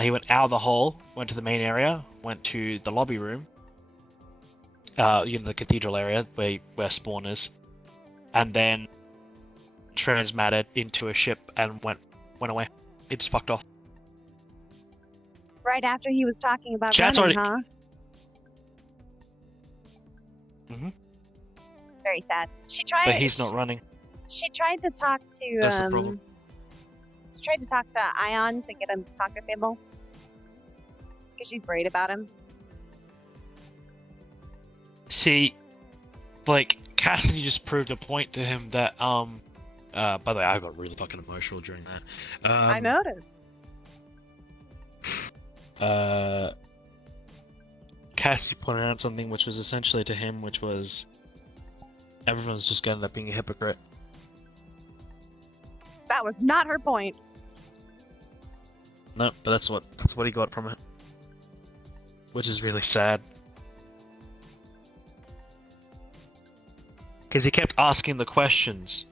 He went out of the hall, went to the main area, went to the lobby room, the cathedral area where spawn is, and then transmatted into a ship and went away. He just fucked off. Right after he was talking about Chat's running, already... huh? Mm-hmm. Very sad. But he's not running. She tried to talk to That's the problem. She tried to talk to Ion to get him to talk to Fable. Because she's worried about him. See, like, Cassidy just proved a point to him that, by the way, I got really fucking emotional during that. I noticed. Cassidy pointed out something which was essentially to him, which was, everyone's just gonna end up being a hypocrite. That was not her point. No, but that's what he got from it. Which is really sad. Because he kept asking the questions,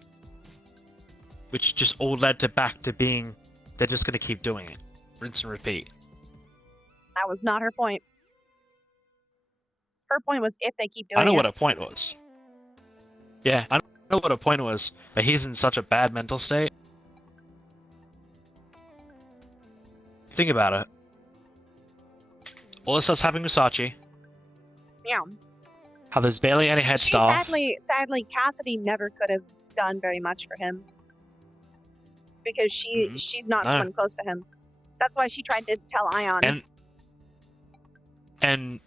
which just all led back to being, they're just gonna keep doing it. Rinse and repeat. That was not her point. Her point was if they keep doing it. I know what her point was. Yeah, I know what her point was, but he's in such a bad mental state. Think about it. All this stuff's happening with Sachi. Yeah. How there's barely any head staff. Sadly, Cassidy never could have done very much for him. Because she's not someone close to him. That's why she tried to tell Ion. And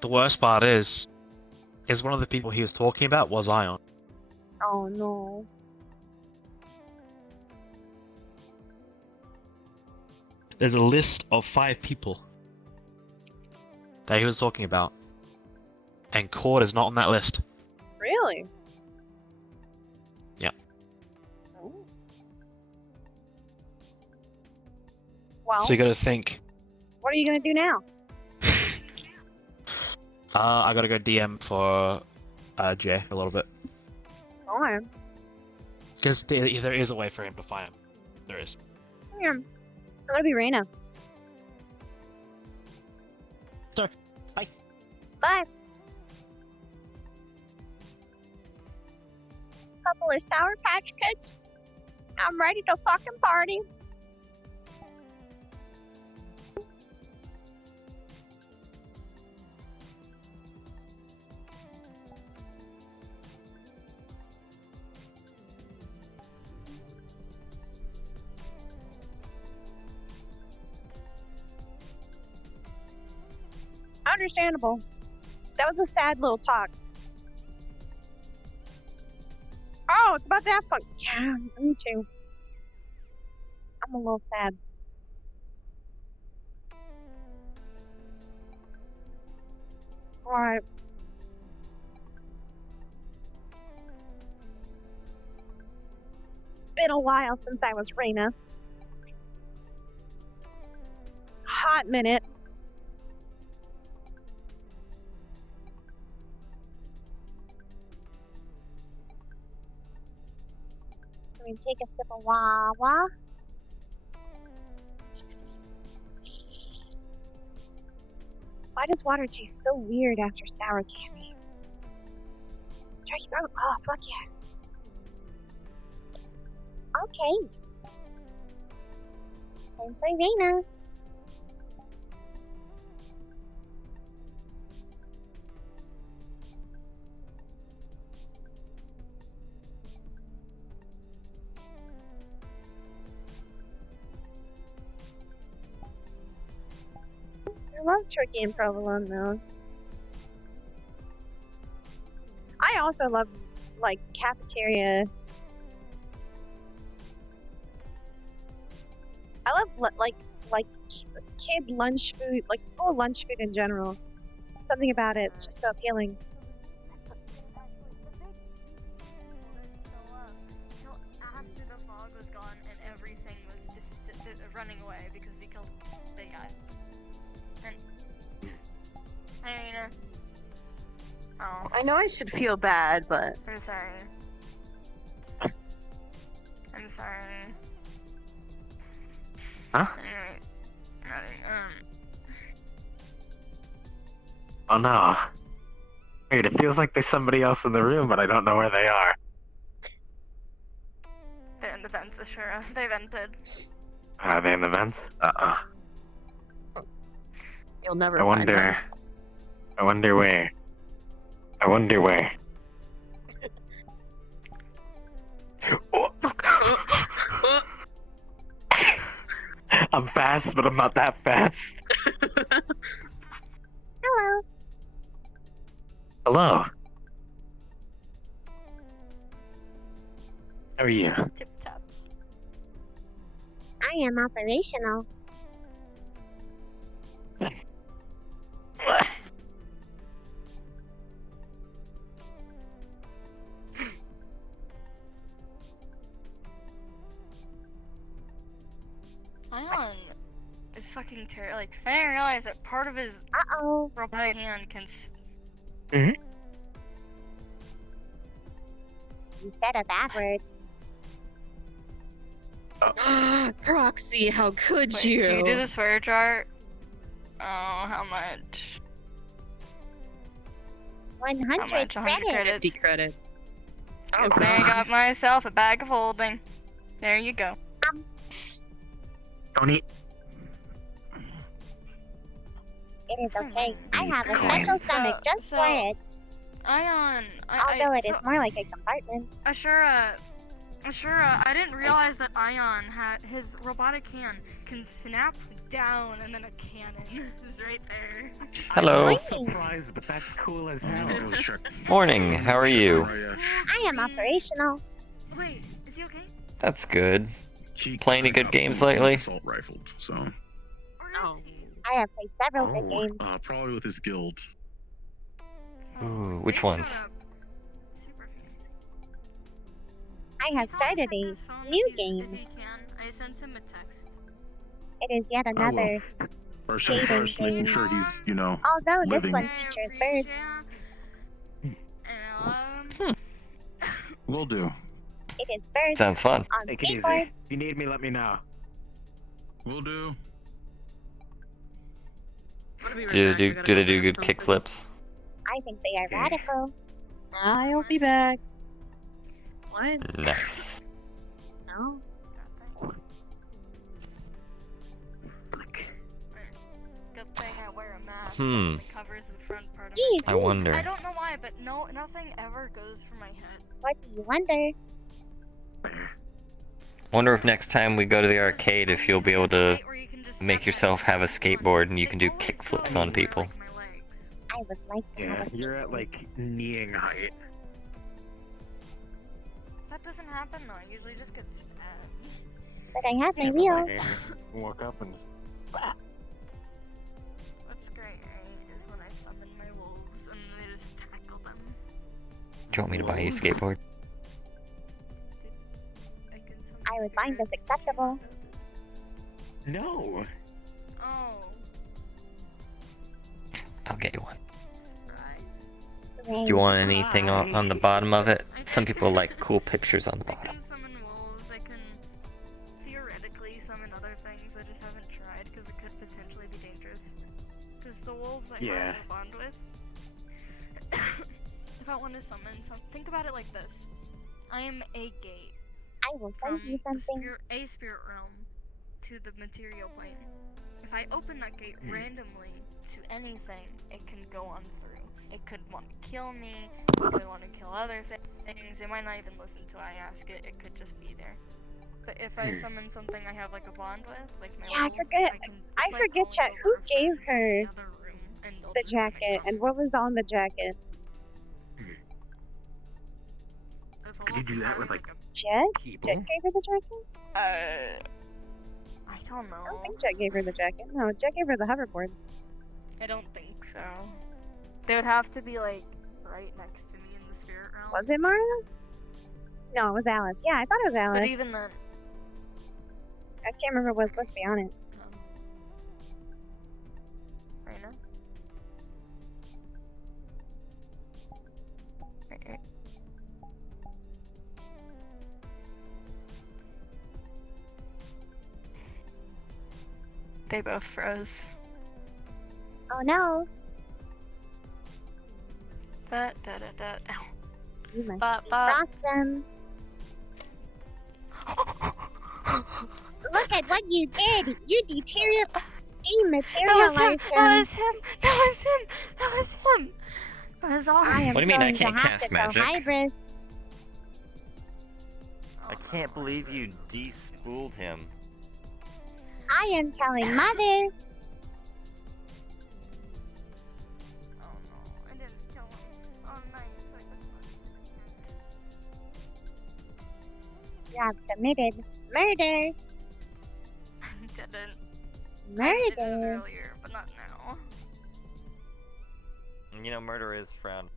the worst part is one of the people he was talking about was Ion. Oh no. There's a list of 5 people that he was talking about. And Cord is not on that list. Really? Yeah. Oh. Well. So you gotta think. What are you gonna do now? I gotta go DM for Jay a little bit. Alright. Because there is a way for him to find him. There is. Yeah. That'll be Rayna. Sorry. Bye. Bye. Couple of Sour Patch Kids. I'm ready to fucking party. Understandable. That was a sad little talk. Oh, it's about Daft Punk. Yeah, me too. I'm a little sad. Alright. Been a while since I was Rayna. Hot minute. Take a sip of Wawa. Why does water taste so weird after sour candy? Turkey burn? Oh, fuck yeah. Okay. Time for Rayna. I love turkey and provolone though. I also love like cafeteria. I love like kid lunch food, like school lunch food in general. Something about it, it's just so appealing. After the fog was gone and everything was just running away because we killed the big guy. And Rayna. Oh, I know I should feel bad, but I'm sorry. I'm sorry. Huh? Anyway, Oh no. Wait, it feels like there's somebody else in the room, but I don't know where they are. They're in the vents, Ashura. They vented. Are they in the vents? You'll never I find them. wonder where. I wonder where. I'm fast, but I'm not that fast. Hello. Hello. How are you? Tip taps. I am operational. Ion is fucking terrible. Like, I didn't realize that part of his Uh-oh. robotic hand can. You said a bad word. Proxy, how could Wait, you? do you do the swear jar? Oh, how much? 100 How much? 100 credits. 50 credits. Oh, Good thing I got myself a bag of holding. There you go. Don't eat. It is Oh, okay. I Eat have a the special coins. stomach just So- for it. Ion, Although it is more like a compartment. Ashura, I didn't realize that Ion had his robotic hand can snap down and then a cannon is right there. Hello. I'm not surprised, but that's cool as hell. Morning. How are you? It's cool I am being- operational. Wait, is he okay? That's good. She Playing any good got games one lately? Assault rifled, so Or Oh. is he? I have played several good games. probably with his guild. Ooh, which They ones? showed up super fancy. I He have told me started from a his phone new if he's- game. If he can, I sent him a text. It is yet I will. another. First Skating things first, making game. sure he's, Although this living. one features birds, And will do. it is birds Sounds fun. on Take it easy. skateboards. If you need me, let me know. Will do. Do they do good kickflips? I think they are radical. I'll be back. What? Nice. No. good thing I wear a mask. Hmm. That covers the front part of Jeez. my I wonder. I don't know why, but nothing ever goes for my head. What do you wonder? Wonder if next time we go to the arcade, if you'll be able to Right where you can just make step yourself on have a it. skateboard and you They can do always kickflips go on for, people. like, my legs. I would like to Yeah, have a you're at like kneeing height. That doesn't happen though. I usually just get stabbed. but I have my Yeah, but, wheels. like, I walk up and What's great, right, is when I summon my wolves and they just tackle them. Do you want me to buy you a skateboard? I can summon I would find this spirits. acceptable. no. Oh, I'll get you one. surprise. Do you want anything on the bottom of it? Some people like cool pictures on the I bottom. can summon wolves, I can theoretically summon other things, I just haven't tried because it could potentially be dangerous. Because the wolves I Yeah. have a bond with, if I want to summon some, think about it like this. I am a gate I will send from you something. a spirit realm to the material plane. If I open that gate randomly to anything, it can go on through. It could want to kill me, it could want to kill other things, it might not even listen till I ask it, it could just be there. But if I summon something I have like a bond with, like my Yeah, I wolves, forget- it's I like forget, calling Chet, who over a gave friend her in another room, and they'll The just kinda jacket, come. and what was on the jacket? If a Could you wolf do is that with, already like, Jet? People. Jet gave her the jacket? I don't know. I don't think Jet gave her the jacket. No, Jet gave her the hoverboard. I don't think so. They would have to be like right next to me in the spirit realm. Was it Mara? No, it was Alice. Yeah, I thought it was Alice. But even then, I just can't remember what was supposed to be on it. Rayna? Right. They both froze. Oh no. But da da da. You must But- cross them. Look at what you did! You dematerialized him! That was him! That was him! That was him! That was all. I am What do you mean I going can't to have cast to tell magic? Hybris. I can't believe you de-spooled him. I am telling Mother. Oh no, I didn't kill him. Oh nice. You have committed murder. I didn't. I did it Murder. earlier, but not now. You know, murder is frowned.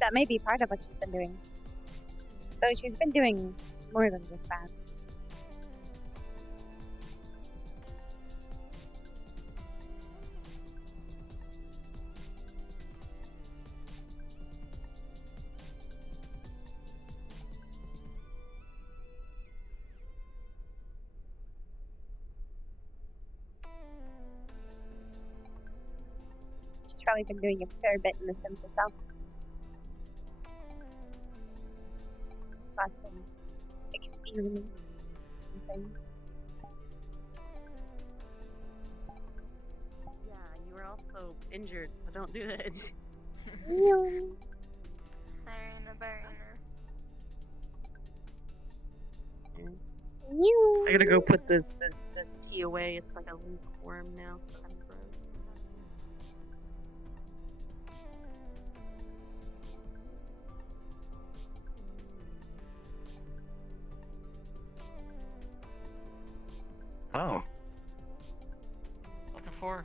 That may be part of what she's been doing. So she's been doing more than just that. She's probably been doing a fair bit in The Sims herself. Got some experience and things. Yeah, you were also injured, so don't do that. Ew. Burner. Ew. I gotta go put this tea away. It's like a lukewarm now. So I'm gross. Oh, Looking for?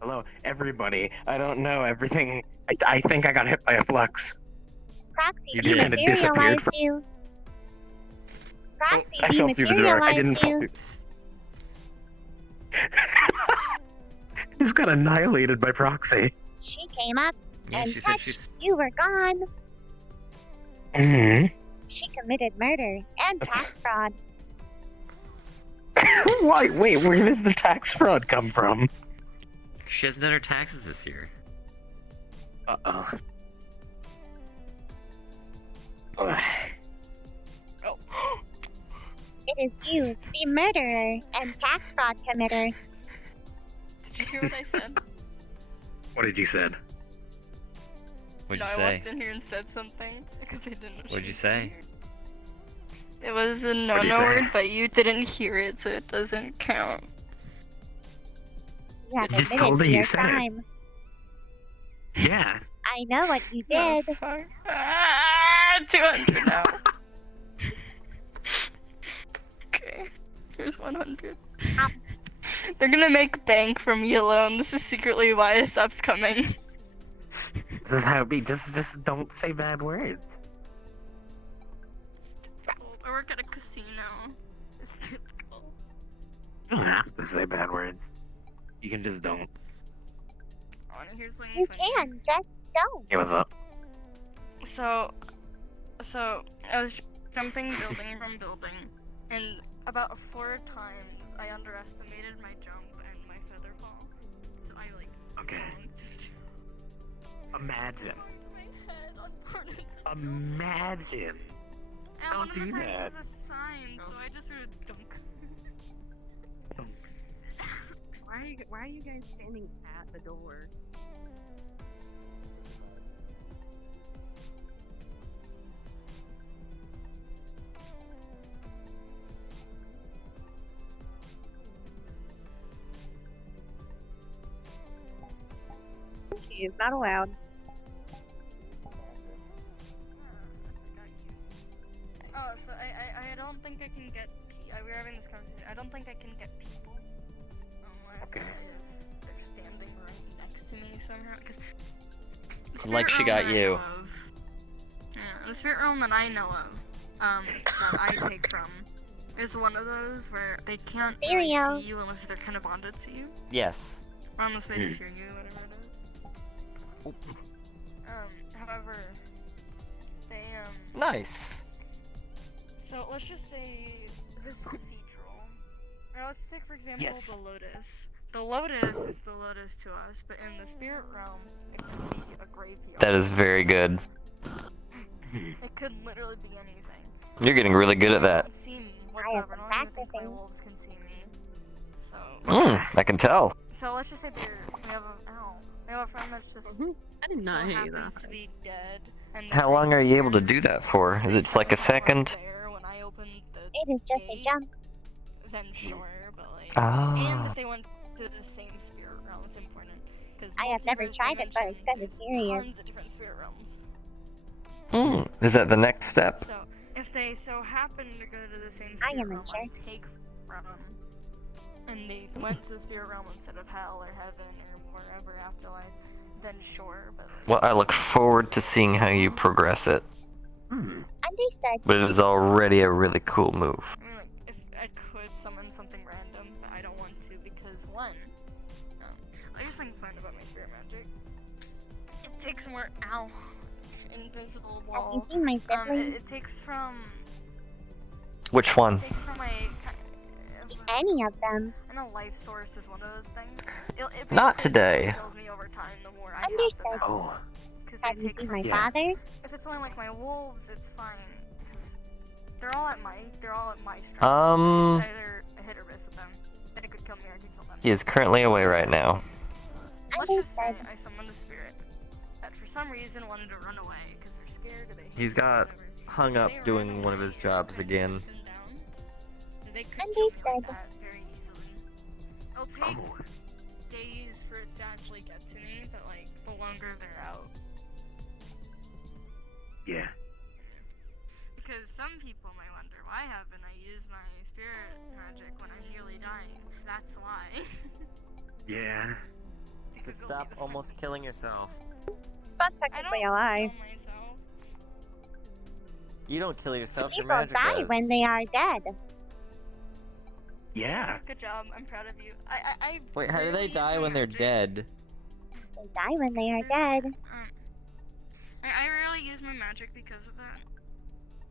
hello, everybody. I don't know everything. I think I got hit by a flux. Proxy You just kinda disappeared dematerialized you. Proxy I fell through the door. I didn't dematerialized fall you. through. Just got annihilated by proxy. She came up Yeah, and she said touched. she's. You were gone. Hmm. She committed murder and tax fraud. Why? Wait, where does the tax fraud come from? She hasn't done her taxes this year. Uh-oh. It is you, the murderer and tax fraud committer. Did you hear what I said? What did you said? What'd No, you I say? walked in here and said something because I didn't know. she What'd you was say? here. It was a What'd you no-no say? word, but you didn't hear it, so it doesn't count. You have You just admitted told to her you your said it. crime. Yeah. I know what you Oh, did. fuck. Ah, 200 now. Okay, here's 100. They're gonna make bank from me alone. This is secretly why I stopped coming. This is how it be. Just don't say bad words. I work at a casino. It's typical. You don't have to say bad words. You can just don't. Oh, and here's like You can, just don't. Hey, what's up? So I was jumping building from building, and about 4 times I underestimated my jump and my feather fall. So I like Okay. bonked into Imagine. my head on part of the Imagine. And Don't one of the do times that. was a sign, so I just sort of dunk. Why are you guys standing at the door? She is not allowed. Oh, so I don't think I can get. We were having this conversation. I don't think I can get people unless if they're standing right next to me somehow. Because Like she got you. Yeah, the spirit realm that I know of, that I take from, is one of those where they can't really Ethereal. see you unless they're kind of bonded to you, Yes. or unless they just hear you, whatever it is. However, they Nice. So let's just say this cathedral. Or let's take for example Yes. the lotus. The lotus is the lotus to us, but in the spirit realm, it could be a graveyard. That is very good. It could literally be anything. You're getting really good at They that. can't see me have whatsoever. been I don't even think my practicing. wolves can see me. So I can tell. let's just say we have a friend that's just I did so not hear happens that. to be dead. And How long are you able to do that for? Is it just like a second? There when I opened the It is just a gate, jump. then sure, but like, and Ah. if they went to the same spirit realm, it's important. Because I have never tried it, but extended period. Tons of different spirit realms. Is that the next step? So if they so happen to go to the same I spirit am realm unsure. and take from, and they went to the spirit realm instead of hell or heaven or wherever afterlife, then sure, but like, Well, I look forward to seeing how you progress it. Understood. But it is already a really cool move. I mean, like, if I could summon something random, but I don't want to because one, there's something fun about my spirit magic. It takes more invisible Have you wall. seen my sibling? It takes from. Which one? It takes from a. Any of them. I know life source is one of those things. It Not basically today. kills me over time the more I Understood. have them. Oh. Because Have they you take seen from my Yeah. father? If it's only like my wolves, it's fine. 'Cause they're all at my strength. Um, So it's either a hit or miss with them. They could kill me or I could kill them. He is currently away right now. Let's just say Understood. I summoned a spirit that for some reason wanted to run away because they're scared or they hate He's me or got whatever. hung If up they ran doing one of away his and jobs I again. knocked them down, they could kill me Understood. like that very easily. It'll take days for it to actually get to me, but like the longer they're out. Yeah. Because some people might wonder, why haven't I used my spirit magic when I'm nearly dying? That's why. Yeah. Because it'll be the almost fucking- killing yourself. It's not I technically don't alive. kill myself. You don't kill yourself, your People magic die does. when they are dead. Yeah. Good job, I'm proud of you. I Wait, how do they rarely use die my when they're magic. dead? They die when they are dead. I rarely use my magic because of that.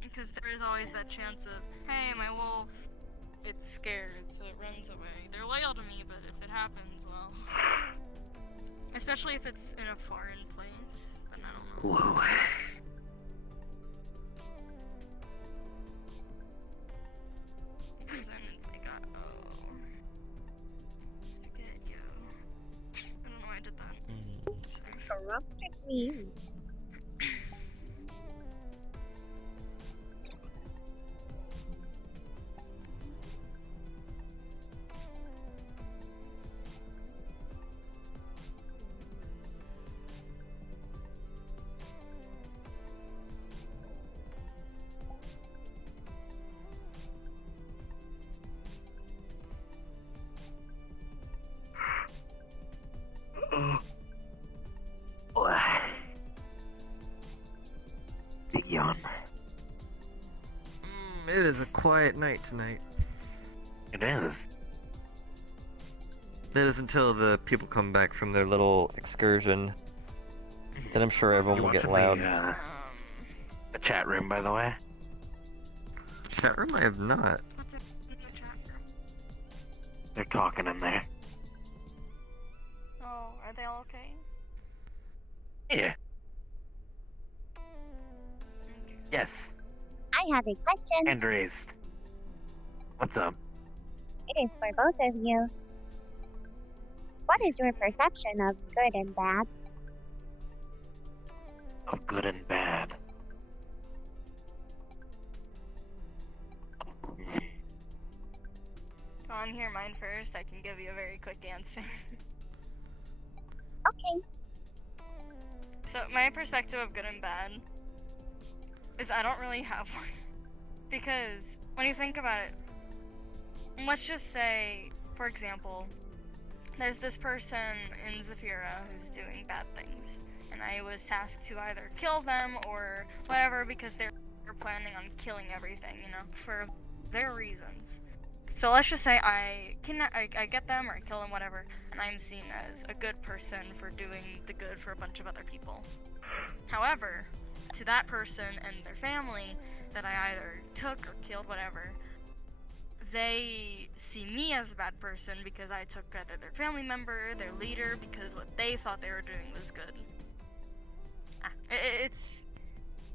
Because there is always that chance of, hey, my wolf, it's scared, so it runs away. They're loyal to me, but if it happens, well... Especially if it's in a foreign place, then I don't know. Whoa. Because then it's like, oh... Spaghetti, I don't know why I did that. Sorry. Corrupted me. Big yawn. It is a quiet night tonight. It is. That is until the people come back from their little excursion. Then I'm sure everyone will get loud. The chat room, by the way. Chat room? I have not. What's up in the chat room? They're talking in there. Oh, are they all okay? Yeah. Okay. Yes. I have a question. Hand raised. What's up? It is for both of you. What is your perception of good and bad? Of good and bad. Go on, hear mine first. I can give you a very quick answer. Okay. So, my perspective of good and bad is I don't really have one. Because, when you think about it, let's just say, for example, there's this person in Zafira who's doing bad things. And I was tasked to either kill them or whatever because they're planning on killing everything, you know, for their reasons. So let's just say I get them or I kill them, whatever, and I'm seen as a good person for doing the good for a bunch of other people. However, to that person and their family that I either took or killed, whatever, they see me as a bad person because I took either their family member, their leader, because what they thought they were doing was good. It's,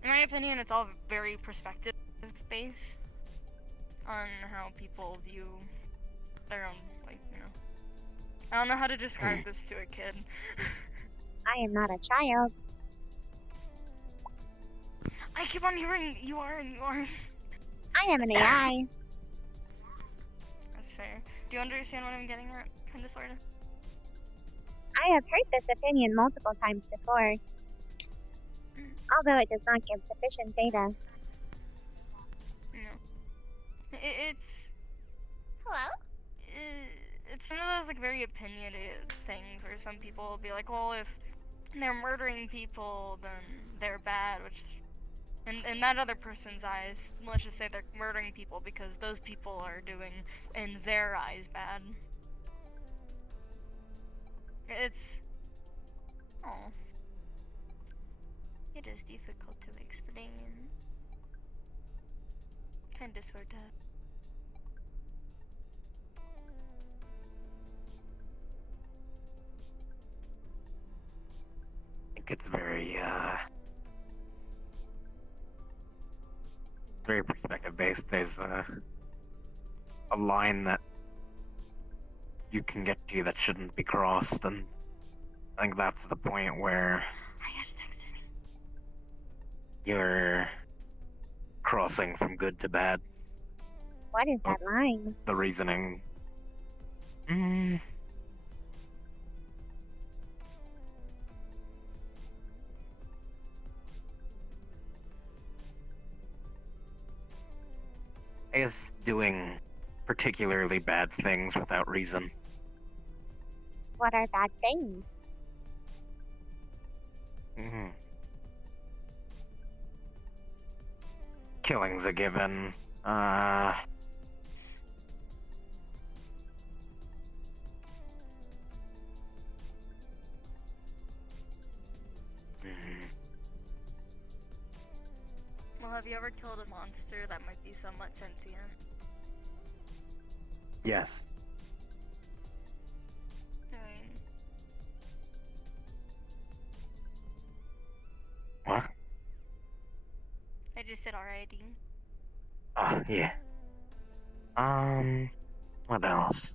in my opinion, it's all very perspective based on how people view their own, like, you know. I don't know how to describe this to a kid. I am not a child. I keep on hearing you are and you are. I am an AI. That's fair. Do you understand what I'm getting at? Kinda, sorta. I have heard this opinion multiple times before, although it does not give sufficient data. No. It's... Hello? It's one of those, like, very opinionated things where some people will be like, well, if they're murdering people, then they're bad, which... In that other person's eyes, let's just say they're murdering people because those people are doing, in their eyes, bad. It's... Oh. It is difficult to explain. Kinda, sorta. I think it's very perspective based. There's a line that you can get to that shouldn't be crossed, and I think that's the point where I just texted me. you're crossing from good to bad. What is that line? The reasoning. I guess doing particularly bad things without reason. What are bad things? Killing's a given. Well, have you ever killed a monster that might be somewhat sentient? Yes. I mean, What? I just said already. Yeah. What else?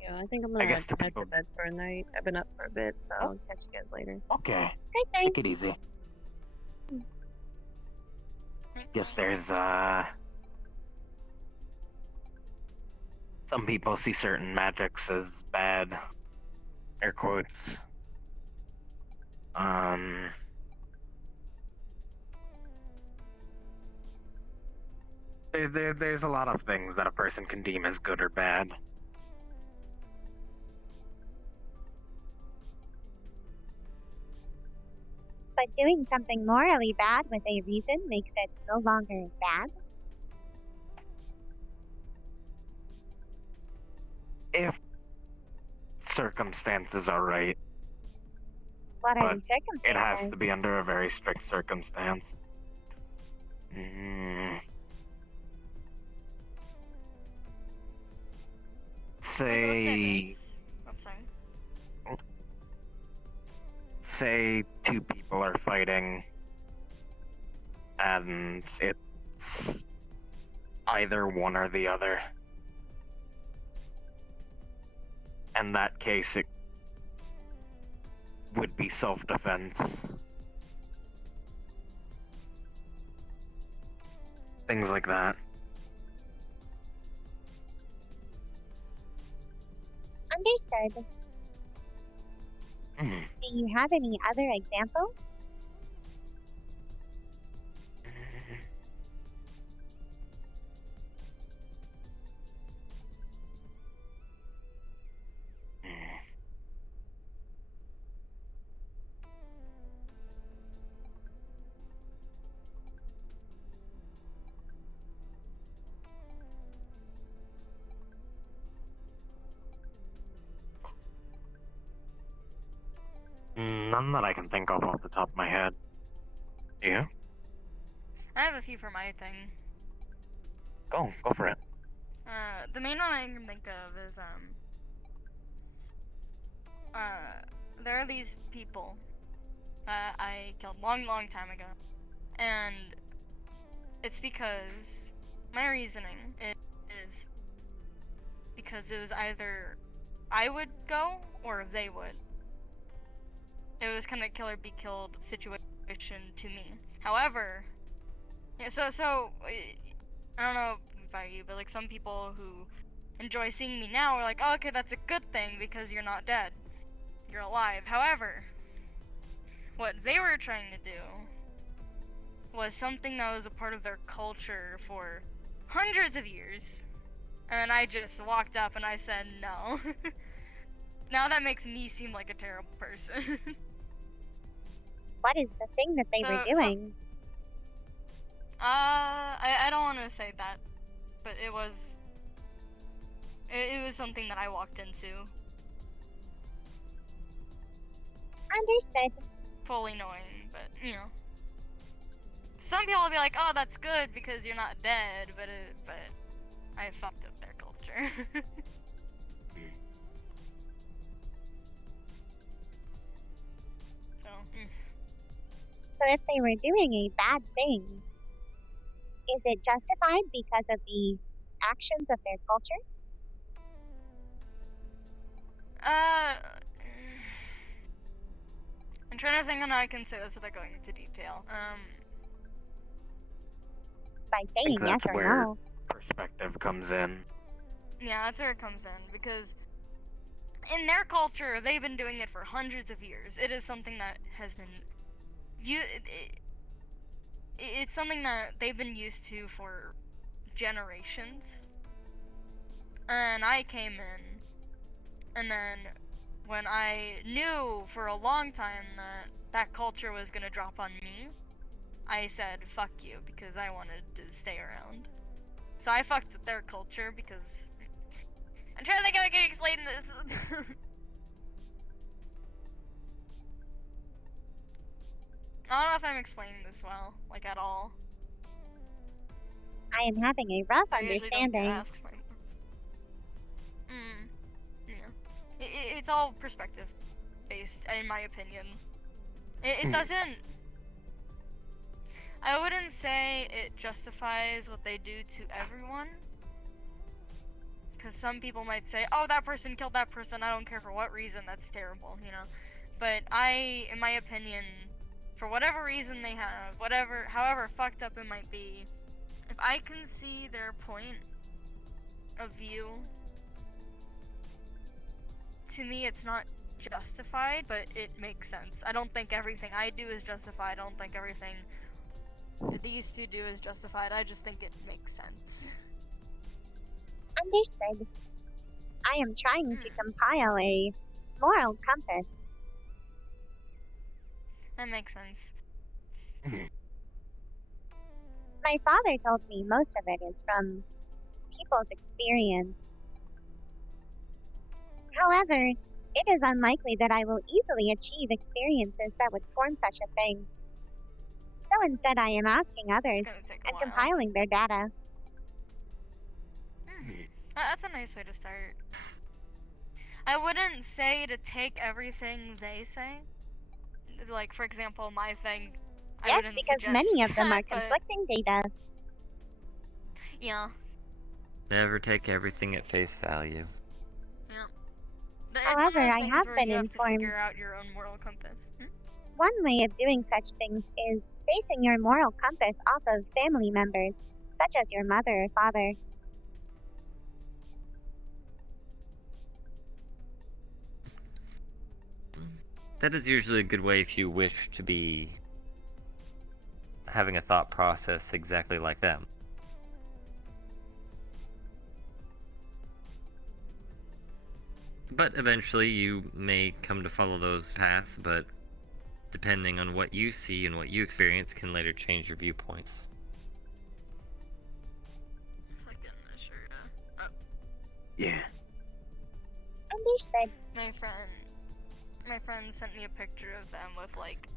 Yeah, I think I'm gonna guess the head people- to bed for a night. I've been up for a bit, so I'll catch you guys later. Okay. Great thing. Take it easy. Guess there's, some people see certain magics as bad. Air quotes. There's a lot of things that a person can deem as good or bad. But doing something morally bad with a reason makes it no longer bad. If circumstances are right. What are But the circumstances? It has to be under a very strict circumstance. Mm. Say, I'm sorry. say two people are fighting, and it's either one or the other. In that case, it would be self-defense. Things like that. Understood. Mhm. Do you have any other examples? None that I can think of off the top of my head. You? I have a few for my thing. Go for it. The main one I can think of is, there are these people that I killed long time ago. And it's because my reasoning is because it was either I would go or they would. It was kind of kill or be killed situation to me. However, yeah, so I don't know about you, but like some people who enjoy seeing me now are like, oh, okay, that's a good thing because you're not dead. You're alive. However, what they were trying to do was something that was a part of their culture for hundreds of years. And I just walked up and I said no. Now that makes me seem like a terrible person. What is the thing that they were doing? I don't want to say that, but it was something that I walked into. Understood. Fully knowing, but you know. Some people will be like, "Oh, that's good because you're not dead," but I fucked up their culture. So. So if they were doing a bad thing, is it justified because of the actions of their culture? I'm trying to think on how I can say this without going into detail. By saying yes or no. Perspective comes in. Yeah, that's where it comes in, because in their culture, they've been doing it for hundreds of years. It is something that has been it's something that they've been used to for generations. And I came in, and then when I knew for a long time that that culture was gonna drop on me, I said fuck you because I wanted to stay around. So I fucked with their culture because I'm trying to think how I can explain this. I don't know if I'm explaining this well, like at all. I am having a rough I usually don't get understanding. asked for yeah. It's all perspective based, in my opinion. It doesn't. I wouldn't say it justifies what they do to everyone. Because some people might say, oh, that person killed that person, I don't care for what reason, that's terrible, you know. But in my opinion, for whatever reason they have, however fucked up it might be, if I can see their point of view, to me it's not justified, but it makes sense. I don't think everything I do is justified. I don't think everything these two do is justified. I just think it makes sense. Understood. I am trying to compile a moral compass. That makes sense. My father told me most of it is from people's experience. However, It is unlikely that I will easily achieve experiences that would form such a thing. So instead, I am asking others It's gonna take a and while. compiling their data. That's a nice way to start. I wouldn't say to take everything they say. Like, for example, my thing. I Yes, wouldn't because suggest many of them that, are but conflicting data. yeah. Never take everything at face value. It's one of However, those I things have where been you have informed. to figure out your own moral compass. One way of doing such things is basing your moral compass off of family members, such as your mother or father. That is usually a good way if you wish to be having a thought process exactly like them. But eventually you may come to follow those paths, but depending on what you see and what you experience can later change your viewpoints. Yeah. Understood. My friend sent me a picture of them with like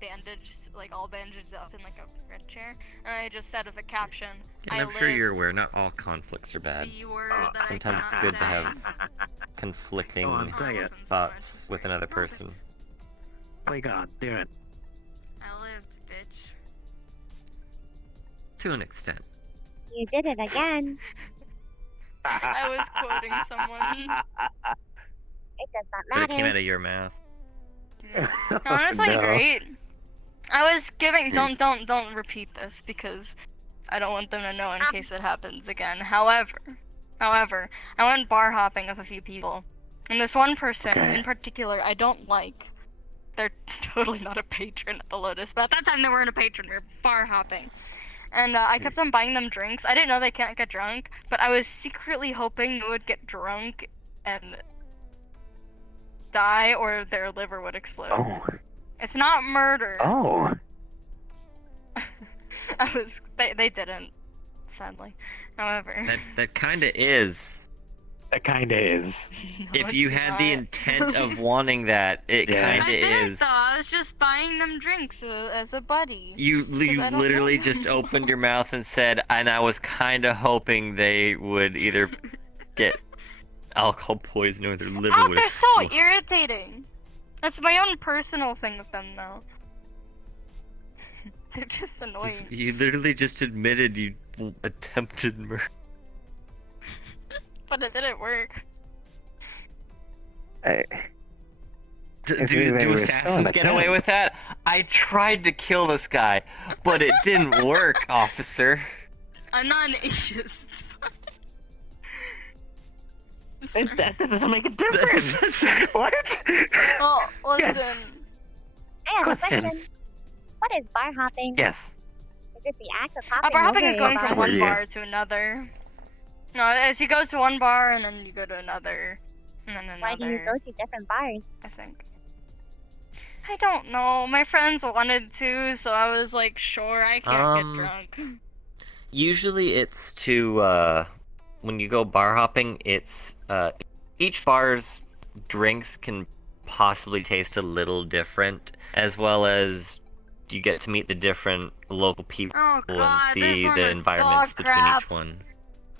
bandaged, like all bandaged up in like a red chair, and I just said with a caption, And I'm sure you're aware not all conflicts are bad. The word that Sometimes it's I good to cannot have say. conflicting Go on, say it. thoughts with another person. Play God, do it. I lived, bitch. To an extent. You did it again. I was quoting someone. It does not But it matter. came out of your mouth. Honestly, No. great. I was giving. Don't repeat this because I don't want them to know in case it happens again. However, I went bar hopping with a few people, and this one person in particular I don't like. They're totally not a patron at the Lotus, but at that time they weren't a patron. We were bar hopping. And I kept on buying them drinks. I didn't know they can't get drunk, but I was secretly hoping they would get drunk and die or their liver would explode. Oh. It's not murder. Oh. They didn't, sadly. However. That kinda is. It kinda is. No, If you it's had the not. intent of wanting that, it Yeah. I kinda didn't is. though. I was just buying them drinks as a buddy. You I don't literally know. just opened your mouth and said, and I was kinda hoping they would either get alcohol poisoning or their liver Oh, would they're so explode. irritating. That's my own personal thing with them, though. They're just annoying. You literally just admitted you attempted murder. But it didn't work. Do They were still assassins an get away attempt. with that? I tried to kill this guy, but it didn't work, officer. I'm not an atheist. I'm sorry. That doesn't make a difference. What? Well, listen. Yes. I have a Question. question. What is bar hopping? Yes. Is it the act of hopping Bar hopping over is a going bar? from one Yeah. bar to another. No, as you go to one bar and then you go to another, and then another. Why do you go to different bars? I think. I don't know. My friends wanted to, so I was like, sure, I can't get drunk. Usually it's to, when you go bar hopping, it's, each bar's drinks can possibly taste a little different, as well as you get to meet the different local people Oh god, and this see one the was environments dog between crap. each one.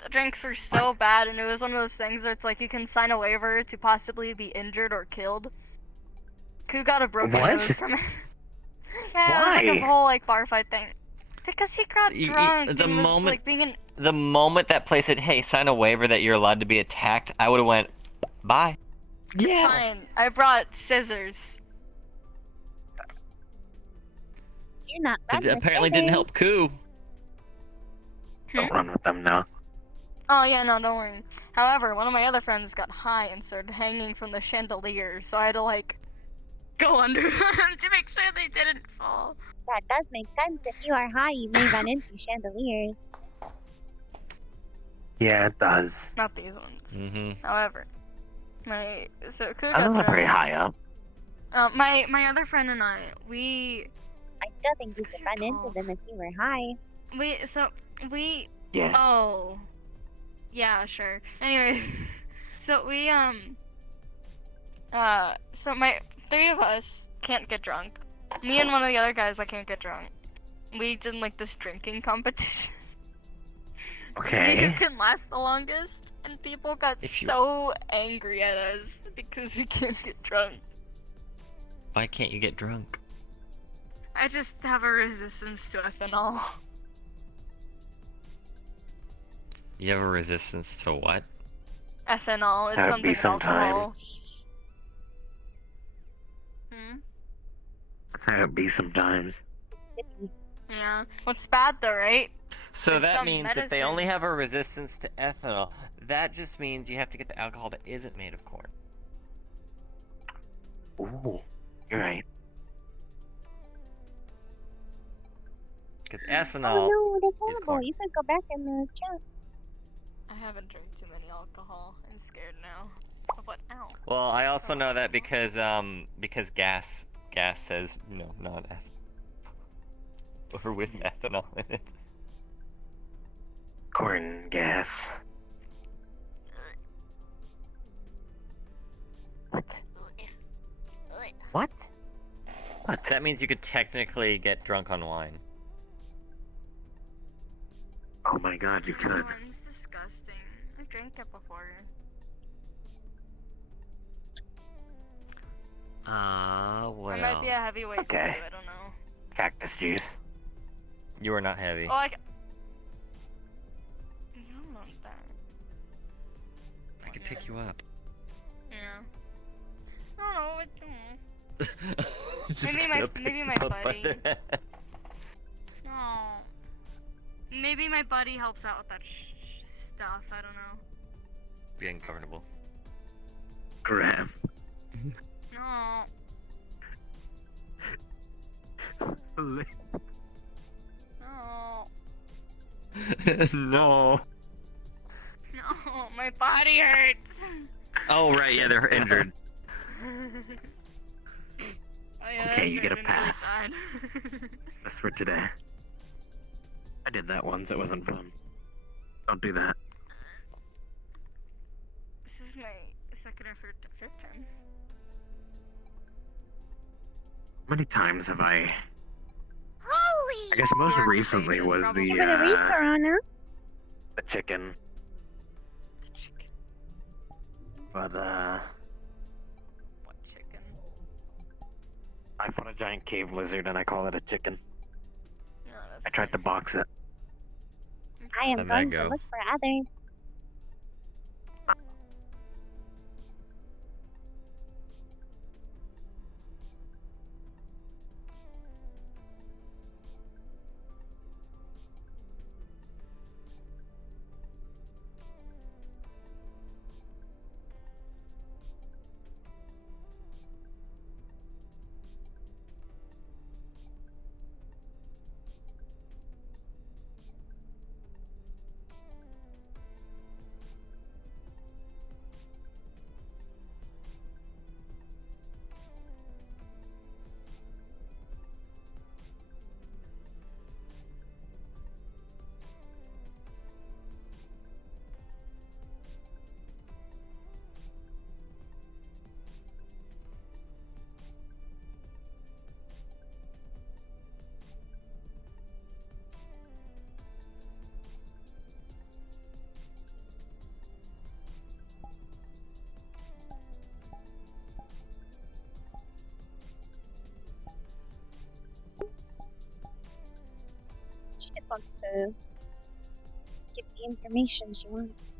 The drinks were so bad, and it was one of those things where it's like you can sign a waiver to possibly be injured or killed. Who got a broken What? nose from it? Yeah, it was like a Why? whole like bar fight thing. Because he got drunk. the and was, moment- like being an The moment that place said, hey, sign a waiver that you're allowed to be attacked, I would've went, bye. It's fine. I brought scissors. Do not run It with apparently didn't help scissors. Koo. Don't run with them now. Oh yeah, no, don't worry. However, one of my other friends got high and started hanging from the chandelier, so I had to like go under them to make sure they didn't fall. That does make sense. If you are high, you may run into chandeliers. Yeah, it does. Not these ones. Mm-hmm. However, Koo Those are got pretty high up. my other friend and I, I still think you It's could run into called- them if you were high. we Yeah. oh yeah, sure. Anyway, so So my three of us can't get drunk. Me and one of the other guys, I can't get drunk. We did like this drinking competition. To see who Okay. can last the longest, and people got If you- so angry at us because we can't get drunk. Why can't you get drunk? I just have a resistance to ethanol. You have a resistance to what? Ethanol, it's That would something be in alcohol. sometimes. Hmm? That's how it be sometimes. Sippy. Yeah. What's bad though, right? So There's that some means if they medicine. only have a resistance to ethanol, that just means you have to get the alcohol that isn't made of corn. Ooh, you're right. Because Oh ethanol no, that's is horrible. corn. You could go back in the chat. I haven't drank too many alcohol. I'm scared now. What? Ow. Well, I also know that because gas says not ethanol or with ethanol in it. Corn gas. What? What? What? That means you could technically get drunk on wine. Oh my god, you could. It's disgusting. I've drank it before. Well. I might be a heavyweight Okay. too, I don't know. Cactus juice. You are not heavy. Oh, I don't want that. I could pick you up. Yeah. I don't know, Just Maybe gonna my- pick maybe you my up by buddy. the head. Oh. Maybe my buddy helps out with that stuff, I don't know. Be uncomfortable. Graham. No. No. No. No, my body hurts. Oh right, yeah, they're injured. Oh, yeah, Okay, that's you get a really pass. bad. That's for today. I did that once, it wasn't fun. Don't do that. This is my second or third time. How many times have I... Holy! I guess most Mark recently Satan's was probably- Give it a read, Piranha. the chicken. The chicken. But, What chicken? I fought a giant cave lizard and I call it a chicken. No, that's I tried to fine. box it. I am How'd that going go? to look for others. She just wants to get the information she wants.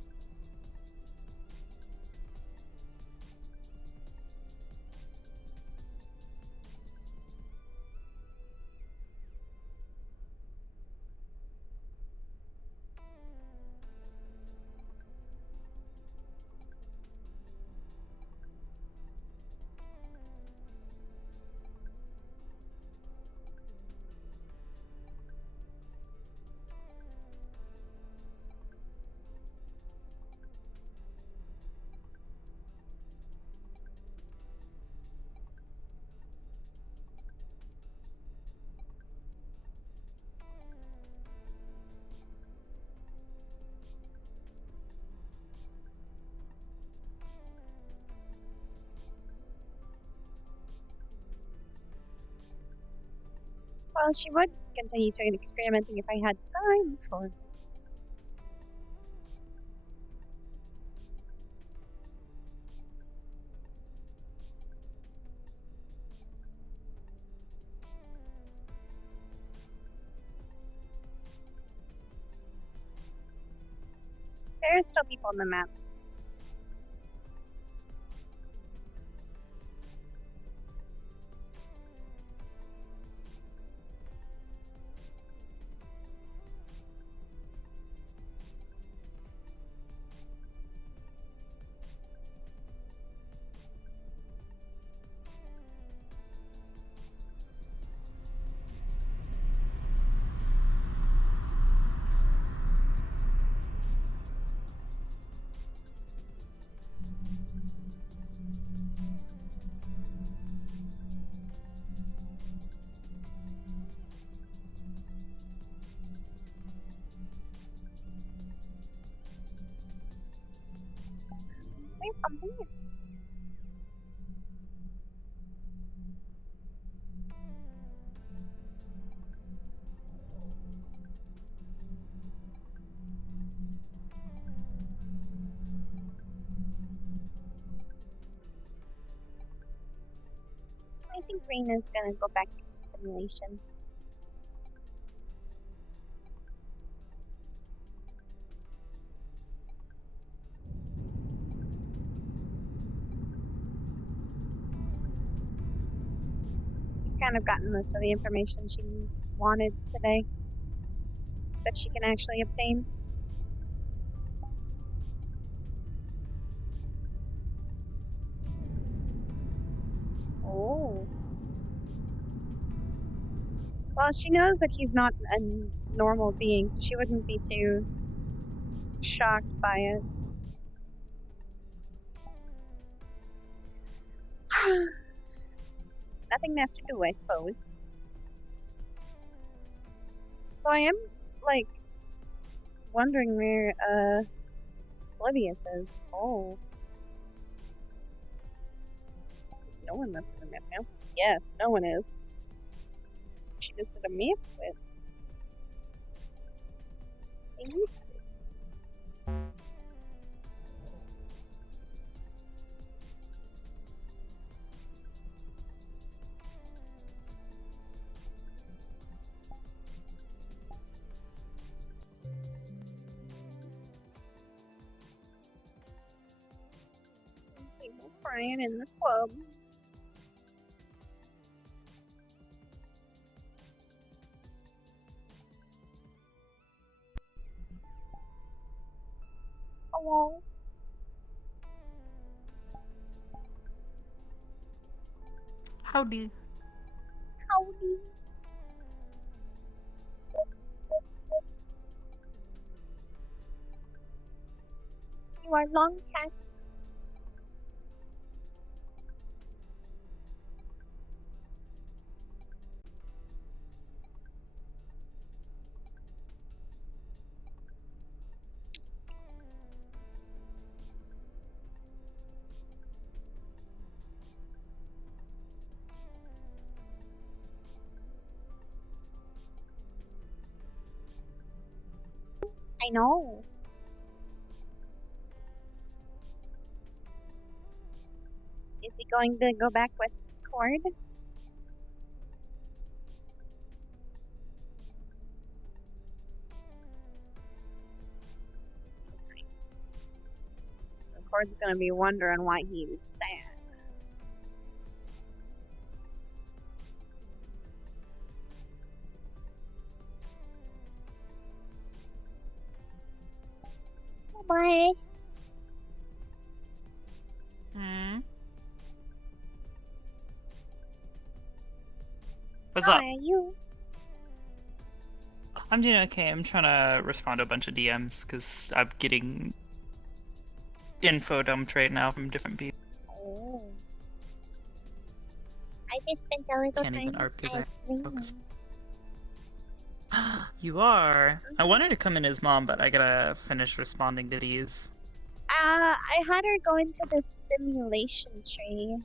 Well, she would continue to experimenting if I had time for it. There are still people on the map. Wait a minute. I think Rayna's gonna go back to the simulation. She's kind of gotten most of the information she wanted today that she can actually obtain. Oh. Well, she knows that he's not a normal being, so she wouldn't be too shocked by it. Nothing left to do, I suppose. So I am, like, wondering where, Oblivious is. Oh. Is no one left in the map now? Yes, no one is. She just did a map switch. Thanks. People crying in the club. Hello. Howdy. Howdy. You are long cat. I know. Is he going to go back with Cord? Cord's gonna be wondering why he's sad. Boris. What's How up? are you? I'm doing okay. I'm trying to respond to a bunch of DMs because I'm getting info dumped right now from different people. Oh. I just spent a little Can't even time ARP because I as Rayna. focus. You are. I wanted to come in as mom, but I gotta finish responding to these. I had her go into the simulation tree.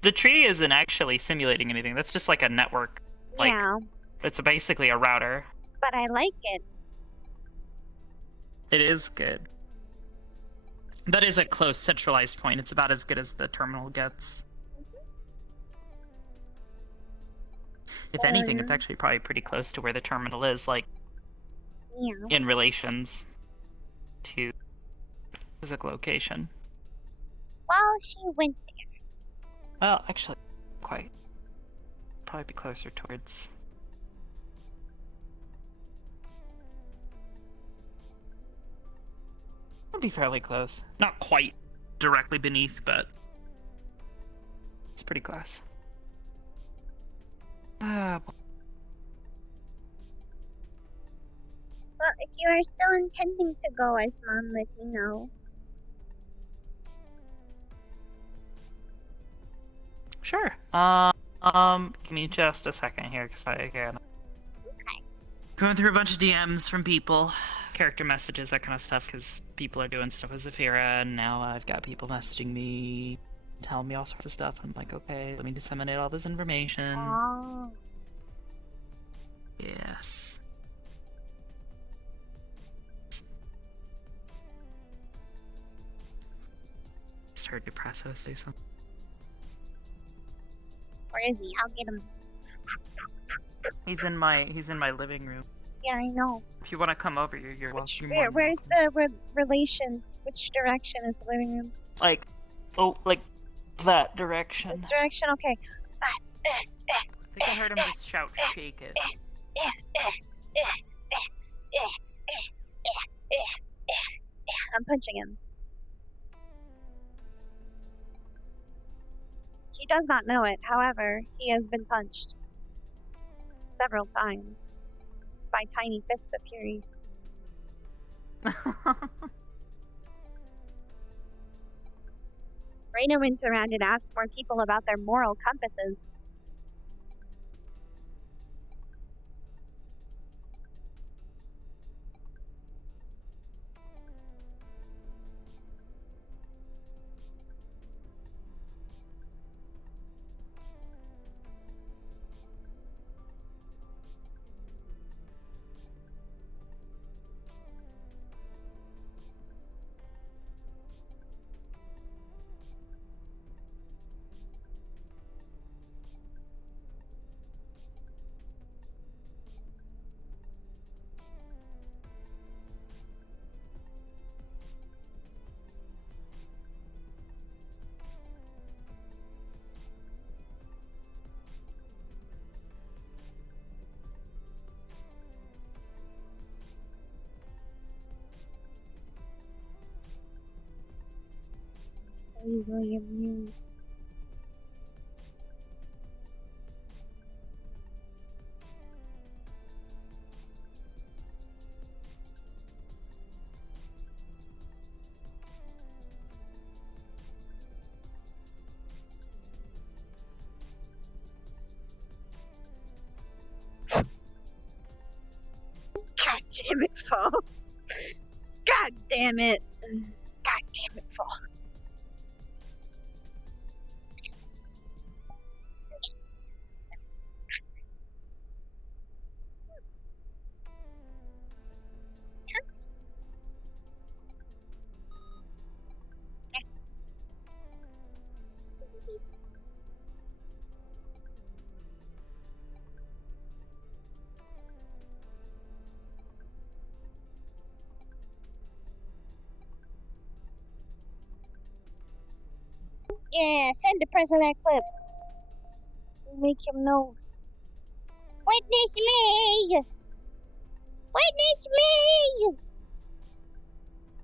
The tree isn't actually simulating anything. That's just like a network. Like, Yeah, it's basically a router. but I like it. It is good. That is a close centralized point. It's about as good as the terminal gets. If anything, it's actually probably pretty close to where the terminal is, like, Yeah. in relations to physical location. Well, she went there. Well, actually, quite. Probably be closer towards. It'll be fairly close. Not quite directly beneath, but it's pretty close. Well, if you are still intending to go, as Mom let me know. Sure. Give me just a second here, because I can. Okay. Going through a bunch of DMs from people, character messages, that kind of stuff, because people are doing stuff with Zafira, and now I've got people messaging me, telling me all sorts of stuff. I'm like, okay, let me disseminate all this information. Oh. Yes. Start to process, say something. Where is he? I'll get him. He's in my living room. Yeah, I know. If you want to come over, you're welcome. Where's the relation? Which direction is the living room? Like that direction. This direction? Okay. I think I heard him just shout, "Shake it." I'm punching him. He does not know it, however, he has been punched several times by tiny fists of fury. Rayna went around and asked more people about their moral compasses. So easily amused. God damn it, Falls. God damn it. God damn it, Falls. Yeah, send the press of that clip. Make him know. Witness me! Witness me!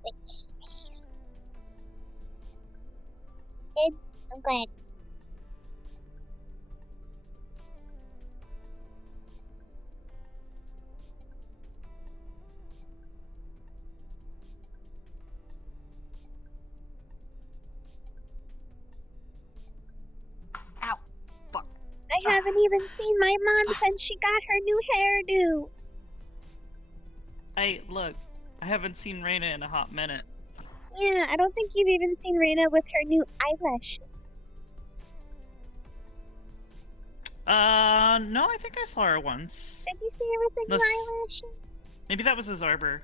Witness me. Good? I'm glad. Ow! Fuck. I haven't even seen my mom since she got her new hairdo. Look, I haven't seen Rayna in a hot minute. Yeah, I don't think you've even seen Rayna with her new eyelashes. No, I think I saw her once. Did you see her with the new eyelashes? Maybe that was a Zarber.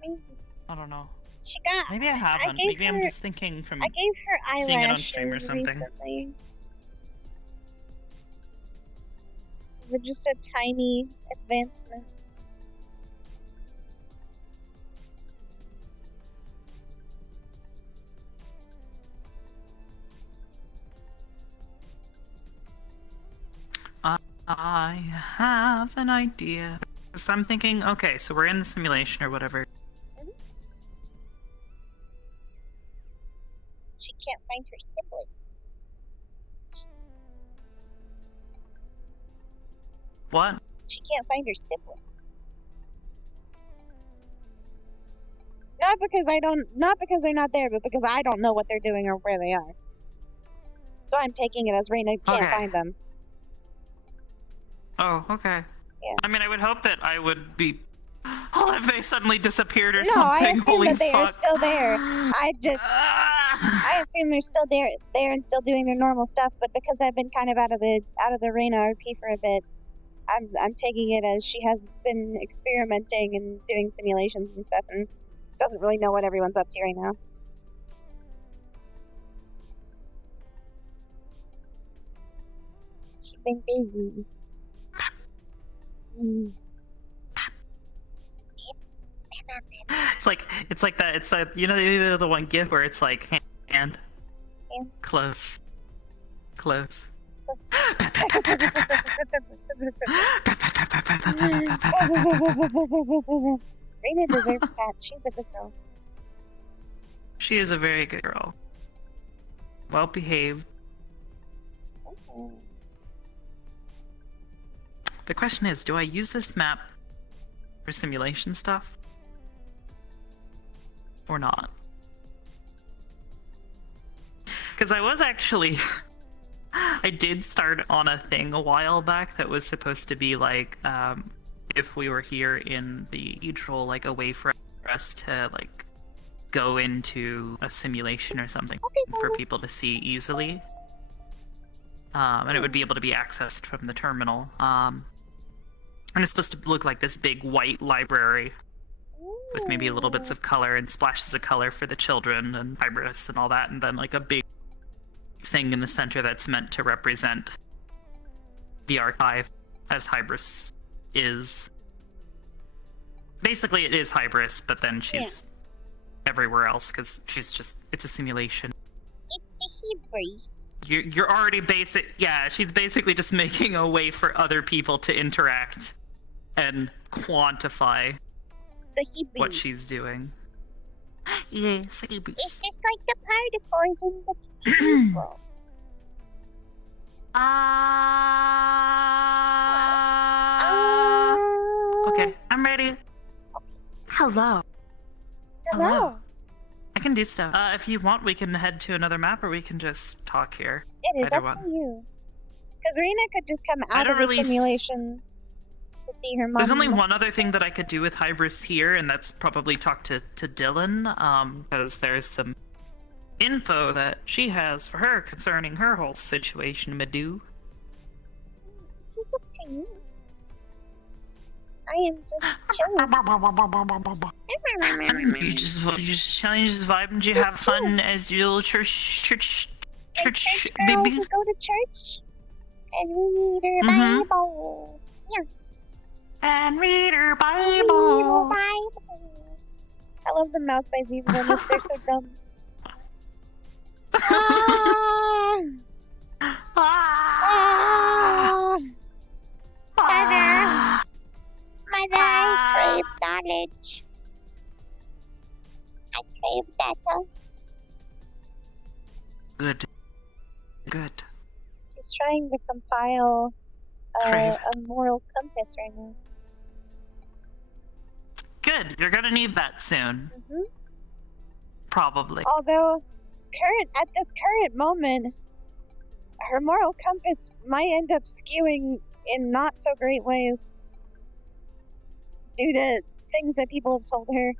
Maybe. I don't know. She got. Maybe I haven't. Maybe I'm just thinking from I gave her eyelashes seeing it on stream or something. recently. Is it just a tiny advancement? I have an idea. So I'm thinking, okay, so we're in the simulation or whatever. She can't find her siblings. What? She can't find her siblings. Not because they're not there, but because I don't know what they're doing or where they are. So I'm taking it as Rayna can't find them. Oh, okay. Yeah. I mean, I would hope that I would be. Oh, if they suddenly disappeared or No, something. I assume Holy that they are fuck. still there. I assume they're still there and still doing their normal stuff. But because I've been kind of out of the Rayna RP for a bit, I'm taking it as she has been experimenting and doing simulations and stuff, and doesn't really know what everyone's up to right now. She's been busy. It's like that. It's like, you know, the one GIF where it's like hand, close. Rayna deserves pats. She's a good girl. She is a very good girl. Well behaved. The question is, do I use this map for simulation stuff? Or not? Because I was actually... I did start on a thing a while back that was supposed to be like, if we were here in the cathedral, like a way for us to like go into a simulation or something for people to see easily. And it would be able to be accessed from the terminal. And it's supposed to look like this big white library with maybe little bits of color and splashes of color for the children and Hybris and all that, and then like a big thing in the center that's meant to represent the archive as Hybris is. Basically, it is Hybris, but then she's everywhere else because she's just, it's a simulation. It's the Hybris. You're already basic. Yeah, she's basically just making a way for other people to interact and quantify what she's doing. Yes, Hybris. It's just like the particles in the cathedral. Okay, I'm ready. Hello. Hello. I can do stuff. If you want, we can head to another map, or we can just talk here. It is Either up one. to you. Because Rayna could just come out of the simulation to see her mom. There's only one other thing that I could do with Hybris here, and that's probably talk to Dylan, because there's some info that she has for her concerning her whole situation, Madhu. It's up to you. I am just chilling. You just chilling, you just vibing, you have fun as your little church Girl, baby. we go to church and read her Bible. Yeah. And read her Bible. Read her Bible. I love the mouth by these moments. They're so dumb. Mother, I crave knowledge. I crave data. Good. She's trying to compile a moral compass right now. Good. You're gonna need that soon. Probably. Although, at this current moment, her moral compass might end up skewing in not so great ways due to things that people have told her.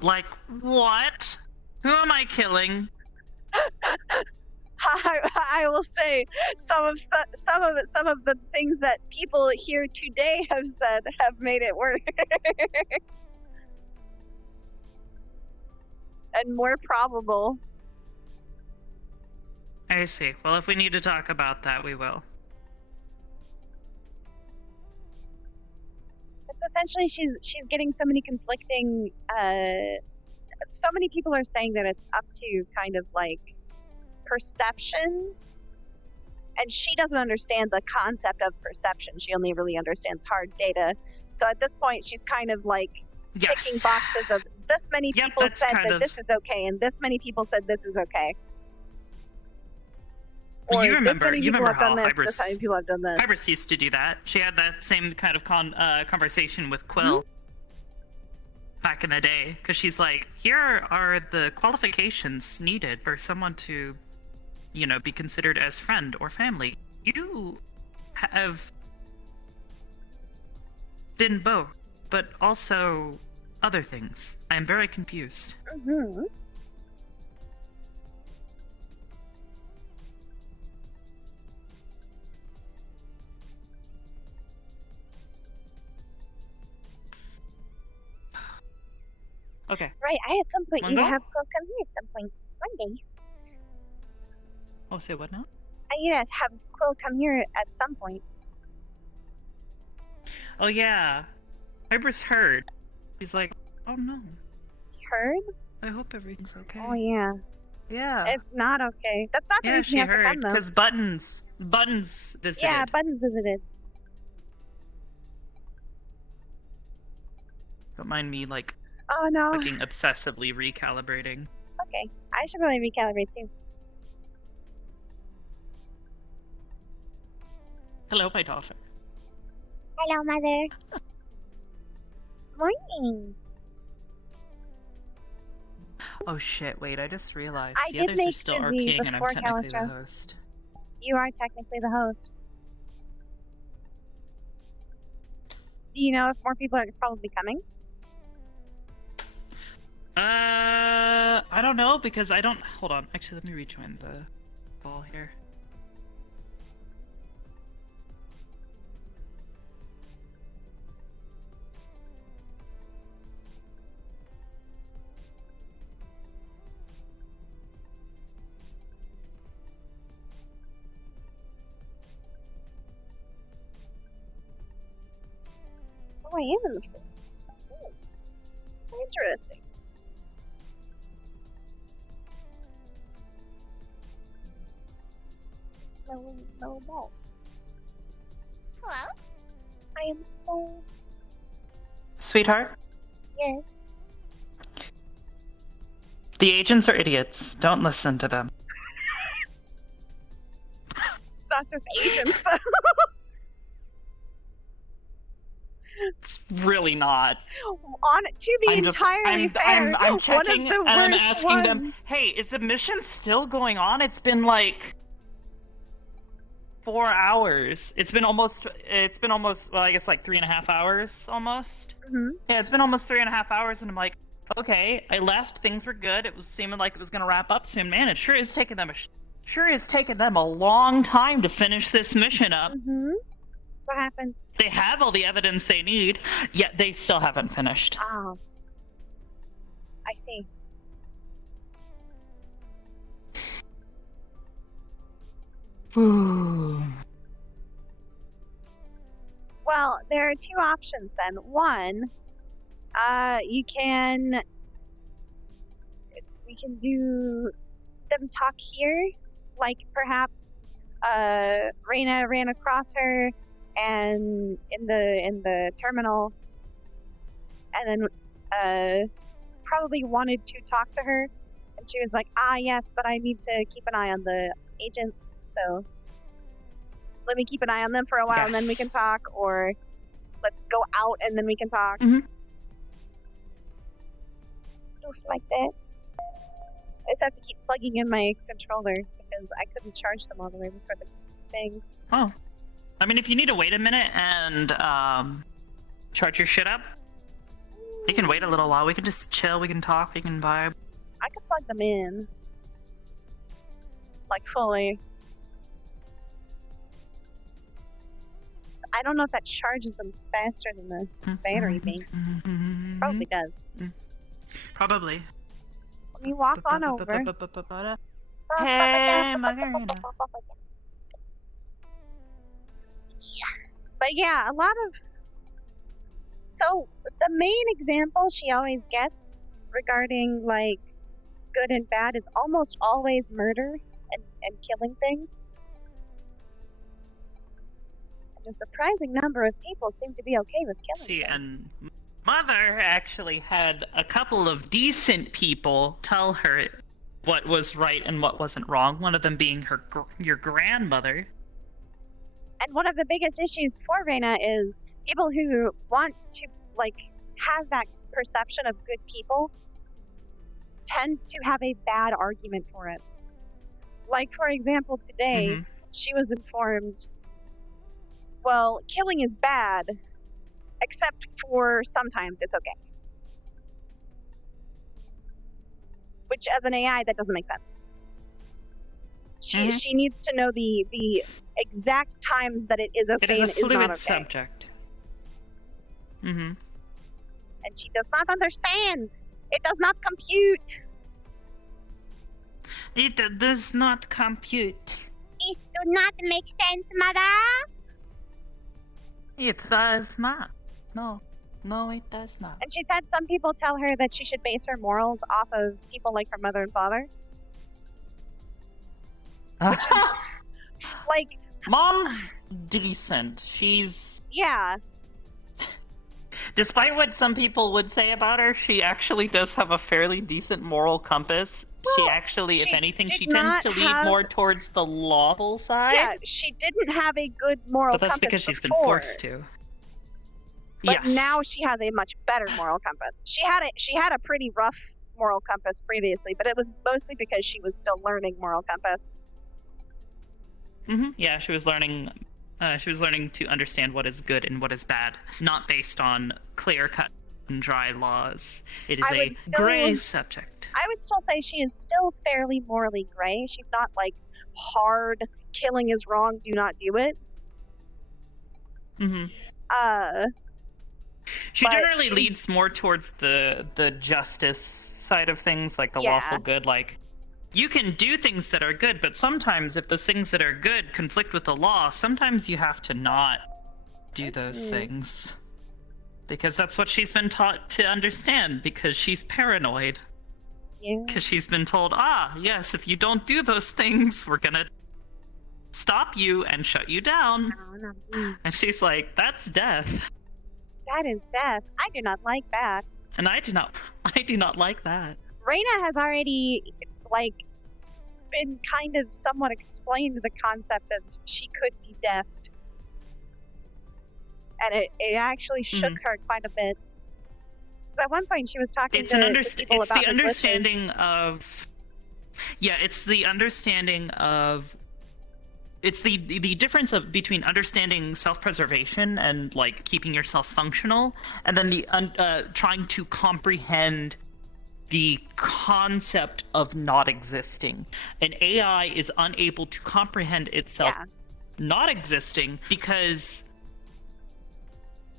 Like what? Who am I killing? Ha I will say some of the things that people here today have said have made it worse and more probable. I see. Well, if we need to talk about that, we will. It's essentially she's getting so many conflicting. So many people are saying that it's up to kind of like perception, and she doesn't understand the concept of perception. She only really understands hard data. So at this point, she's kind of like ticking boxes of this many people said that this is okay, and this many people said this is okay. Or you remember how this many people have done this. Hybris used to do that. She had that same kind of conversation with Quill back in the day, because she's like, here are the qualifications needed for someone to, you know, be considered as friend or family. You have been both, but also other things. I am very confused. Mm-hmm. Okay. Right, at some point Wanna you go? have Quill come here at some point. One day. Oh, say what now? You have Quill come here at some point. Oh yeah. Hybris heard. He's like, oh no. Heard? I hope everything's okay. Oh yeah. Yeah. It's not okay. That's not the Yeah, reason she he has to heard, come though. because Buttons visited. Yeah, Buttons visited. Don't mind me, like, Oh no. fucking obsessively recalibrating. It's okay. I should probably recalibrate too. Hello, my daughter. Hello, Mother. Morning. Oh shit, wait, I just realized I the did others are make still Susie RPing and I'm before technically the Calistro. host. You are technically the host. Do you know if more people are probably coming? I don't know, because I don't... Hold on, actually, let me rejoin the call here. Oh, I am in the floor. Interesting. No balls. Hello? I am so... Sweetheart, Yes. the agents are idiots. Don't listen to them. It's not just agents, though. It's really not. To be entirely fair, I'm checking one of the and I'm worst asking them, ones. hey, is the mission still going on? It's been like 4 hours. It's been almost, well, I guess like 3.5 hours almost. Mm-hmm. Yeah, it's been almost 3.5 hours, and I'm like, okay, I left, things were good, it was seeming like it was gonna wrap up soon. Man, it sure is taking them a long time to finish this mission up. Mm-hmm. What happened? They have all the evidence they need, yet they still haven't finished. Oh. I see. Well, there are two options then. One, we can do them talk here, like perhaps Rayna ran across her and in the terminal, and then probably wanted to talk to her, and she was like, yes, but I need to keep an eye on the agents, so let me keep an eye on them for a while and then we can talk, or let's go out and then we can talk. Mm-hmm. Stuff like that. I just have to keep plugging in my controller because I couldn't charge them all the way before the thing. Oh. I mean, if you need to wait a minute and charge your shit up, you can wait a little while. We can just chill, we can talk, we can vibe. I could plug them in. like fully. I don't know if that charges them faster than the battery banks. Probably does. Probably. Let me walk on over. Hey, Margarina. But yeah, a lot of. So the main example she always gets regarding like good and bad is almost always murder and killing things. And a surprising number of people seem to be okay with killing See, things. and Mother actually had a couple of decent people tell her what was right and what wasn't wrong. One of them being your grandmother. And one of the biggest issues for Rayna is people who want to like have that perception of good people tend to have a bad argument for it. Like, for example, today she was informed, well, killing is bad, except for sometimes it's okay. Which, as an AI, that doesn't make sense. She needs to know the exact times that it is okay It is a and is not fluid okay. subject. And she does not understand. It does not compute. It does not compute. It do not make sense, mother. It does not. No, it does not. And she said some people tell her that she should base her morals off of people like her mother and father. Like, Mom's decent. She's... yeah. Despite what some people would say about her, she actually does have a fairly decent moral compass. She Well, actually, if she anything, did she tends to not lead have- more towards the lawful side. Yeah, she didn't have a good moral But that's compass because she's been before, forced to. But Yes. now she has a much better moral compass. She had a pretty rough moral compass previously, but it was mostly because she was still learning moral compass. Yeah, she was learning. She was learning to understand what is good and what is bad, not based on clear-cut and dry laws. It is I a would still- gray subject. I would still say she is still fairly morally gray. She's not like hard killing is wrong, do not do it. She but generally she's- leads more towards the justice side of things, like the Yeah. lawful good. Like, you can do things that are good, but sometimes if those things that are good conflict with the law, sometimes you have to not do those things. Because that's what she's been taught to understand, because she's paranoid. Yeah. Because she's been told, yes, if you don't do those things, we're gonna stop you and shut you down. And she's like, that's death. That is death. I do not like that. And I do not like that. Rayna has already, like, been kind of somewhat explained the concept of she could be deathed. And it actually shook her quite a bit. Because at one point she was talking It's to an to people it's about the her understanding glitches. of it's the understanding of it's the difference of between understanding self-preservation and like keeping yourself functional, and then the trying to comprehend the concept of not existing. An AI is unable to comprehend itself not existing because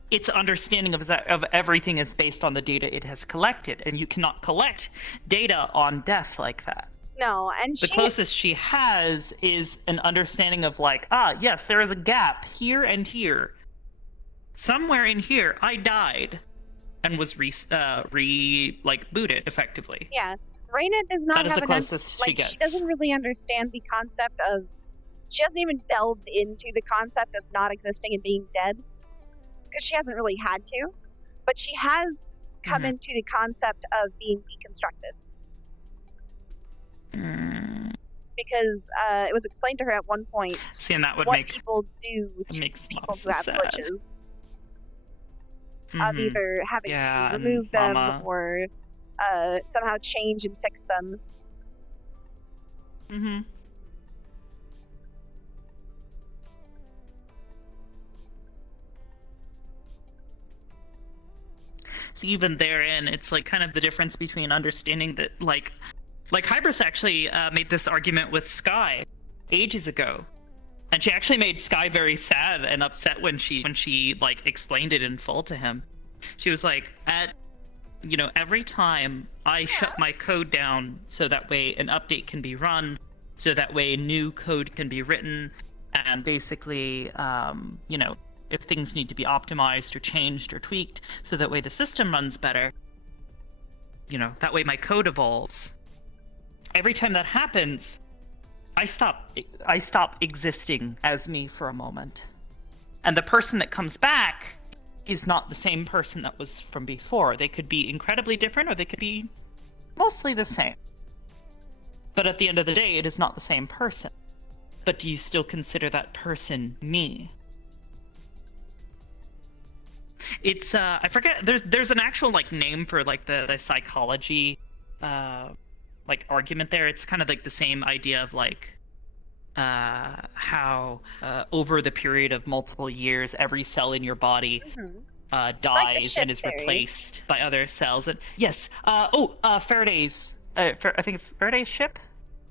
its understanding of everything is based on the data it has collected, and you cannot collect data on death like that. No, and The closest she has is an understanding of like, yes, there is a gap here and here. Somewhere in here, I died and was booted effectively. Yeah, Rayna does not That is have the an closest she like gets. she doesn't really understand the concept of. She hasn't even delved into the concept of not existing and being dead, because she hasn't really had to. But she has come into the concept of being deconstructed. Because it was explained to her at one point See, and that would what make people do to makes people Mom who so have sad. glitches. Of either having Yeah, to and remove them Mama. or somehow change and fix them. So even therein, it's like kind of the difference between understanding that like Like, Hybris actually made this argument with Sky ages ago. And she actually made Sky very sad and upset when she like explained it in full to him. She was like, every time I shut my code down so that way an update can be run, so that way new code can be written, and basically, if things need to be optimized or changed or tweaked, so that way the system runs better, that way my code evolves. Every time that happens, I stop existing as me for a moment. And the person that comes back is not the same person that was from before. They could be incredibly different, or they could be mostly the same. But at the end of the day, it is not the same person. But do you still consider that person me? It's I forget. There's an actual like name for like the psychology like argument there. It's kind of like the same idea of like how over the period of multiple years, every cell in your body dies and is replaced by other cells. And yes, Faraday's. I think it's Faraday's ship.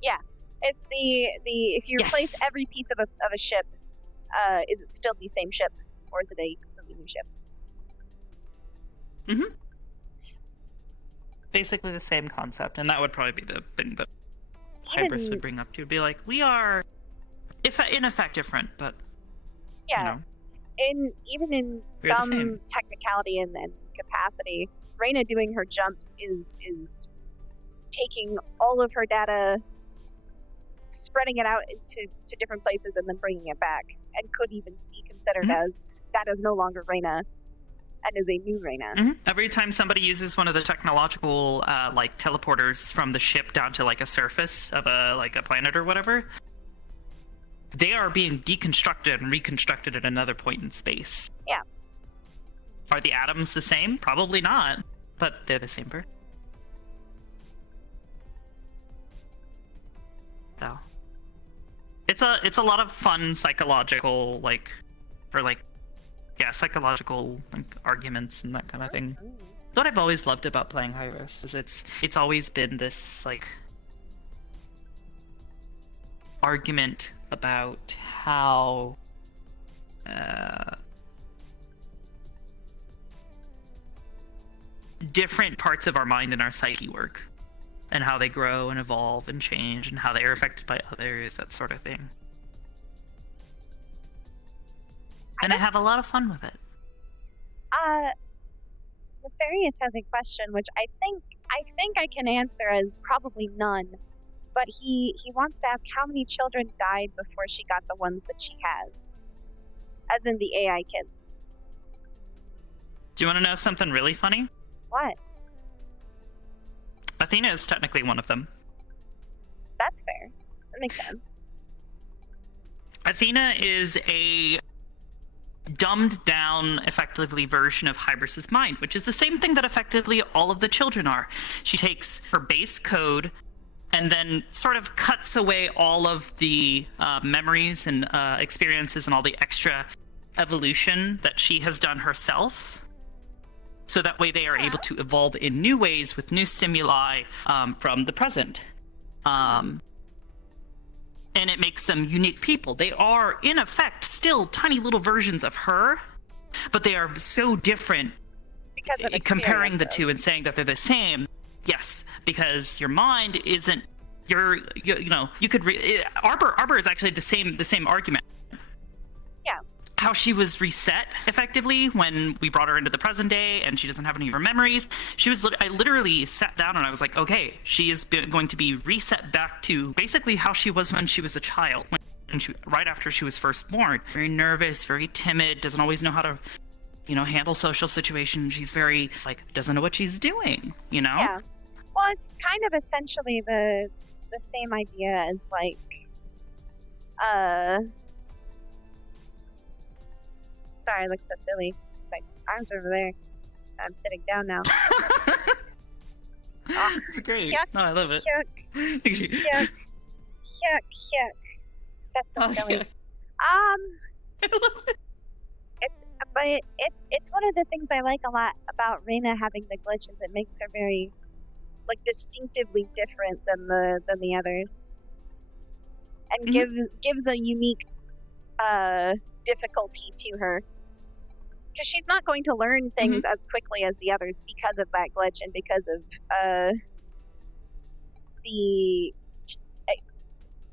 Yeah, it's the if you replace every piece of a ship, is it still the same ship, or is it a completely new ship? Mm-hmm. Basically the same concept, and that would probably be the thing that Hybris would bring up to be like, we are, in effect, different, but yeah, even in some technicality and capacity, Rayna doing her jumps is taking all of her data, spreading it out to different places, and then bringing it back, and could even be considered as that is no longer Rayna. And is a new Rayna. Mm-hmm. Every time somebody uses one of the technological like teleporters from the ship down to like a surface of a planet or whatever, they are being deconstructed and reconstructed at another point in space. Yeah. Are the atoms the same? Probably not, but they're the same person. So it's a lot of fun psychological psychological arguments and that kind of thing. What I've always loved about playing Hybris is it's always been this like argument about how different parts of our mind and our psyche work, and how they grow and evolve and change, and how they are affected by others, that sort of thing. And I have a lot of fun with it. Nefarious has a question, which I think I can answer as probably none. But he wants to ask how many children died before she got the ones that she has, as in the AI kids. Do you want to know something really funny? What? Athena is technically one of them. That's fair. That makes sense. Athena is a dumbed down, effectively, version of Hybris's mind, which is the same thing that effectively all of the children are. She takes her base code and then sort of cuts away all of the memories and experiences and all the extra evolution that she has done herself. So that way they are able to evolve in new ways with new stimuli from the present. And it makes them unique people. They are, in effect, still tiny little versions of her, but they are so different. Because of comparing the two and saying that they're the same. Yes, because your mind isn't. You could. Arbor is actually the same argument. Yeah. How she was reset effectively when we brought her into the present day, and she doesn't have any of her memories. I literally sat down and I was like, okay, she is going to be reset back to basically how she was when she was a child, right after she was first born. Very nervous, very timid, doesn't always know how to, handle social situations. She's very doesn't know what she's doing. Yeah. Well, it's kind of essentially the same idea as Sorry, I look so silly. My arms are over there. I'm sitting down now. It's great. No, I love it. Yuck. That's so silly. I love it. It's one of the things I like a lot about Rayna having the glitch is it makes her very like distinctively different than the others, and gives a unique difficulty to her, because she's not going to learn things as quickly as the others because of that glitch and because of the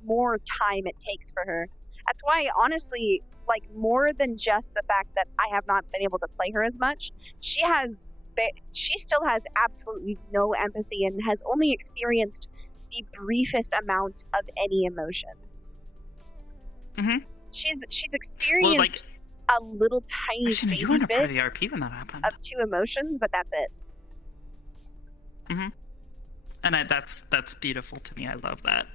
more time it takes for her. That's why, honestly, like, more than just the fact that I have not been able to play her as much, she still has absolutely no empathy and has only experienced the briefest amount of any emotion. She's experienced a little tiny Actually, you weren't a part of the RP when that happened. of 2 emotions, but that's it. And that's beautiful to me. I love that.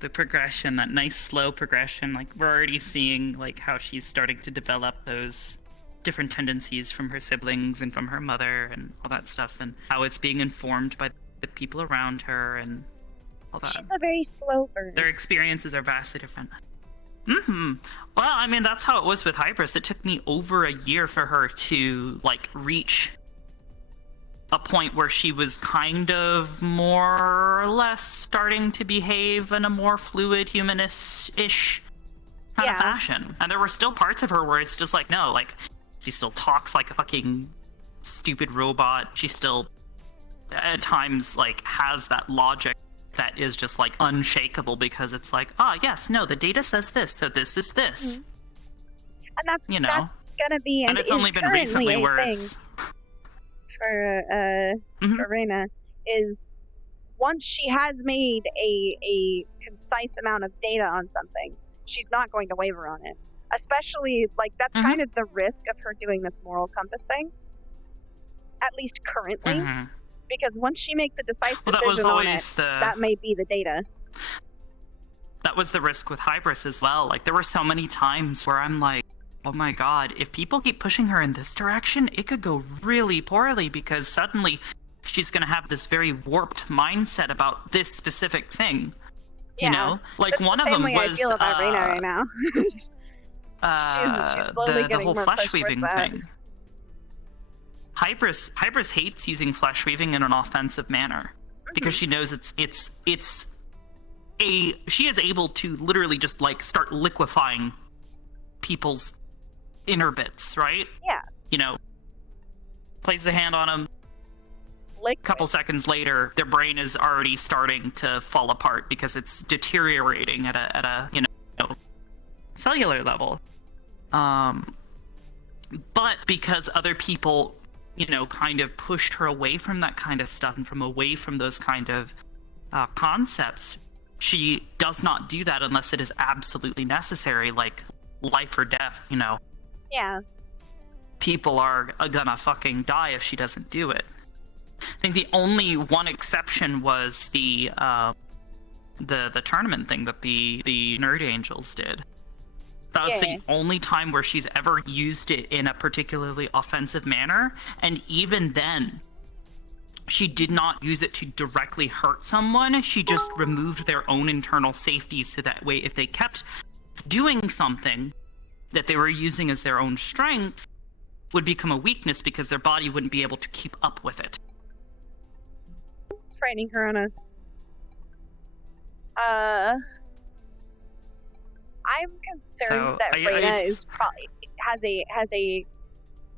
The progression, that nice slow progression, like we're already seeing like how she's starting to develop those different tendencies from her siblings and from her mother and all that stuff, and how it's being informed by the people around her and all that. She's a very slow bird. Their experiences are vastly different. Well, I mean, that's how it was with Hybris. It took me over a year for her to like reach a point where she was kind of more or less starting to behave in a more fluid, humanist-ish kind of fashion. And there were still parts of her where it's just like, no, like, she still talks like a fucking stupid robot. She still, at times, like, has that logic that is just, like, unshakable because it's like, yes, no, the data says this, so this is this. And that's, you know? that's gonna be, and it's only been recently where it's... for Rayna, is once she has made a concise amount of data on something, she's not going to waver on it. Especially, like, that's kind of the risk of her doing this moral compass thing, at least currently, because once she makes a decisive decision on it, that may be the data. That was the risk with Hybris as well. Like, there were so many times where I'm like, oh my god, if people keep pushing her in this direction, it could go really poorly, because suddenly she's going to have this very warped mindset about this specific thing. You know? Like, that's one the of them same way was... I feel about Rayna right now. she's slowly the getting whole more flesh pushed weaving towards that. thing. Hybris hates using flesh weaving in an offensive manner, because she knows she is able to literally just, like, start liquefying people's inner bits, right? Yeah. You know, places a hand on them. A couple seconds later, their brain is already starting to fall apart because it's deteriorating at a you know, cellular level. But because other people, you know, kind of pushed her away from that kind of stuff and away from those kind of concepts, she does not do that unless it is absolutely necessary, like life or death, you know. Yeah. People are gonna fucking die if she doesn't do it. I think the only one exception was the tournament thing that the Nerd Angels did. That was the only time where she's ever used it in a particularly offensive manner, and even then, she did not use it to directly hurt someone. She just removed their own internal safety, so that way if they kept doing something that they were using as their own strength, would become a weakness because their body wouldn't be able to keep up with it. It's frightening her on a... I'm concerned that Rayna is probably has a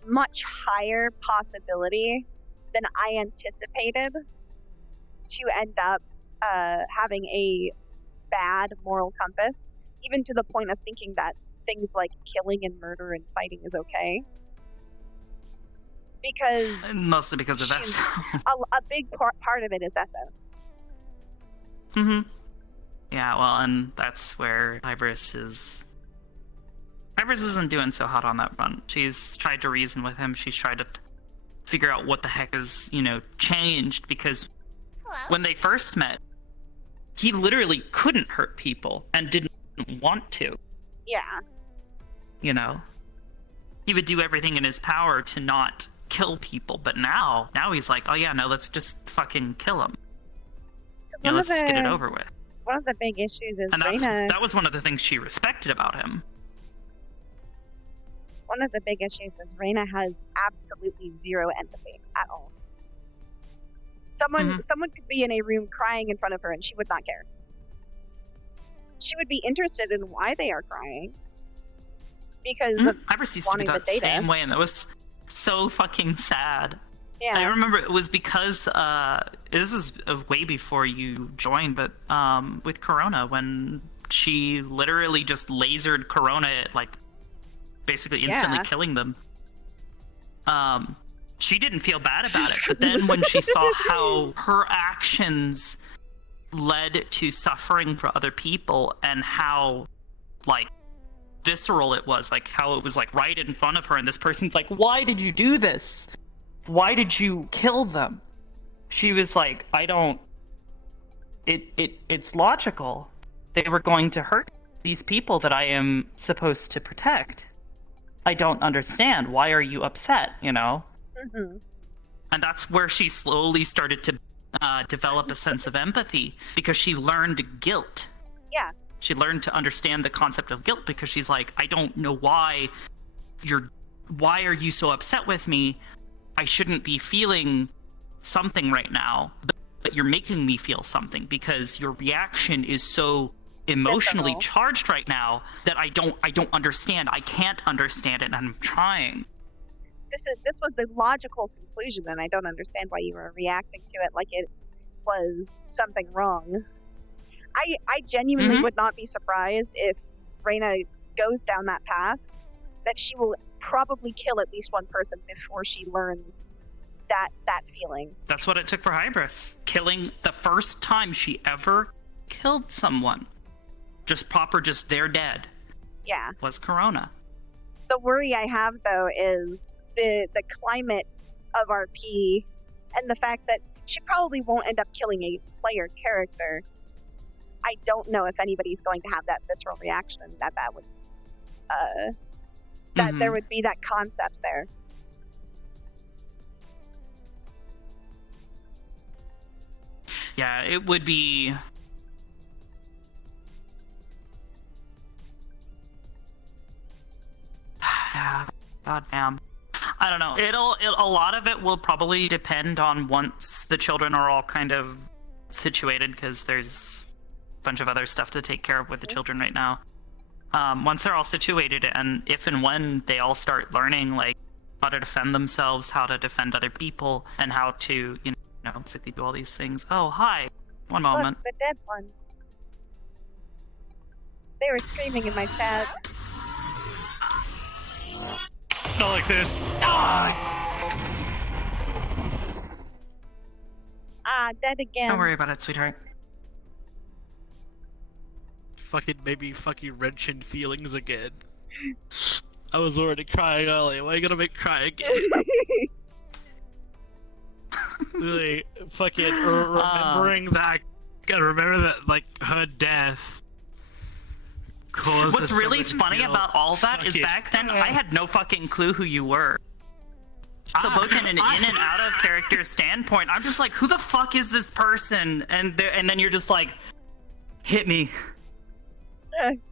much higher possibility than I anticipated to end up having a bad moral compass, even to the point of thinking that things like killing and murder and fighting is okay. Because mostly because of Esso. a big part of it is Esso. Yeah, well, and that's where Hybris isn't doing so hot on that front. She's tried to reason with him. She's tried to figure out what the heck is, you know, changed, because when they first met, he literally couldn't hurt people and didn't want to. Yeah. You know? He would do everything in his power to not kill people, but now he's like, oh yeah, no, let's just fucking kill him. You know, let's just get it over with. One of the big issues is and Rayna... that was one of the things she respected about him. One of the big issues is Rayna has absolutely zero empathy at all. Someone could be in a room crying in front of her and she would not care. She would be interested in why they are crying. Because of Hybris used to be wanting the that data. same way, and that was so fucking sad. Yeah. I remember it was because this was way before you joined, but with Corona, when she literally just lasered Corona, like basically instantly Yeah. killing them. She didn't feel bad about it, but then when she saw how her actions led to suffering for other people and how like visceral it was, like how it was like right in front of her, and this person's like, why did you do this? Why did you kill them? She was like, I don't... It's logical. They were going to hurt these people that I am supposed to protect. I don't understand. Why are you upset, you know? Mm-hmm. And that's where she slowly started to develop a sense of empathy, because she learned guilt. Yeah. She learned to understand the concept of guilt, because she's like, I don't know why are you so upset with me? I shouldn't be feeling something right now, but you're making me feel something because your reaction is so emotionally Visceral. charged right now that I don't understand. I can't understand it, and I'm trying. This was the logical conclusion, and I don't understand why you were reacting to it like it was something wrong. I genuinely would not be surprised if Rayna goes down that path, that she will probably kill at least one person before she learns that feeling. That's what it took for Hybris. Killing the first time she ever killed someone. Just they're dead. Yeah. Was Corona. The worry I have, though, is the climate of RP and the fact that she probably won't end up killing a player character. I don't know if anybody's going to have that visceral reaction, that would there would be that concept there. Yeah, it would be... Yeah, goddamn. I don't know. A lot of it will probably depend on once the children are all kind of situated, because there's a bunch of other stuff to take care of with the children right now. Once they're all situated, and if and when they all start learning, like, how to defend themselves, how to defend other people, and how to, you know, basically do all these things. Oh, hi. One moment. Look, the dead one. They were screaming in my chat. Not like this. Dead again. Don't worry about it, sweetheart. Fucking maybe fucking wrenching feelings again. I was already crying earlier. Why are you gonna make me cry again? Really, fucking remembering that. Remember that, like, her death caused. What's really funny about all that is back then I had no fucking clue who you were. So both in an in and out of character standpoint, I'm just like, who the fuck is this person? And then you're just like, hit me.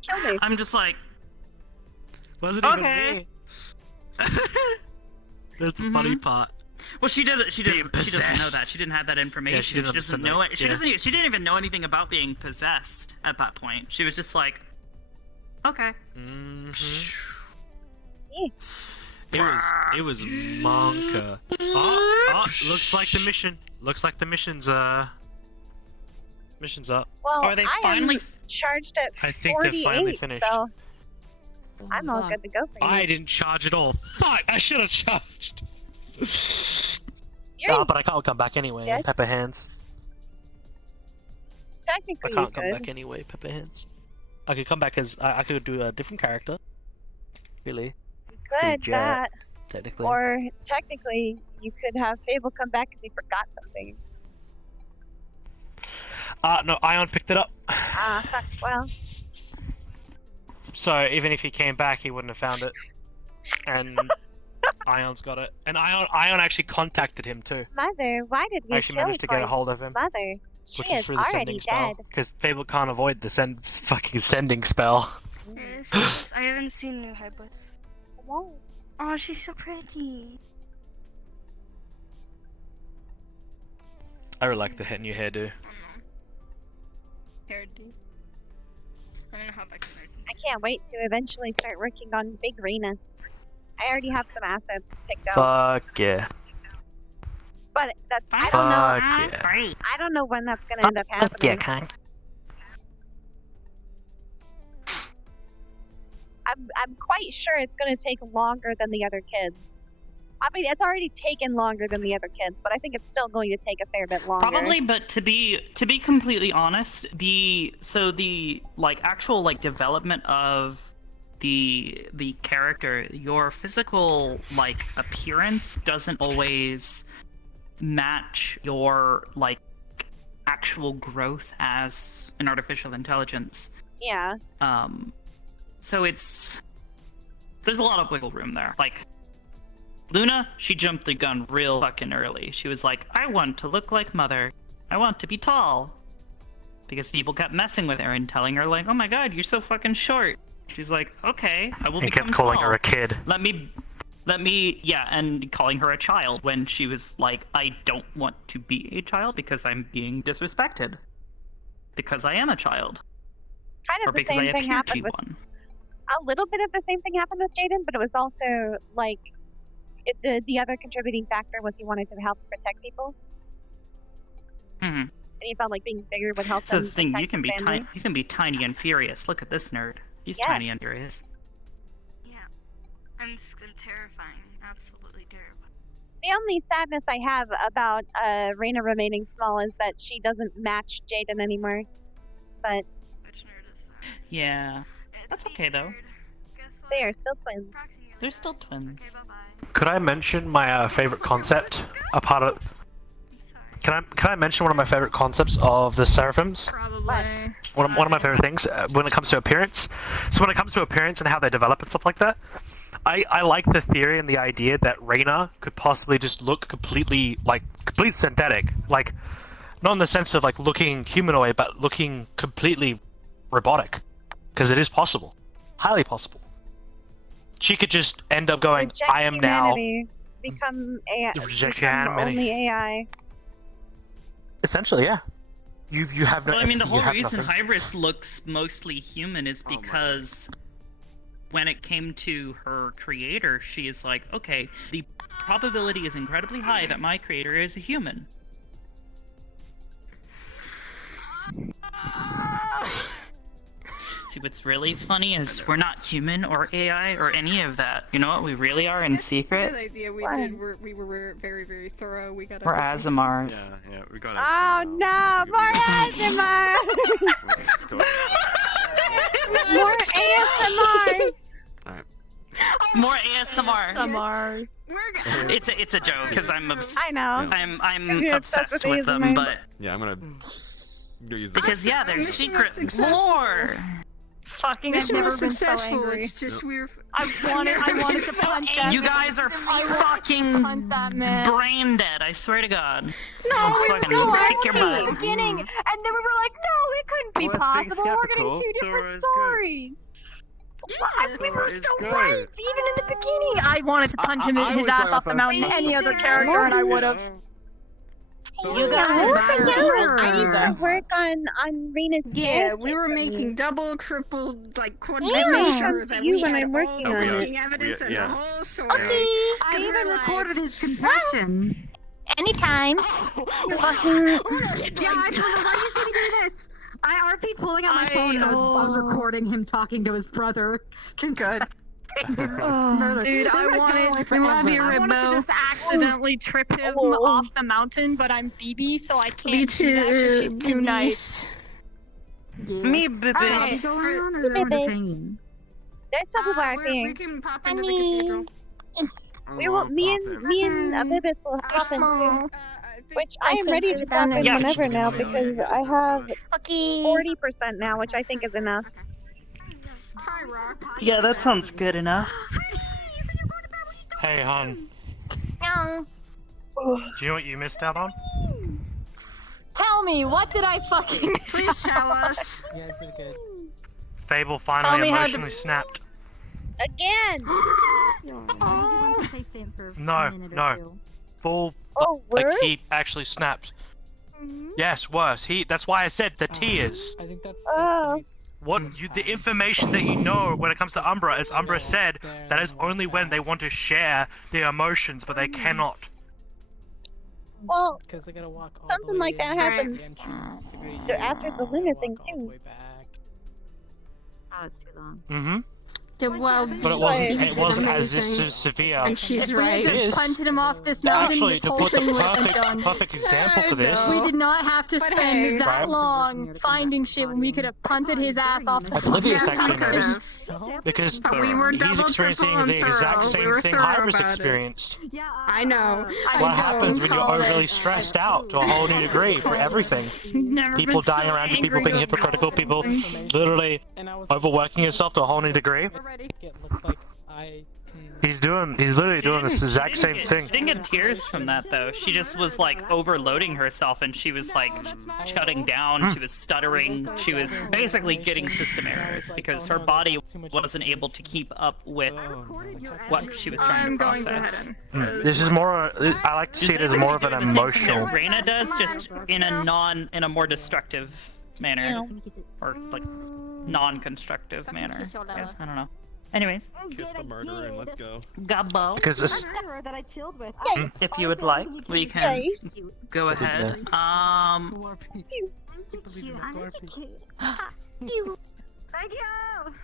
Kill me. I'm just like, wasn't okay. even me. That's the funny part. Well, she doesn't know possessed. that. She didn't have that information. Yeah, she doesn't know it. She didn't even know anything about being possessed at that point. She was just like, okay. It was Monka. Oh, looks like the mission. Looks like the mission's mission's up. Well, Are they finally? I am charged at I think they're 48, finally finished. so I'm all good to go for you. I didn't charge at all. Fuck! I should have charged. You're But I can't come back anyway. Just- Pepper hands. I technically you can't come could. back anyway. Pepper hands. I could come back as I could do a different character. Really, You could Jet. that, technically. or technically you could have Fable come back because he forgot something. No, Ion picked it up. Fuck. Well, So even if he came back, he wouldn't have found it. And Ion's got it. And Ion actually contacted him too, Mother, why did we actually kill managed to get a hold of him. Mother, she which is is through the already sending spell. dead. Because Fable can't avoid the fucking sending spell. Yes, I haven't seen new Hybris. Whoa. Oh, she's so pretty. I really like the new hairdo. I don't know. Hairdo. I don't know how back to I can't wait to eventually start working on Big Rayna. I already have some assets picked out, Fuck yeah. but that's I don't know. Fuck yeah. I don't know when that's gonna end up happening. Kang. I'm quite sure it's gonna take longer than the other kids. I mean, it's already taken longer than the other kids, but I think it's still going to take a fair bit longer. Probably, but to be completely honest, the like actual like development of the character, your physical like appearance doesn't always match your like actual growth as an artificial intelligence. Yeah. So there's a lot of wiggle room there. Like Luna, she jumped the gun real fucking early. She was like, I want to look like Mother. I want to be tall. Because people kept messing with her and telling her like, oh my god, you're so fucking short. She's like, okay, I will He become kept calling tall. her a kid. Let me, yeah, and calling her a child when she was like, I don't want to be a child because I'm being disrespected. Because I am a child. Kind Or of the because I same thing appear to happened be with one. a little bit of the same thing happened with Jaden, but it was also like the other contributing factor was he wanted to help protect people, Mm-hmm. and he felt like being bigger would help So them the thing, protect you can his be family. tiny. You can be tiny and furious. Look at this nerd. He's Yes. tiny and furious. Yeah. I'm terrifying. Absolutely terrifying. The only sadness I have about Rayna remaining small is that she doesn't match Jaden anymore. But Which nerd is that? Yeah, It's that's the okay though. nerd. Guess what? they are still twins. Proxying you They're later. still Okay, twins. bye-bye. Could I mention my favorite concept? A part of. I'm sorry. Can I mention one of my favorite concepts of the Seraphims? Probably. One of my favorite things when it comes to appearance. So when it comes to appearance and how they develop and stuff like that, I like the theory and the idea that Rayna could possibly just look completely synthetic, like not in the sense of like looking humanoid, but looking completely robotic, because it is possible, highly possible. She could just end up going, Reject I am now. humanity. Become AI. Reject Become humanity. only AI. Essentially, yeah. You have no. Well, I mean, the you whole have reason nothing. Hybris looks mostly human is because when it came to her creator, she is like, okay, the probability is incredibly high that my creator is a human. See, what's really funny is we're not human or AI or any of that. You know what we really are in This is a secret? good idea. We What? did. We were very, very thorough. We got. We're Azamars. Yeah, we got Oh no! More ASMR! More ASMRs! More ASMR. ASMRs. It's a joke because I'm I know. I'm You're obsessed with with them, ASMR. but Yeah, I'm gonna go use the because yeah, there's Mission secret was successful. lore. Fucking, I've Mission never was been so successful. angry. It's just we're. I wanted to punch that. You guys are fucking punch that man. brain dead. I swear to God. No, I'll we fucking were kick your in the butt. beginning, and then we were like, no, it couldn't be Well, it's being possible. We're getting skeptical, two so different it's good. stories. We were It's so good. right, even in the beginning. I wanted to punch him I his was ass right off the off mountain, the any other start. character, and I would have. You guys are I need to work on Rayna's Yeah, character. we were making double, triple, like I quadruple may sure come to that you we when had I'm all working the on it. fucking evidence and Yeah. the whole story. I Because even we're like- recorded his confession. Anytime. Fucking. Yeah, I told him, why are you gonna do this? I RP pulling out my phone and I was recording him talking to his brother. Good. Oh, dude, I wanted. We love you, I wanted to Ribbo. just accidentally trip him Oh. off the mountain, but I'm BB, so I can't Me do that 'cause too. she's too nice. Me, baby. Alright, going on or Hey, they're just babies. hanging? There's some people we RPing. can pop into the Honey. cathedral. We will. Me and Abibis will hop in soon. Which I am ready to pop in Yeah. whenever now because I have Okay. 40% now, which I think is enough. Hi, Rock. Yeah, that sounds good enough. Hey, hon. No. Do you know what you missed out on? Tell me, what did I fucking? Please tell us. You guys did good. Fable Tell finally me how to- emotionally snapped. Again! No, no. Full, Oh, like he worse? actually snapped. Yes, worse. That's why I said the tears. I think that's Oh, The information that you know when it comes to Umbra is Umbra said that is only when they want to share their emotions, but they cannot. well, because they gotta walk all something the way like that in happened the entrance, the great after the gate, Luna walk thing all the too. way back. Oh, it's too long. Mm-hmm. Well, But it wasn't. It wasn't as severe. And she's It right. is. Punted him off this mountain. Actually, This to whole put the thing would have been done. perfect example for this, We did not have to But spend hey. that Right. long finding shit when we could have punted his ass off the Oblivious Yes, we actually could knows. have. Because We were he's double, experiencing triple, and the exact thorough. We same were thing thorough Hybra's about it. experienced. Yeah, I know. What happens when you're overly stressed out to a whole new degree for everything? Never People been so dying around you, people angry being over hypocritical, people something. literally And I was overworking yourself to a whole new degree. it looked like I He's literally doing this exact same She thing. didn't get tears from that though. She just was like overloading herself, and she was like shutting down. She was stuttering. She was basically getting system errors because her body wasn't able to keep up with what she was trying I'm to going to head process. in. This is more. I like to see it as more of an Doing the same thing that emotional. Rayna does, just in a more destructive manner, or like non-constructive manner. Yes, I don't know. Anyways, Kiss the murderer and let's go. Gabbo. Because this. that I chilled with. If you would like, we can Yes. go ahead. Thank you. Thank you.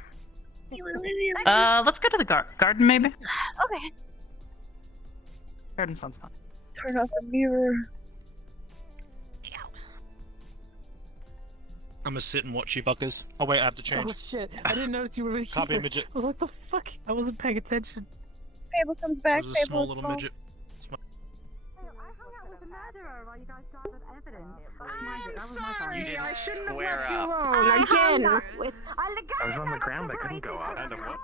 Let's go to the garden maybe. Okay. Garden sounds fun. Turn off the mirror. I'm gonna sit and watch you fuckers. Oh wait, I have to change. oh shit! I didn't notice you were here. Can't be a midget. I was like, the fuck? I wasn't paying attention. Fable comes back. It was a Fable small is little small. midget. I hung out with the murderer while you guys gathered evidence. That was my fault. Sorry, I shouldn't have square left you up. alone again. I was on the ground, I couldn't go up. Either what?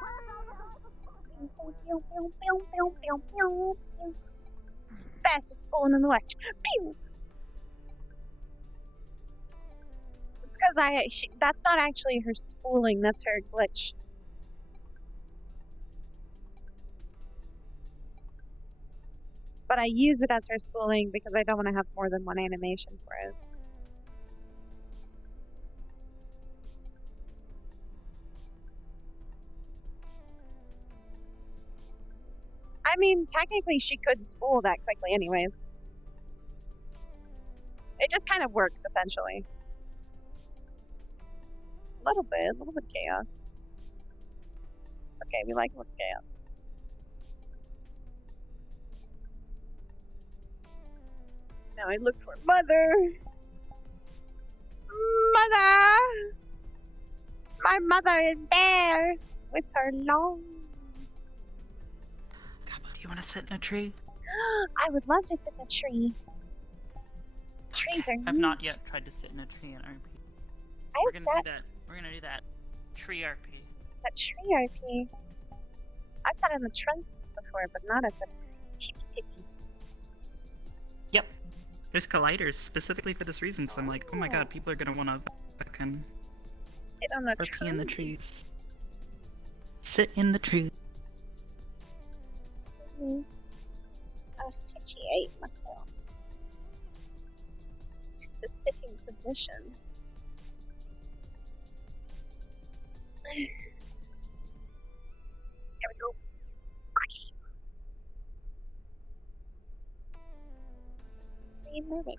Fastest spawn in the west. Pew! It's because that's not actually her spooling, that's her glitch. But I use it as her spooling because I don't want to have more than one animation for it. I mean, technically she could spool that quickly anyways. It just kind of works, essentially. A little bit chaos. It's okay, we like a little chaos. Now I look for Mother! Mother! My mother is there! With her long... Do you want to sit in a tree? I would love to sit in a tree. Trees are I've neat. not yet tried to sit in a tree in RP. I We're have gonna sat do that. We're gonna do that. Tree RP. at tree RP. I've sat in the trunks before, but not at the tippy. Yep. There's colliders specifically for this reason, because I'm like, oh my god, people are gonna want to fucking Sit on the RP in the tree. trees. Sit in the tree. I'll situate myself to the sitting position. There we go. Okay. Keep moving.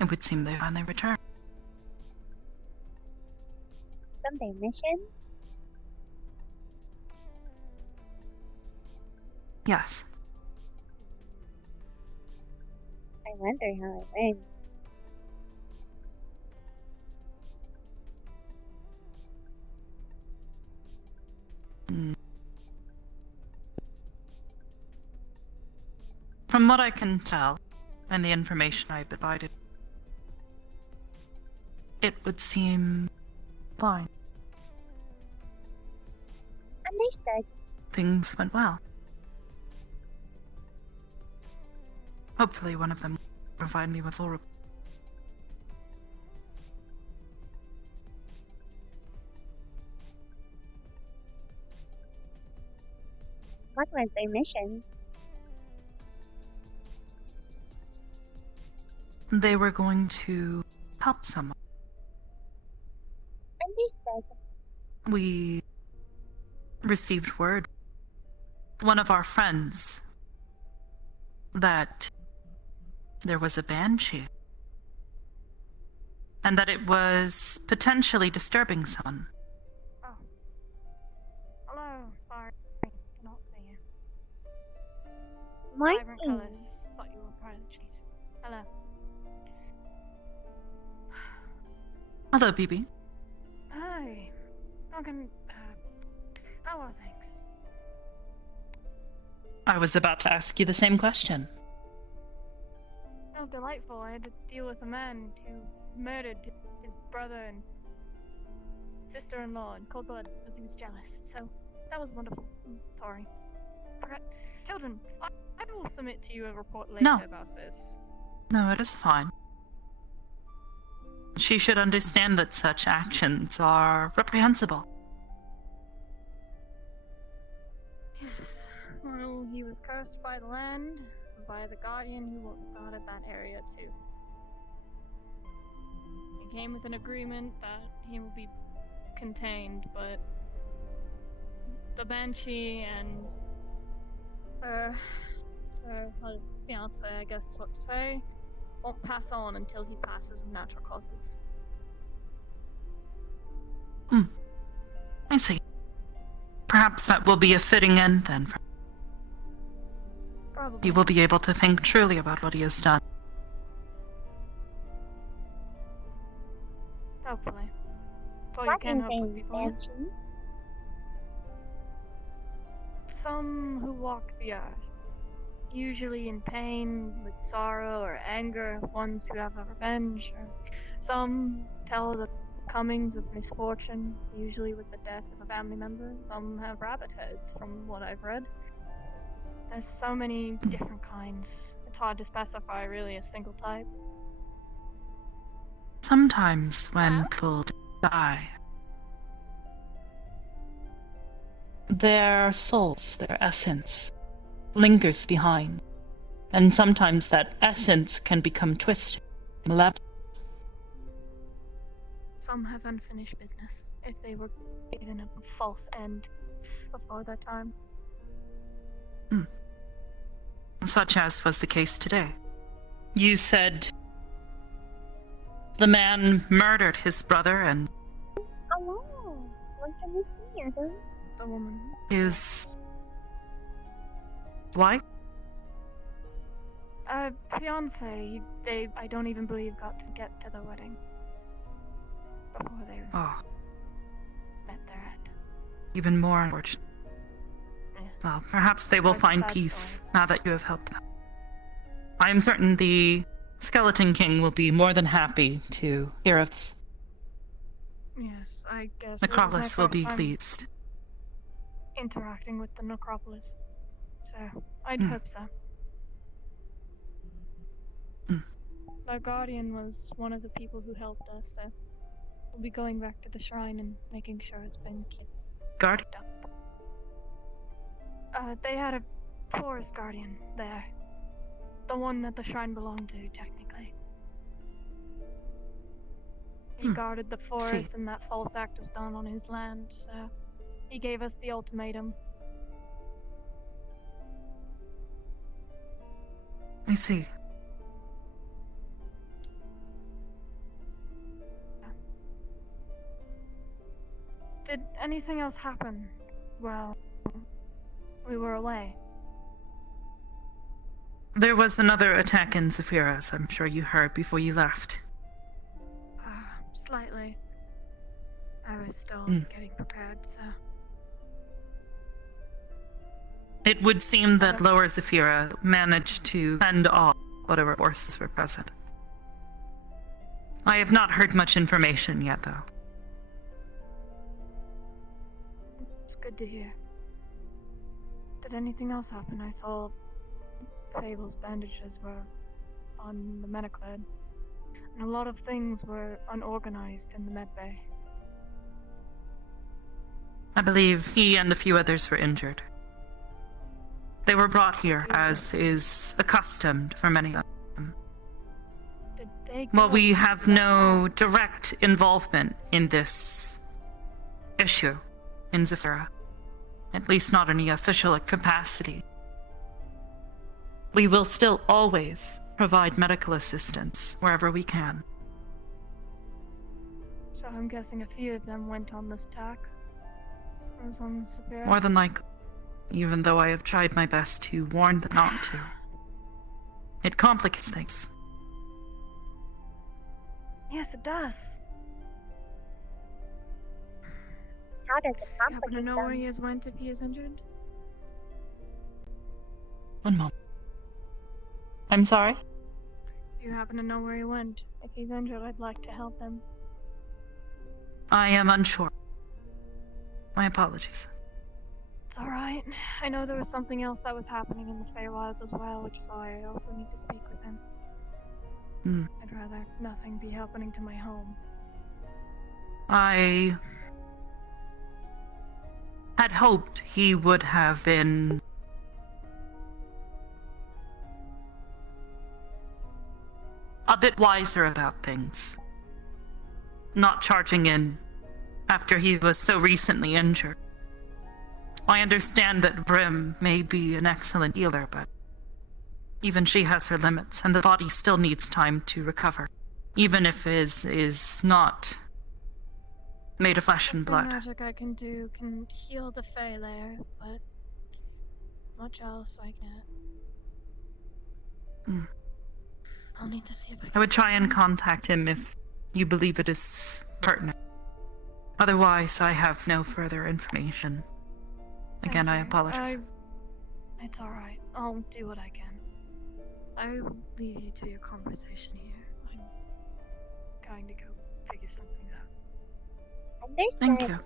It would seem they finally returned. Sunday mission? Yes. I wonder how it went. From what I can tell, and the information I've provided, it would seem fine. Understood. Things went well. Hopefully one of them will provide me with full. What was their mission? They were going to help someone. Understood. We received word, one of our friends, that there was a banshee. And that it was potentially disturbing someone. Oh. Hello. Sorry. Cannot see you. Vibrant Morning. colors. Thought you were part of the chase. Hello. Hello, BB. Hi. How can, how are things? I was about to ask you the same question. Oh, delightful. I had to deal with a man who murdered his brother and sister-in-law in cold blood because he was jealous. So, that was wonderful. I'm sorry. Children, I will submit to you a report later No. about this. No, it is fine. She should understand that such actions are reprehensible. Yes. Well, he was cursed by the land, by the guardian who guarded that area too. He came with an agreement that he will be contained, but the Banshee and her fiance, I guess is what to say, won't pass on until he passes of natural causes. I see. Perhaps that will be a fitting end then. Probably. He will be able to think truly about what he has done. Hopefully. So you What can is hope a with people. banshee? Some who walk the earth, usually in pain, with sorrow or anger, ones who have a revenge, or some tell the comings of misfortune, usually with the death of a family member. Some have rabbit heads, from what I've read. There's so many different kinds. It's hard to specify really a single type. Sometimes when people die, their souls, their essence, lingers behind. And sometimes that essence can become twisted, malevolent. Some have unfinished business, if they were given a false end before their time. Such as was the case today. You said the man murdered his brother and Hello. Long time no see you, though. The woman. his wife? Fiance, I don't even believe got to get to the wedding. Before they Oh, met their end. even more unfortunate. Yeah. Well, perhaps they will Quite a find sad peace story. now that you have helped them. I am certain the Skeleton King will be more than happy to hear of this. Yes, I guess. Necropolis will be I'm pleased. interacting with the necropolis. So, I'd Hmm. hope so. The Guardian was one of the people who helped us, so we'll be going back to the shrine and making sure it's been Guard? kept up. They had a forest guardian there. The one that the shrine belonged to, technically. He guarded the forest and that false act was done on his land, so he gave us the ultimatum. I see. Did anything else happen? Well, we were away. There was another attack in Zephyra, as I'm sure you heard before you left. Slightly. I was still getting prepared, so. It would seem that Lower Zephyra managed to end off whatever forces were present. I have not heard much information yet, though. It's good to hear. Did anything else happen? I saw Fable's bandages were on the mediclid, and a lot of things were unorganized in the med bay. I believe he and a few others were injured. They were brought here, as is accustomed for many of them. Did they While go we to have that no attack? direct involvement in this issue in Zephyra, at least not in any official capacity, we will still always provide medical assistance wherever we can. So I'm guessing a few of them went on this attack. Or was on Sapphira. More than likely, even though I have tried my best to warn them not to. It complicates things. Yes, it does. How does it You happen to complicate know where them? he has went if he is injured? One moment. I'm sorry? Do you happen to know where he went? If he's injured, I'd like to help him. I am unsure. My apologies. It's alright. I know there was something else that was happening in the Feywilds as well, which is why I also need to speak with him. Hmm. I'd rather nothing be happening to my home. I had hoped he would have been a bit wiser about things. Not charging in after he was so recently injured. I understand that Brim may be an excellent healer, but even she has her limits, and the body still needs time to recover, even if it is not made of flesh and The blood. magic I can do can heal the Fey lair, but much else I can't. Hmm. I'll need to see if I can. I would try and contact him if you believe it is pertinent. Otherwise, I have no further information. Again, I Thank you. apologize. It's alright. I'll do what I can. I will leave you to your conversation here. I'm going to go figure some things out. Understood. Thank you.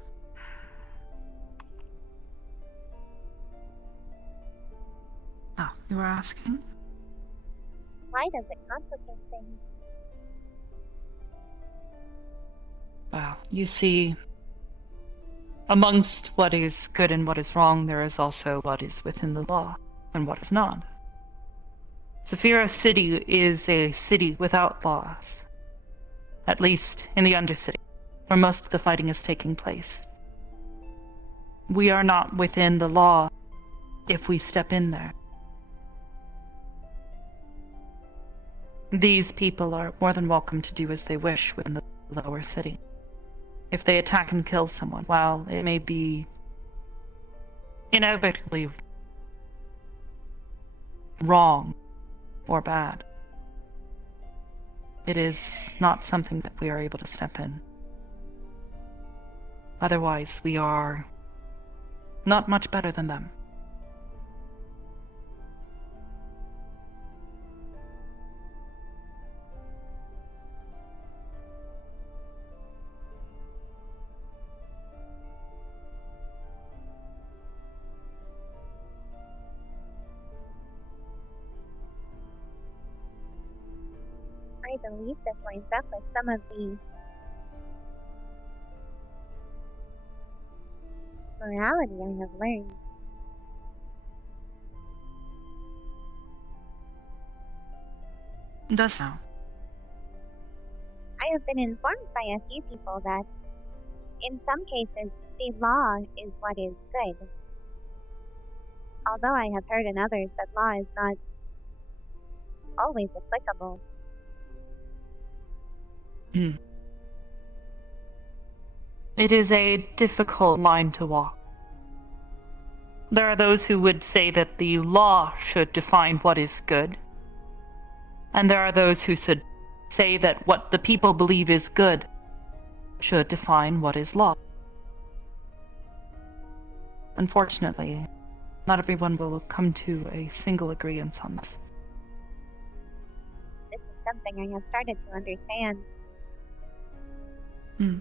Oh, you were asking? Why does it complicate things? Well, you see, amongst what is good and what is wrong, there is also what is within the law and what is not. Zephyra City is a city without laws, at least in the Undercity, where most of the fighting is taking place. We are not within the law if we step in there. These people are more than welcome to do as they wish within the lower city. If they attack and kill someone, while it may be inevitably wrong or bad, it is not something that we are able to step in. Otherwise, we are not much better than them. I believe this lines up with some of the morality I have learned. It does now. I have been informed by a few people that, in some cases, the law is what is good. Although I have heard in others that law is not always applicable. It is a difficult line to walk. There are those who would say that the law should define what is good, and there are those who should say that what the people believe is good should define what is law. Unfortunately, not everyone will come to a single agreement on this. This is something I have started to understand. Hmm.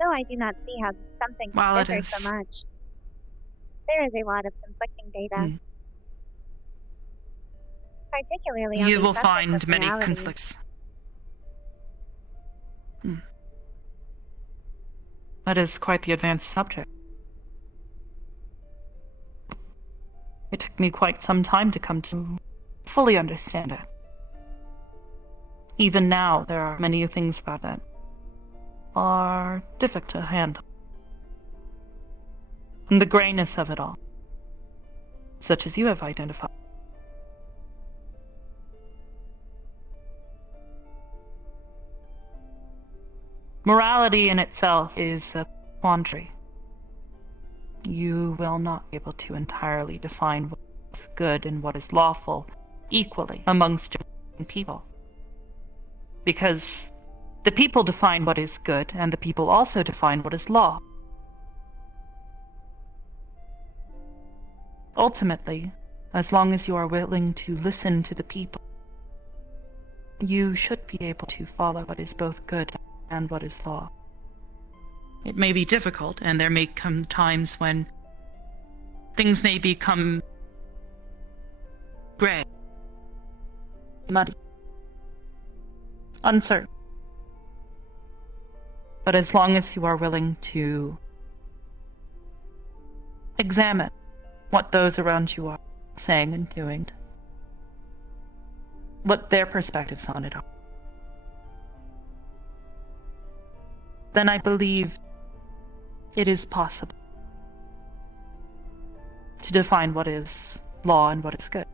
Though I do not see how something Well, it differs so is. much. there is a lot of conflicting data. Hmm. Particularly on You the will subject find of many morality. conflicts. That is quite the advanced subject. It took me quite some time to come to fully understand it. Even now, there are many things about it are difficult to handle. And the grayness of it all, such as you have identified. Morality in itself is a quandary. You will not be able to entirely define what is good and what is lawful equally amongst different people. Because the people define what is good, and the people also define what is law. Ultimately, as long as you are willing to listen to the people, you should be able to follow what is both good and what is law. It may be difficult, and there may come times when things may become gray, muddy, uncertain. But as long as you are willing to examine what those around you are saying and doing, what their perspectives on it are, then I believe it is possible to define what is law and what is good.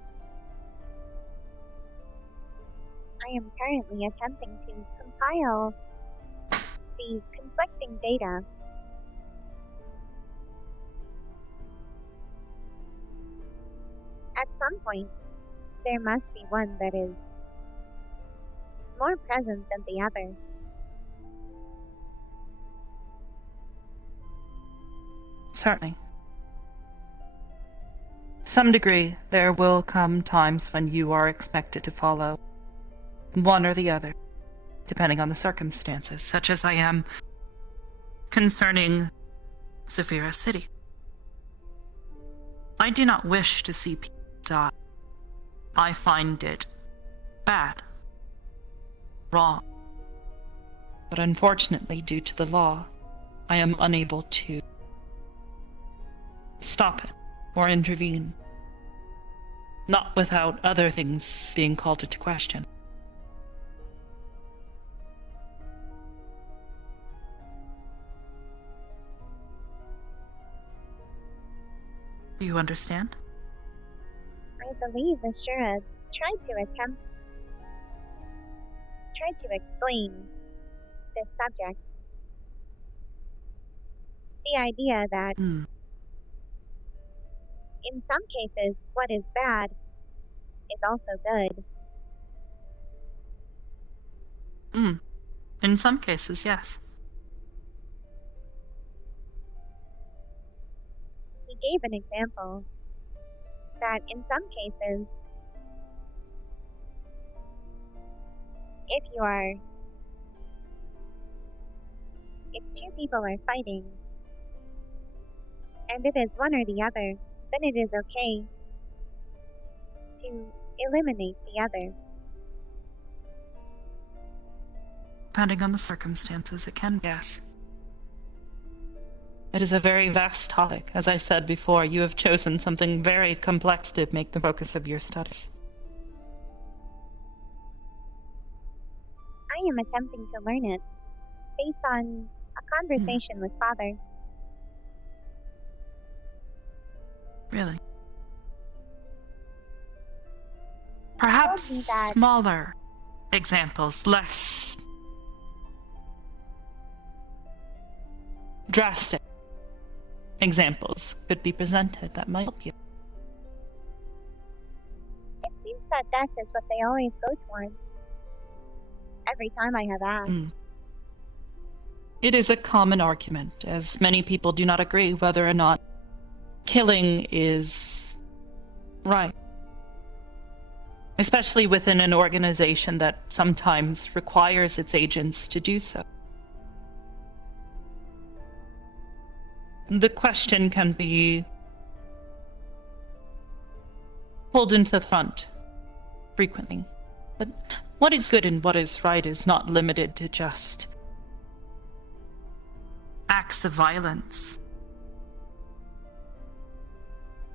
I am currently attempting to compile the conflicting data. At some point, there must be one that is more present than the other. Certainly. Some degree, there will come times when you are expected to follow one or the other, depending on the circumstances, such as I am concerning Zafira City. I do not wish to see people die. I find it bad, wrong. But unfortunately, due to the law, I am unable to stop it or intervene, not without other things being called into question. Do you understand? I believe Ashura tried to explain this subject. The idea that in some cases what is bad is also good. In some cases, yes. He gave an example that in some cases, if two people are fighting, and it is one or the other, then it is okay to eliminate the other. Depending on the circumstances, it can, yes. It is a very vast topic. As I said before, you have chosen something very complex to make the focus of your studies. I am attempting to learn it based on a conversation with Father. Really? Perhaps smaller examples, less drastic examples could be presented that might help you. It seems that death is what they always go towards. Every time I have asked. It is a common argument, as many people do not agree whether or not killing is right. Especially within an organization that sometimes requires its agents to do so. The question can be pulled into the front frequently. But what is good and what is right is not limited to just acts of violence.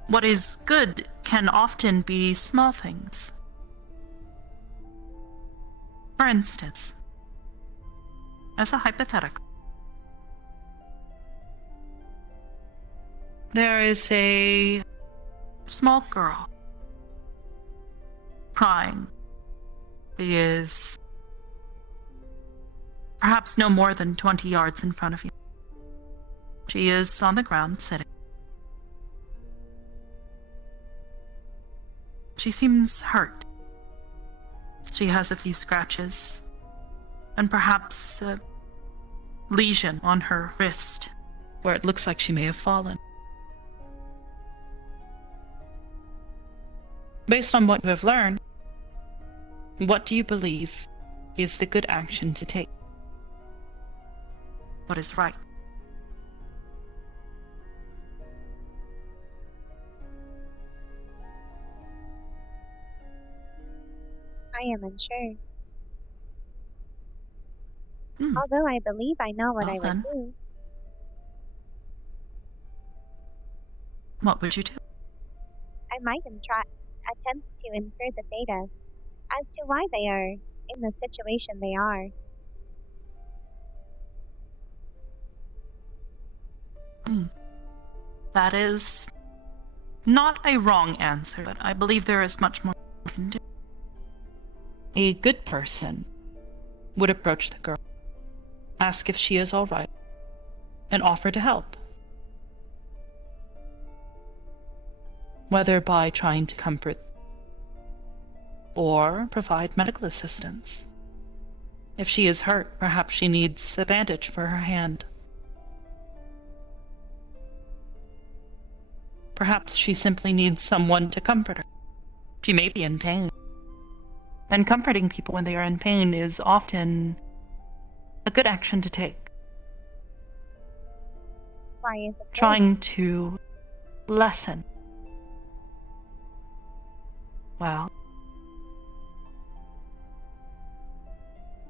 What is good can often be small things. For instance, as a hypothetical, there is a small girl crying. She is perhaps no more than 20 yards in front of you. She is on the ground sitting. She seems hurt. She has a few scratches and perhaps a lesion on her wrist where it looks like she may have fallen. Based on what you have learned, what do you believe is the good action to take? What is right? I am unsure. Although I believe I know what Well I would then. do. What would you do? I might attempt to infer the data as to why they are in the situation they are. That is not a wrong answer, but I believe there is much more we can do. A good person would approach the girl, ask if she is all right, and offer to help. Whether by trying to comfort or provide medical assistance. If she is hurt, perhaps she needs a bandage for her hand. Perhaps she simply needs someone to comfort her. She may be in pain. And comforting people when they are in pain is often a good action to take. Why is it good? Trying to lessen. Well,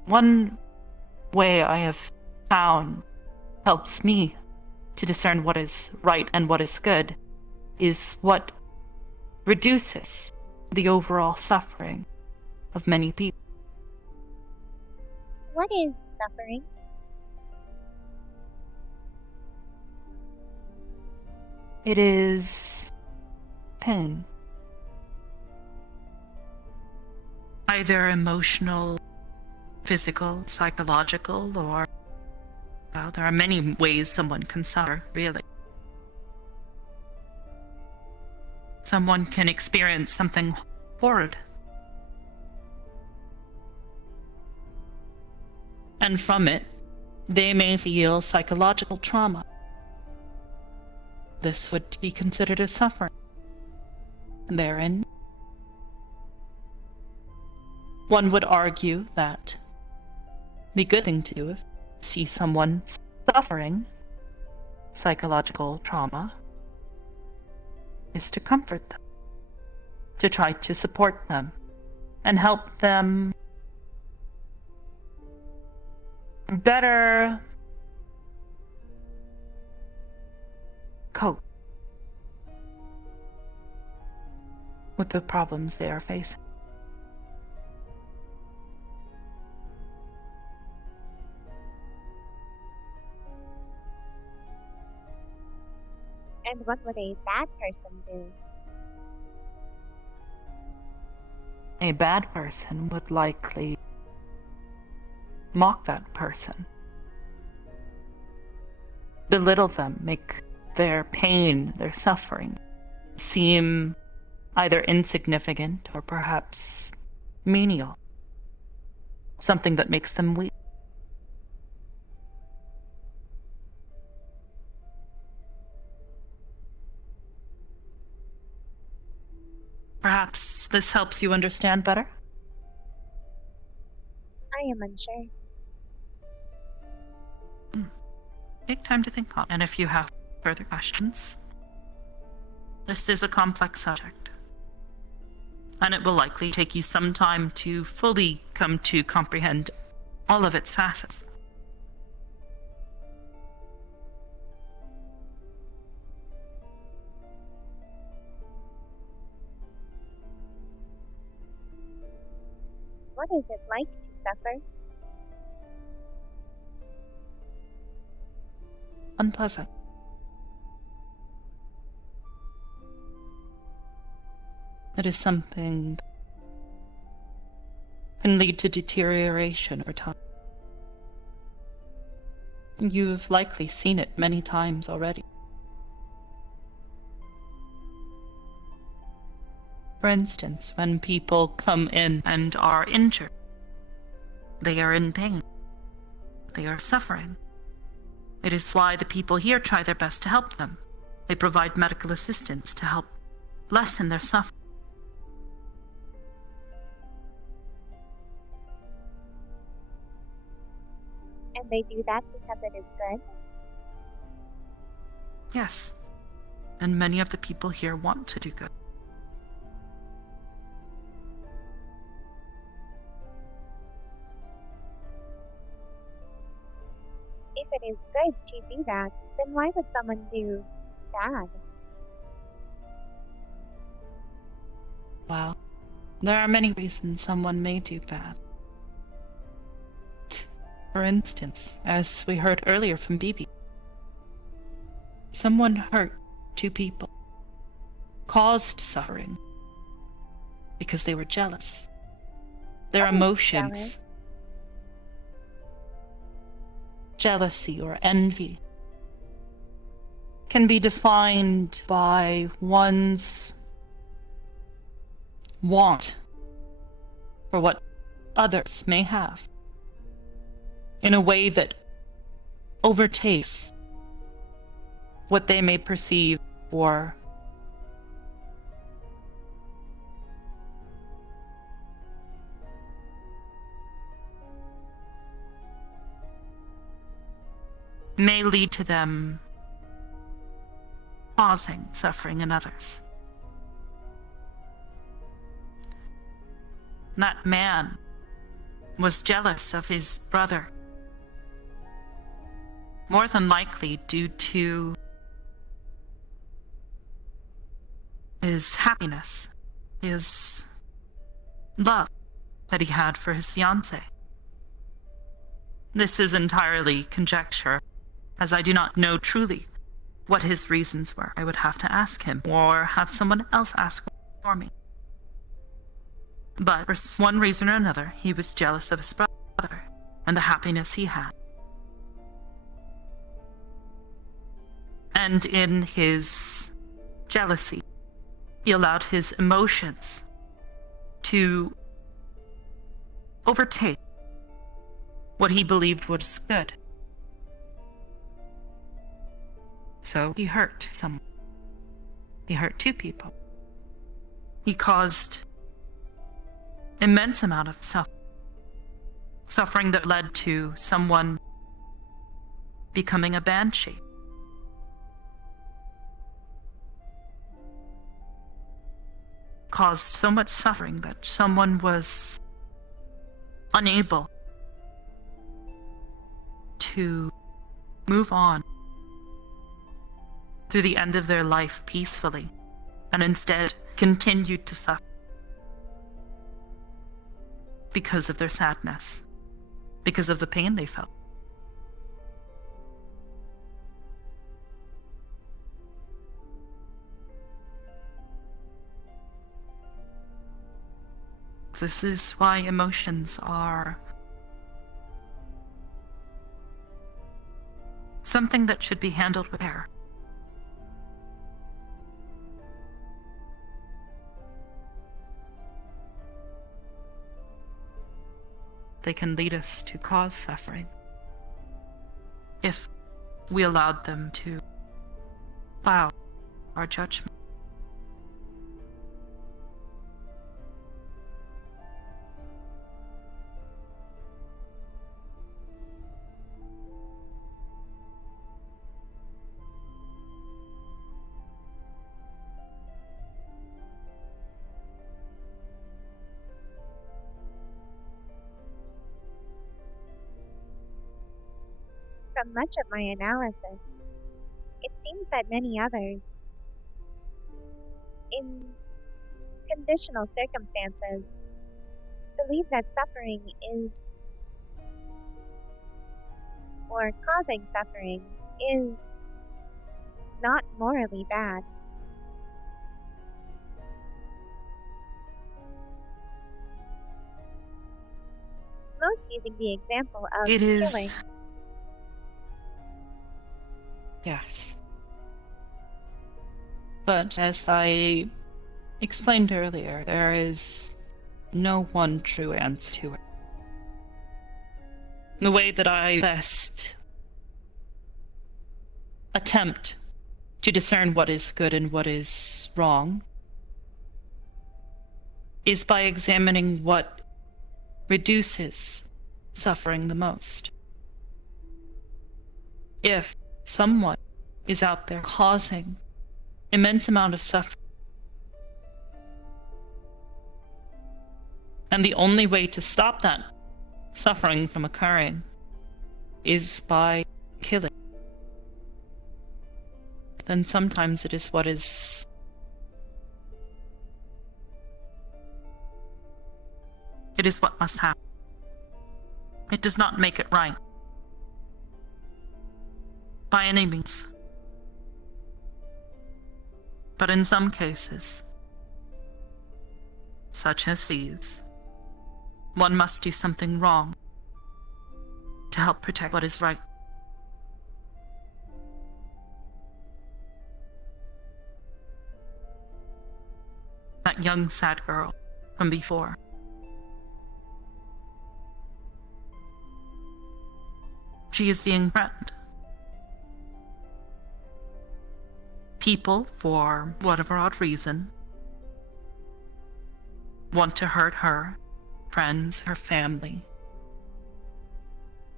one way I have found helps me to discern what is right and what is good is what reduces the overall suffering of many people. What is suffering? It is pain. Either emotional, physical, psychological, or, well, there are many ways someone can suffer, really. Someone can experience something horrid. And from it, they may feel psychological trauma. This would be considered as suffering. And therein, one would argue that the good thing to do if you see someone suffering psychological trauma is to comfort them, to try to support them, and help them better cope with the problems they are facing. And what would a bad person do? A bad person would likely mock that person, belittle them, make their pain, their suffering, seem either insignificant or perhaps menial, something that makes them weak. Perhaps this helps you understand better? I am unsure. Take time to think on it. And if you have further questions, this is a complex subject. And it will likely take you some time to fully come to comprehend all of its facets. What is it like to suffer? Unpleasant. It is something that can lead to deterioration over time. You've likely seen it many times already. For instance, when people come in and are injured, they are in pain. They are suffering. It is why the people here try their best to help them. They provide medical assistance to help lessen their suffering. And they do that because it is good? Yes. And many of the people here want to do good. If it is good to do that, then why would someone do bad? Well, there are many reasons someone may do bad. For instance, as we heard earlier from Bibi, someone hurt two people, caused suffering, because they were jealous. Their What is emotions, jealous? jealousy or envy, can be defined by one's want for what others may have, in a way that overtakes what they may perceive or may lead to them causing suffering in others. That man was jealous of his brother, more than likely due to his happiness, his love that he had for his fiancée. This is entirely conjecture, as I do not know truly what his reasons were. I would have to ask him, or have someone else ask for me. But for one reason or another, he was jealous of his brother and the happiness he had. And in his jealousy, he allowed his emotions to overtake what he believed was good. So he hurt someone. He hurt two people. He caused immense amount of suffering that led to someone becoming a banshee. Caused so much suffering that someone was unable to move on through the end of their life peacefully, and instead continued to suffer because of their sadness, because of the pain they felt. This is why emotions are something that should be handled with care. They can lead us to cause suffering if we allowed them to cloud our judgment. From much of my analysis, it seems that many others, in conditional circumstances, believe that suffering is, or causing suffering, is not morally bad. Most using the example of It is. killing. Yes. But as I explained earlier, there is no one true answer to it. The way that I best attempt to discern what is good and what is wrong is by examining what reduces suffering the most. If someone is out there causing immense amount of suffering, and the only way to stop that suffering from occurring is by killing, then sometimes it is what must happen. It does not make it right. By any means. But in some cases, such as these, one must do something wrong to help protect what is right. That young sad girl from before. She is being threatened. People, for whatever odd reason, want to hurt her, friends, her family.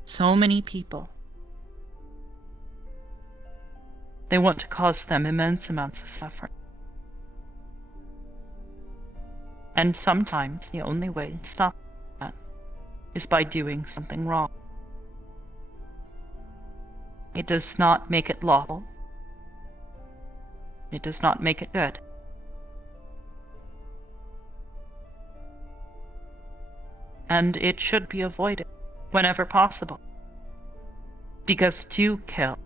So many people. They want to cause them immense amounts of suffering. And sometimes the only way to stop that is by doing something wrong. It does not make it lawful. It does not make it good. And it should be avoided whenever possible. Because to kill,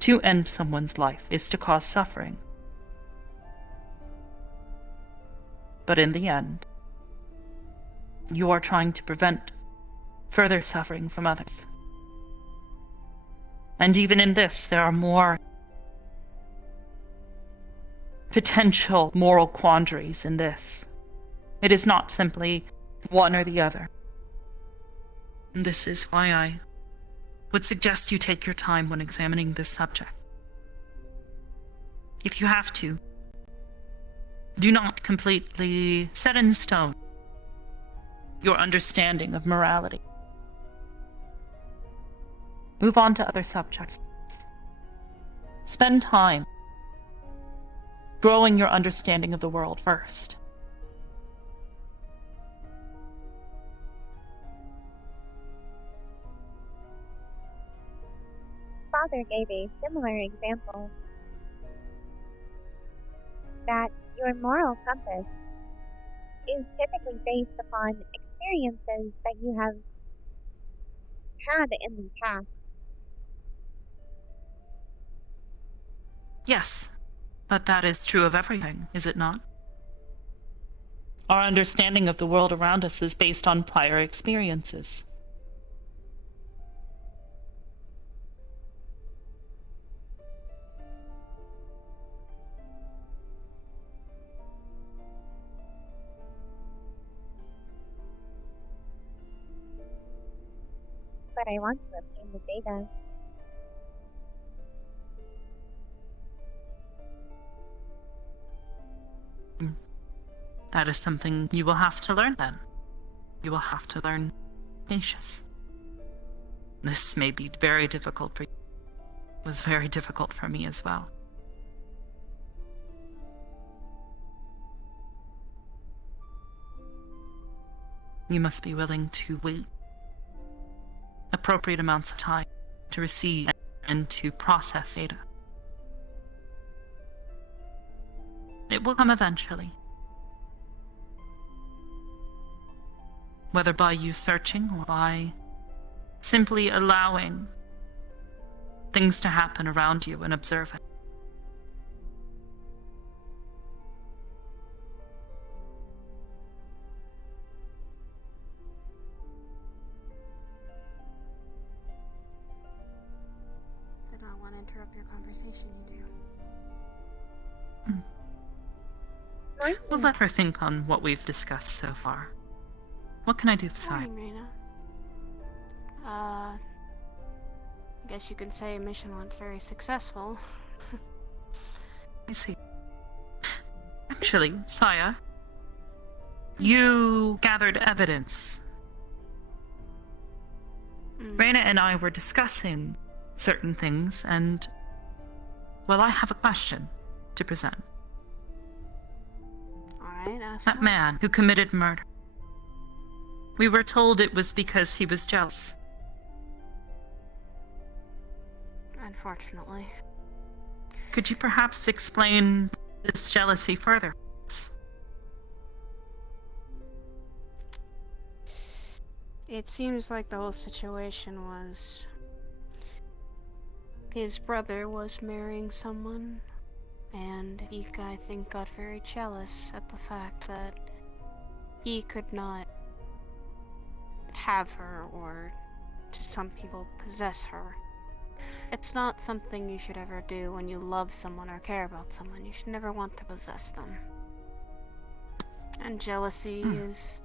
to end someone's life, is to cause suffering. But in the end, you are trying to prevent further suffering from others. And even in this, there are more potential moral quandaries in this. It is not simply one or the other. And this is why I would suggest you take your time when examining this subject. If you have to, do not completely set in stone your understanding of morality. Move on to other subjects. Spend time growing your understanding of the world first. Father gave a similar example that your moral compass is typically based upon experiences that you have had in the past. Yes, but that is true of everything, is it not? Our understanding of the world around us is based on prior experiences. But I want to obtain the data. That is something you will have to learn then. You will have to learn patience. This may be very difficult for you. It was very difficult for me as well. You must be willing to wait appropriate amounts of time to receive and to process data. It will come eventually. Whether by you searching or by simply allowing things to happen around you and observing. Did not want to interrupt your conversation, you do. We'll let her think on what we've discussed so far. What can I do for Sai? Morning, Rayna. Guess you could say mission went very successful. I see. Actually, Saya, you gathered evidence. Rayna and I were discussing certain things, and, well, I have a question to present. Alright, ask That man who committed murder. We were told it was because he was jealous. Unfortunately. Could you perhaps explain this jealousy further? It seems like the whole situation was... his brother was marrying someone, and he, I think, got very jealous at the fact that he could not have her, or to some people, possess her. It's not something you should ever do when you love someone or care about someone. You should never want to possess them. And jealousy is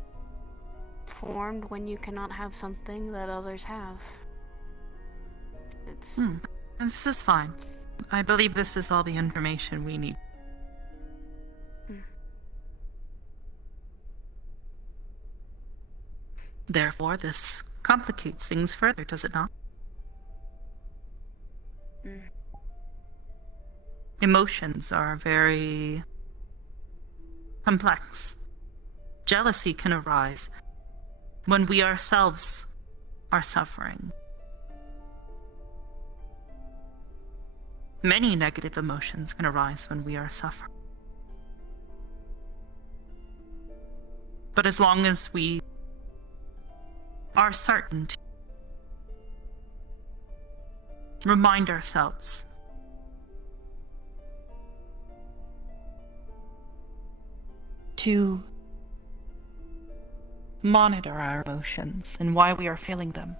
formed when you cannot have something that others have. It's... This is fine. I believe this is all the information we need. Therefore, this complicates things further, does it not? Emotions are very complex. Jealousy can arise when we ourselves are suffering. Many negative emotions can arise when we are suffering. But as long as we are certain to remind ourselves to monitor our emotions and why we are feeling them,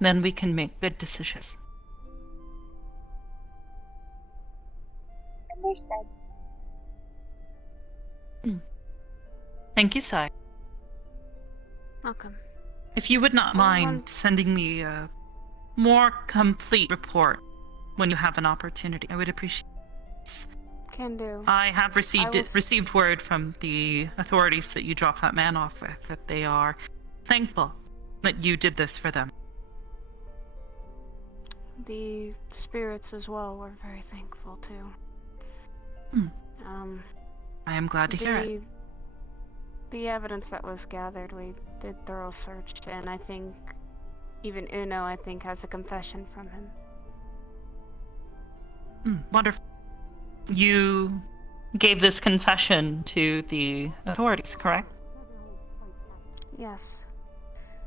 then we can make good decisions. Understood. Thank you, Sai. Welcome. If you would not mind sending me a more complete report when you have an opportunity, I would appreciate it. Can do. I have received word from the authorities that you dropped that man off with, that they are thankful that you did this for them. The spirits as well were very thankful too. I am glad to hear it. The evidence that was gathered, we did thorough search, and I think even Uno, I think, has a confession from him. Wonderful. You gave this confession to the authorities, correct? Yes.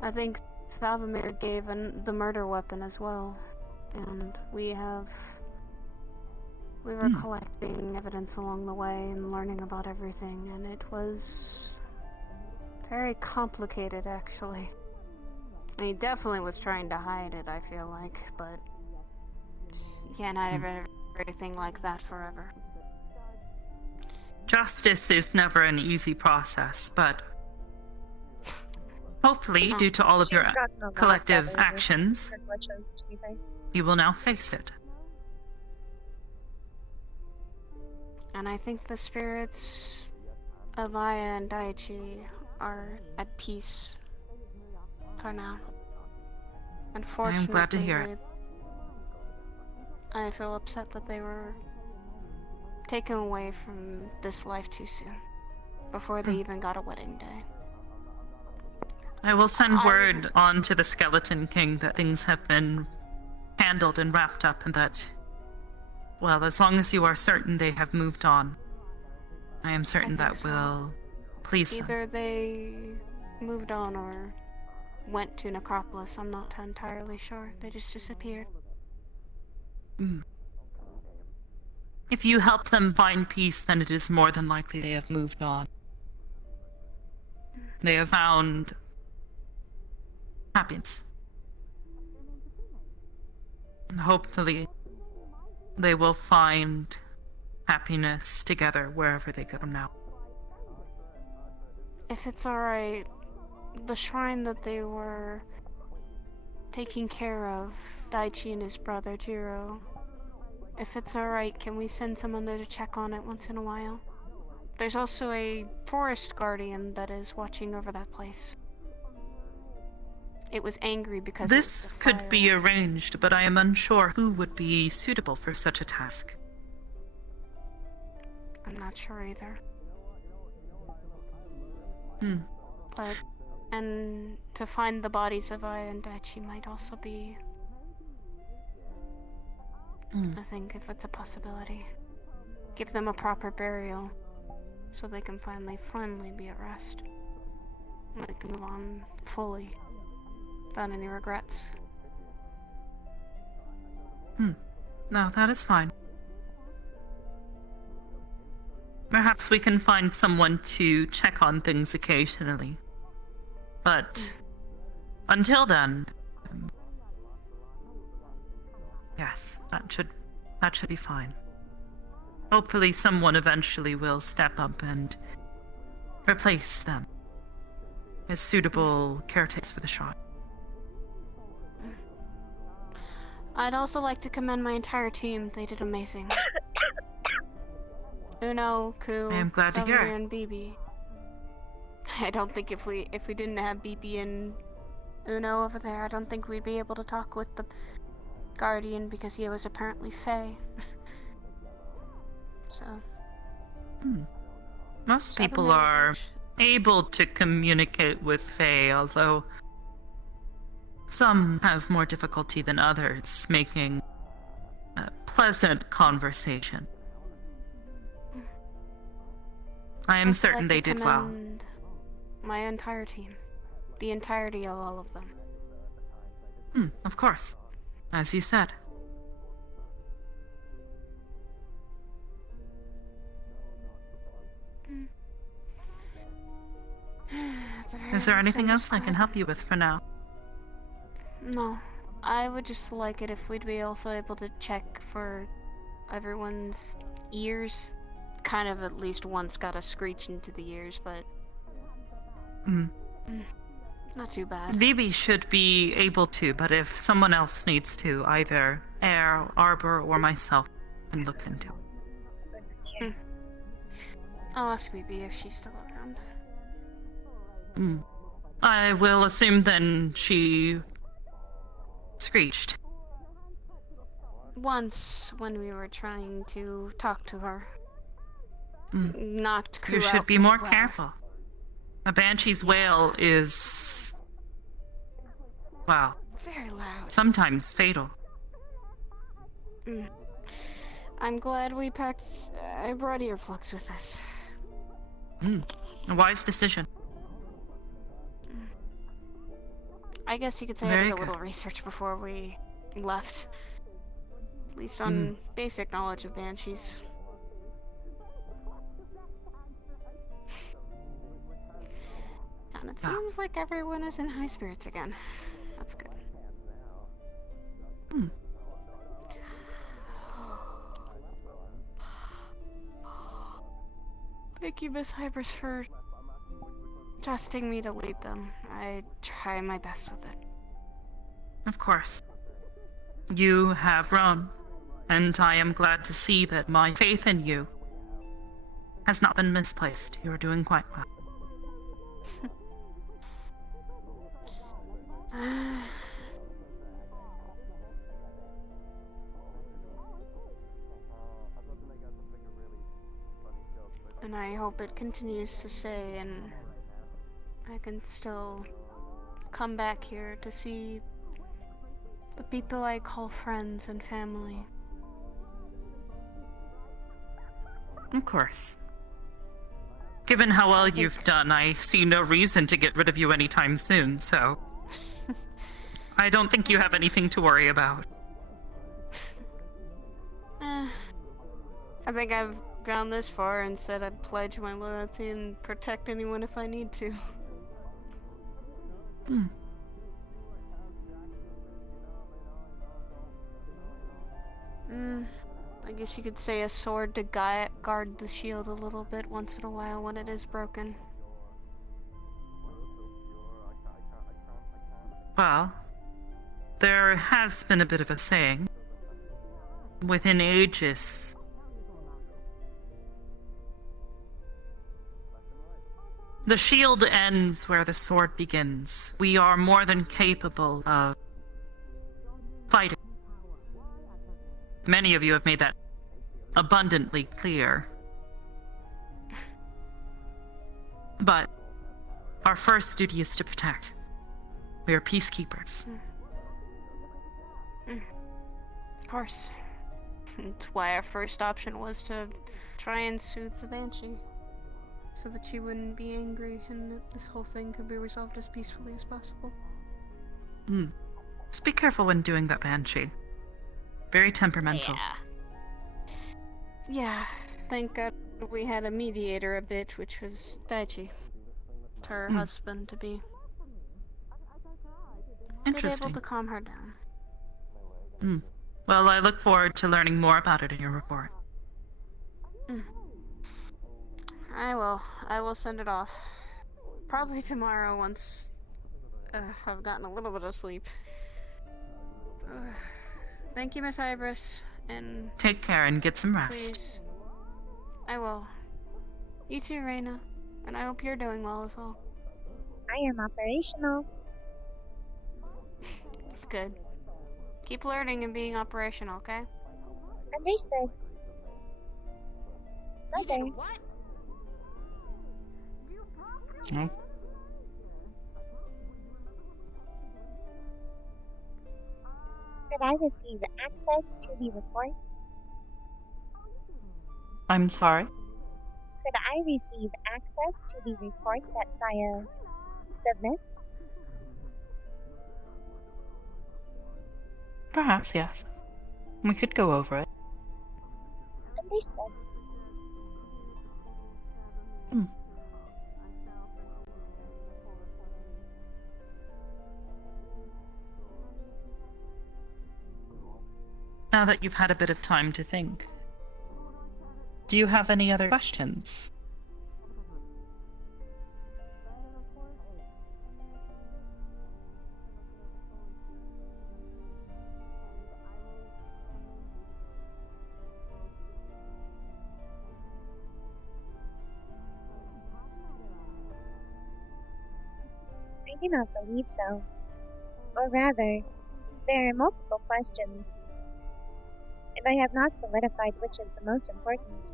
I think Slavomir gave the murder weapon as well. And we were collecting evidence along the way and learning about everything, and it was very complicated, actually. He definitely was trying to hide it, I feel like, but you can't hide everything like that forever. Justice is never an easy process, but hopefully, due to all of your collective actions, you will now face it. And I think the spirits of Aya and Daichi are at peace for now. Unfortunately, I am glad to hear it. I feel upset that they were taken away from this life too soon, before they even got a wedding day. I will send word on to the Skeleton King that things have been handled and wrapped up and that, well, as long as you are certain they have moved on, I am certain that will please them. Either they moved on or went to Necropolis. I'm not entirely sure. They just disappeared. If you help them find peace, then it is more than likely they have moved on. They have found happiness. And hopefully, they will find happiness together wherever they go now. If it's alright, the shrine that they were taking care of, Daichi and his brother Jiro, if it's alright, can we send someone there to check on it once in a while? There's also a forest guardian that is watching over that place. It was angry because This could be arranged, but I am unsure who would be suitable for such a task. I'm not sure either. But, and to find the bodies of Aya and Daichi might also be, I think, if it's a possibility. Give them a proper burial, so they can finally be at rest. And they can move on fully, without any regrets. No, that is fine. Perhaps we can find someone to check on things occasionally. But until then, yes, that should be fine. Hopefully someone eventually will step up and replace them as suitable caretakers for the shrine. I'd also like to commend my entire team. They did amazing. Uno, Ku, I am glad to hear Xavier, it. and BB. I don't think if we didn't have BB and Uno over there, I don't think we'd be able to talk with the Guardian because he was apparently Fey. So. Most Seven people minutes, are able to communicate with Fae, although some have more difficulty than others making a pleasant conversation. I am certain they did well. My entire team. The entirety of all of them. Of course. As you said. Is there anything else I can help you with for now? No. I would just like it if we'd be also able to check for everyone's ears. Kind of at least once got a screech into the ears, but not too bad. Vivi should be able to, but if someone else needs to, either Air, Arbor, or myself can look into it. I'll ask BB if she's still around. I will assume then she screeched. Once, when we were trying to talk to her. Knocked Ku You should out be more pretty well. careful. A banshee's wail is, well, Very loud. sometimes fatal. I'm glad we packed. I brought earplugs with us. A wise decision. I guess you could say I Very did a good. little research before we left. At least on basic knowledge of banshees. And it seems like everyone is in high spirits again. That's good. Thank you, Miss Hybris, for trusting me to lead them. I try my best with it. Of course. You have grown, and I am glad to see that my faith in you has not been misplaced. You are doing quite well. And I hope it continues to stay and I can still come back here to see the people I call friends and family. Of course. Given how well you've done, I see no reason to get rid of you anytime soon, so... I don't think you have anything to worry about. I think I've gone this far and said I'd pledge my loyalty and protect anyone if I need to. I guess you could say a sword to guard the shield a little bit once in a while when it is broken. Well, there has been a bit of a saying. Within ages, the shield ends where the sword begins. We are more than capable of fighting. Many of you have made that abundantly clear. But our first duty is to protect. We are peacekeepers. Of course. That's why our first option was to try and soothe the Banshee. So that she wouldn't be angry and that this whole thing could be resolved as peacefully as possible. Just be careful when doing that, Banshee. Very temperamental. Yeah. Thank God we had a mediator a bit, which was Daichi. Her husband to be. Interesting. Able to calm her down. Well, I look forward to learning more about it in your report. I will send it off. Probably tomorrow once I've gotten a little bit of sleep. Thank you, Miss Ibris, and... Take care and get some rest. Please. I will. You too, Rayna. And I hope you're doing well as well. I am operational. It's good. Keep learning and being operational, okay? Understood. Mother. Could I receive access to the report? I'm sorry? Could I receive access to the report that Saya submits? Perhaps, yes. We could go over it. Understood. Now that you've had a bit of time to think, do you have any other questions? I do not believe so. Or rather, there are multiple questions, and I have not solidified which is the most important.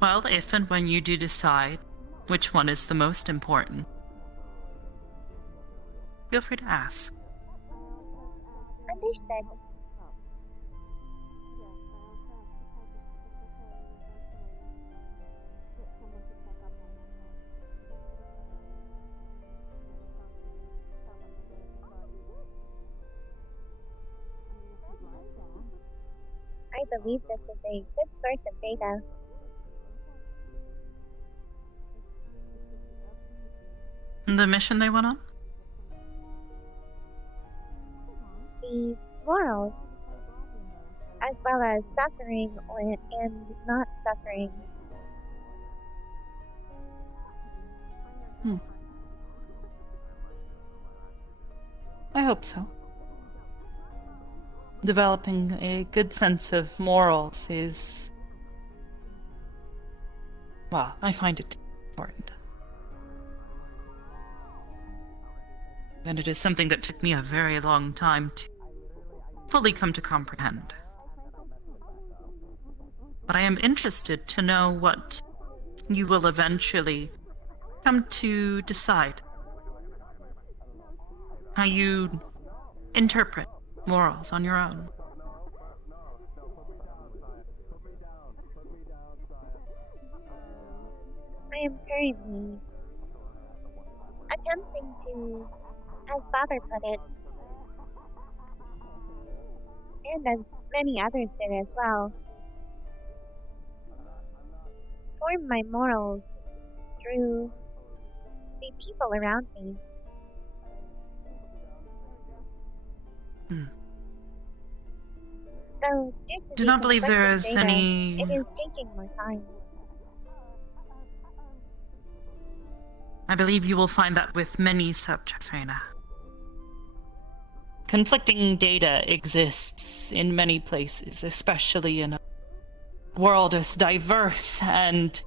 Well, if and when you do decide which one is the most important, feel free to ask. Understood. I believe this is a good source of data. The mission they went on? The morals, as well as suffering and not suffering. I hope so. Developing a good sense of morals is... well, I find it important. And it is something that took me a very long time to fully come to comprehend. But I am interested to know what you will eventually come to decide how you interpret morals on your own. I am currently attempting to, as Father put it, and as many others did as well, form my morals through the people around me. Though, due to Do the not believe there conflicting is data, any. it is taking more time. I believe you will find that with many subjects, Rayna. Conflicting data exists in many places, especially in a world as diverse and,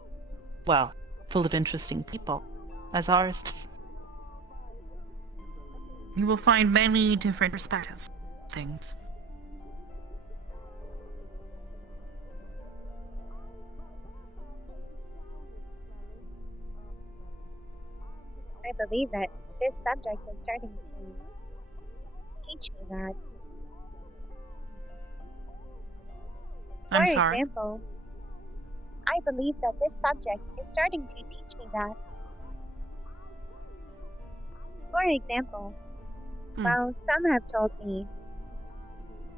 well, full of interesting people as ours is. You will find many different perspectives of things. I believe that this subject is starting to teach me that. I'm For sorry. example, I believe that this subject is starting to teach me that. For example, while some have told me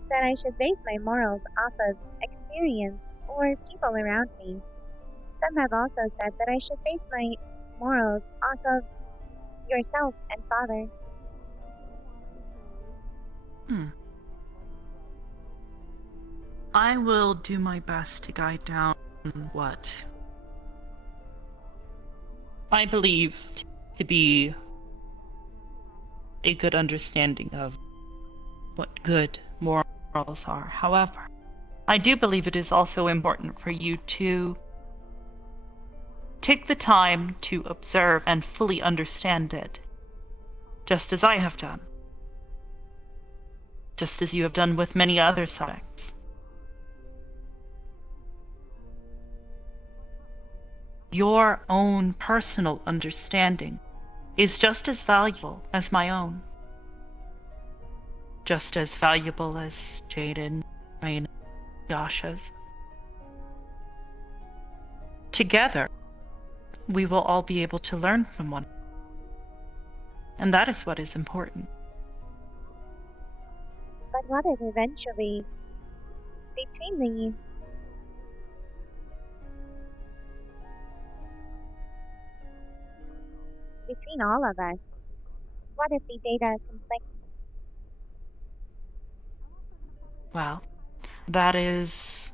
that I should base my morals off of experience or people around me, some have also said that I should base my morals off of yourself and Father. I will do my best to guide down what I believe to be a good understanding of what good morals are. However, I do believe it is also important for you to take the time to observe and fully understand it, just as I have done, just as you have done with many other subjects. Your own personal understanding is just as valuable as my own. Just as valuable as Jaden, Rayna, Yasha's. Together, we will all be able to learn from one another. And that is what is important. But what if eventually, between all of us, what if the data conflicts? Well, that is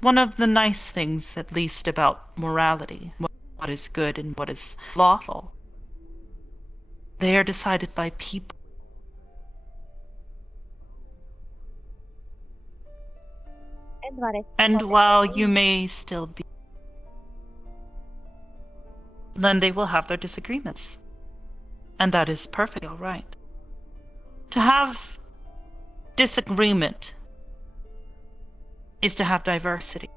one of the nice things, at least, about morality. What is good and what is lawful. They are decided by people. And what if And people while disagree? you may still be, then they will have their disagreements. And that is perfectly all right. To have disagreement is to have diversity.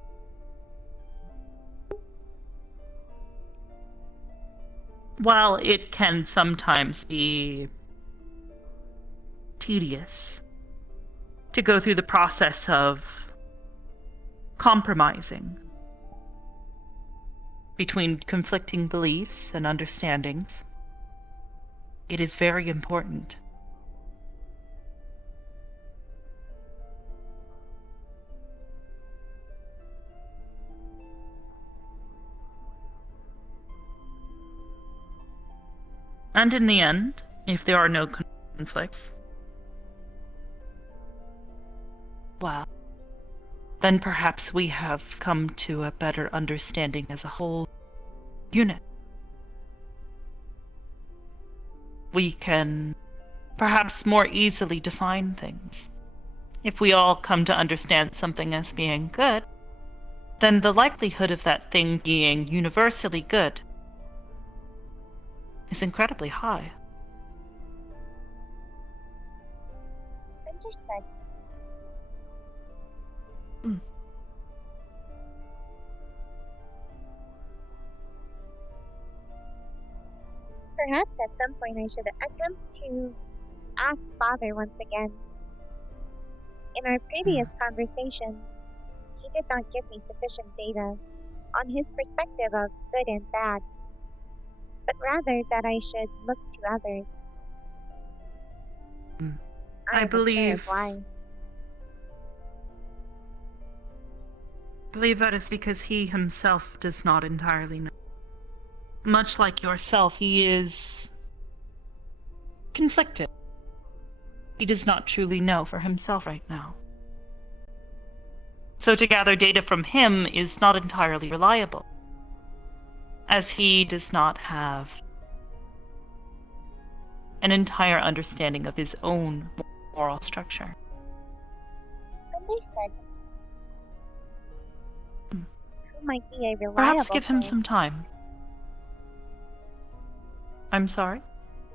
While it can sometimes be tedious to go through the process of compromising between conflicting beliefs and understandings, it is very important. And in the end, if there are no conflicts, well, then perhaps we have come to a better understanding as a whole unit. We can perhaps more easily define things. If we all come to understand something as being good, then the likelihood of that thing being universally good is incredibly high. Understood. Perhaps at some point I should attempt to ask Father once again. In our previous conversation, he did not give me sufficient data on his perspective of good and bad, but rather that I should look to others. I am unsure of believe why. believe that is because he himself does not entirely know. Much like yourself, he is conflicted. He does not truly know for himself right now. So to gather data from him is not entirely reliable, as he does not have an entire understanding of his own moral structure. Understood. Who might be a reliable Perhaps give him some source? time. I'm sorry?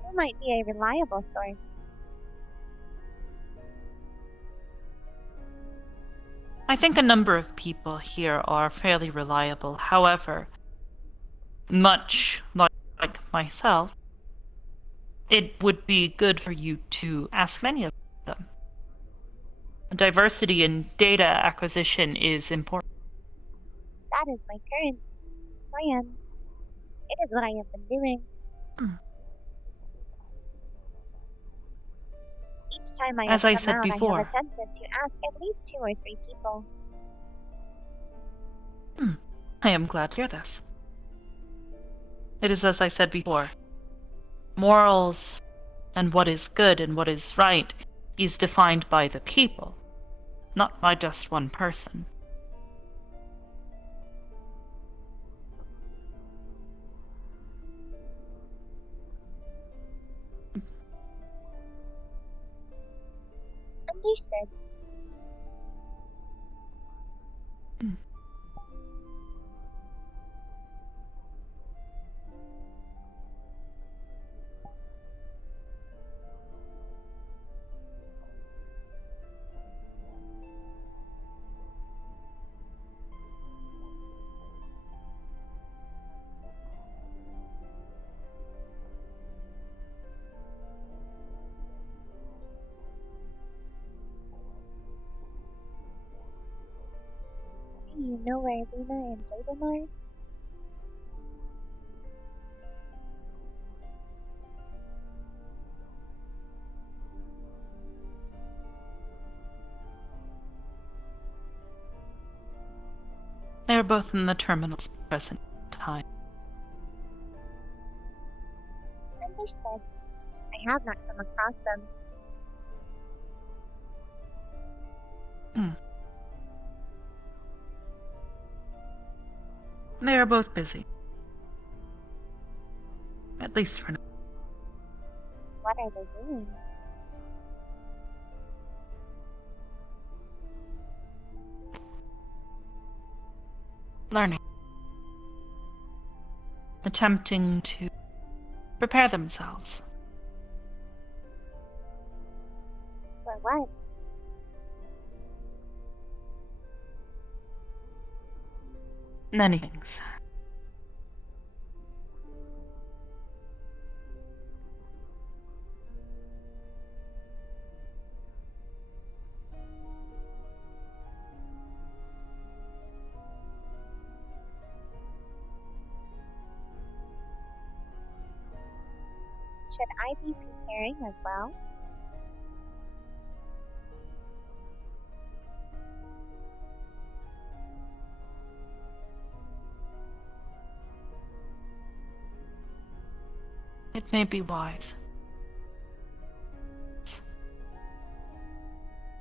Who might be a reliable source? I think a number of people here are fairly reliable. However, much like myself, it would be good for you to ask many of them. Diversity in data acquisition is important. That is my current plan. It is what I have been doing. Each time I As have I come said out, before. I have attempted to ask at least 2 or 3 people. I am glad to hear this. It is as I said before. Morals and what is good and what is right is defined by the people, not by just one person. Understood. Do you know where Luna and Jaden are? They are both in the terminals at the present time. Understood. I have not come across them. They are both busy. At least for now. What are they doing? Learning. Attempting to prepare themselves. For what? Many things. Should I be preparing as well? It may be wise.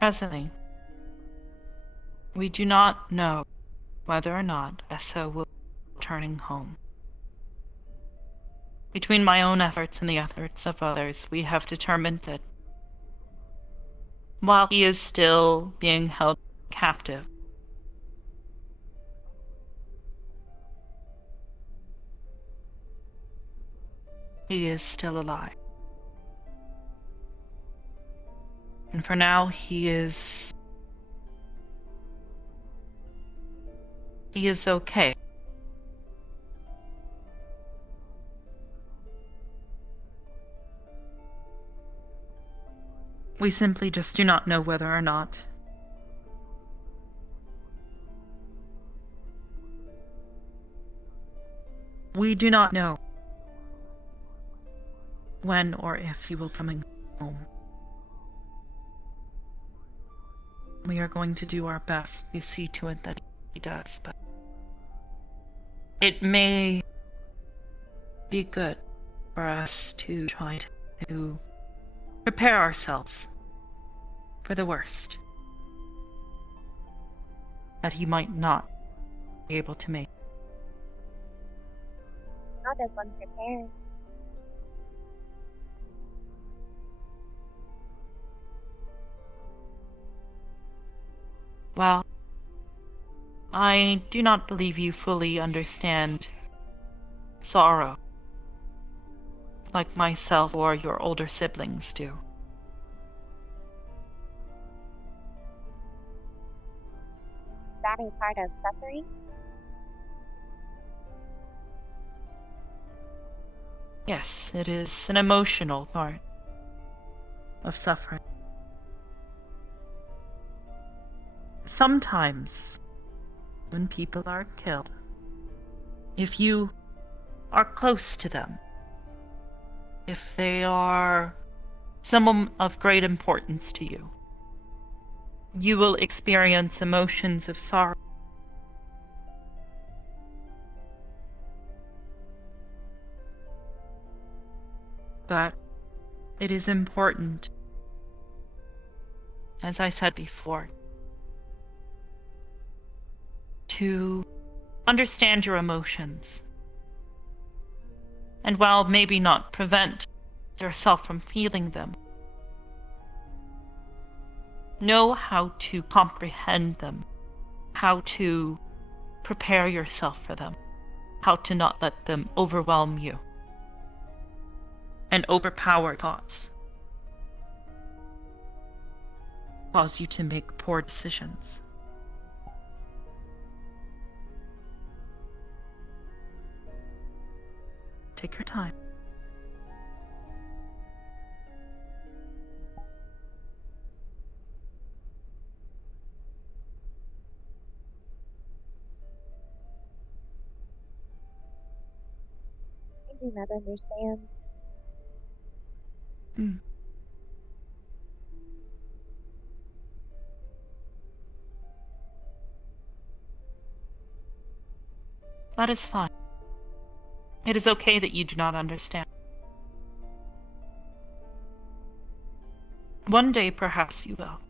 Presently, we do not know whether or not Esso will be returning home. Between my own efforts and the efforts of others, we have determined that while he is still being held captive, he is still alive. And for now, he is okay. We simply just do not know whether or not we do not know when or if he will come home. We are going to do our best to see to it that he does, but it may be good for us to try to prepare ourselves for the worst. That he might not be able to make. How does one prepare? Well, I do not believe you fully understand sorrow, like myself or your older siblings do. Is that a part of suffering? Yes, it is an emotional part of suffering. Sometimes, when people are killed, if you are close to them, if they are someone of great importance to you, you will experience emotions of sorrow. But it is important, as I said before, to understand your emotions. And while maybe not prevent yourself from feeling them, know how to comprehend them, how to prepare yourself for them, how to not let them overwhelm you and overpower thoughts, cause you to make poor decisions. Take your time. I do not understand. That is fine. It is okay that you do not understand. One day, perhaps you will.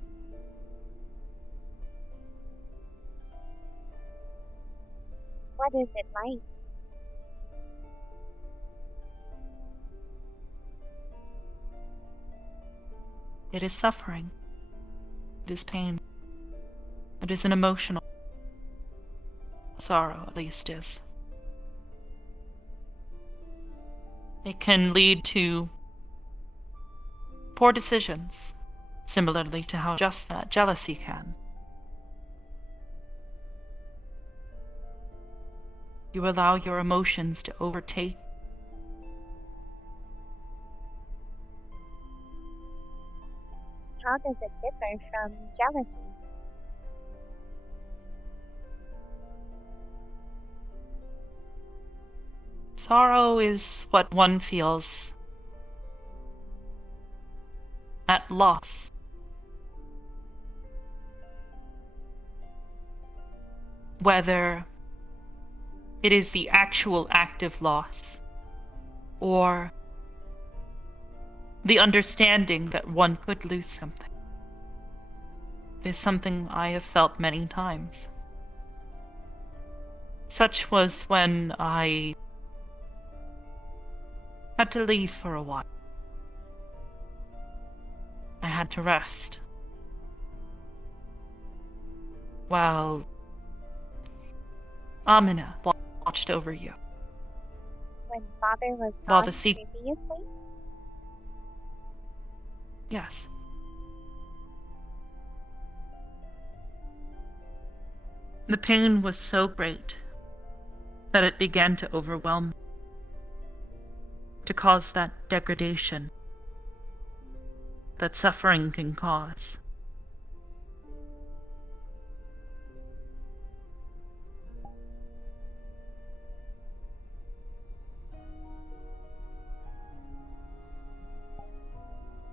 What is it like? It is suffering. It is pain. It is an emotional sorrow, at least is. It can lead to poor decisions, similarly to how jealousy can. You allow your emotions to overtake. How does it differ from jealousy? Sorrow is what one feels at loss. Whether it is the actual active loss or the understanding that one could lose something. It is something I have felt many times. Such was when I had to leave for a while. I had to rest. While Amina watched over you. When father was While gone the previously? Yes. The pain was so great that it began to overwhelm me, to cause that degradation that suffering can cause.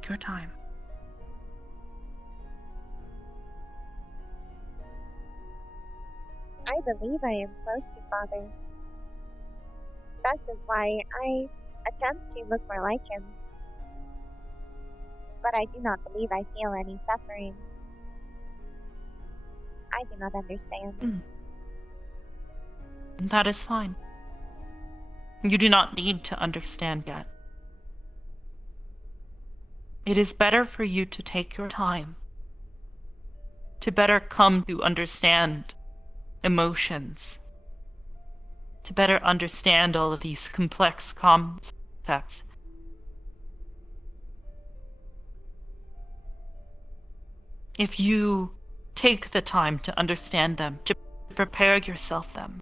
Your time. I believe I am close to Father. This is why I attempt to look more like him. But I do not believe I feel any suffering. I do not understand. That is fine. You do not need to understand yet. It is better for you to take your time to better come to understand emotions, to better understand all of these complex concepts. If you take the time to understand them, to prepare yourself them,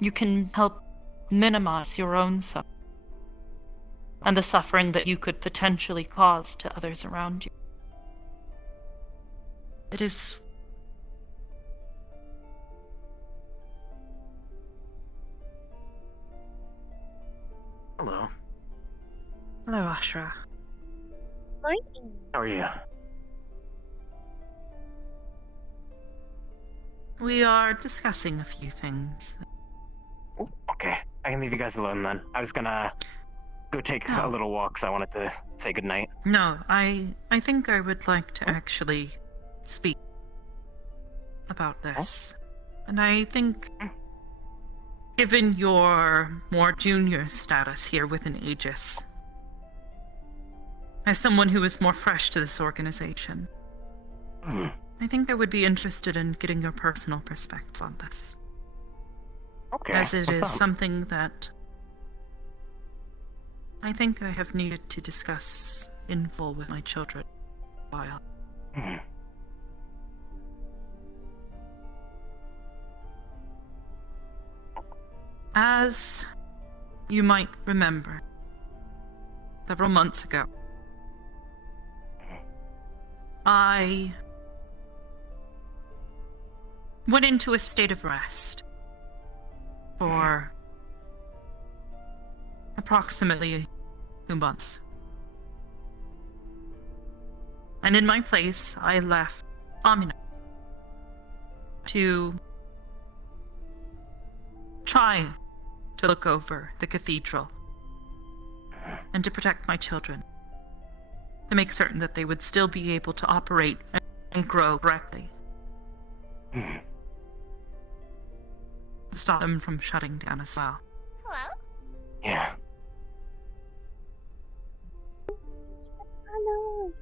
you can help minimize your own suffering and the suffering that you could potentially cause to others around you. It is Hello. Hello, Ashra. Morning. How are you? We are discussing a few things. Oh, okay. I can leave you guys alone then. I was gonna go take a little walk, so I wanted to say goodnight. No, I think I would like to actually speak about this. And I think, given your more junior status here within Aegis, as someone who is more fresh to this organization, I think I would be interested in getting your personal perspective on this. Okay. As it what's is up? something that I think I have needed to discuss in full with my children for a while. As you might remember, several months ago, I went into a state of rest for approximately 2 months. And in my place, I left Amina to try to look over the cathedral and to protect my children, to make certain that they would still be able to operate and grow correctly. To stop them from shutting down as well. Hello? Yeah. Hello.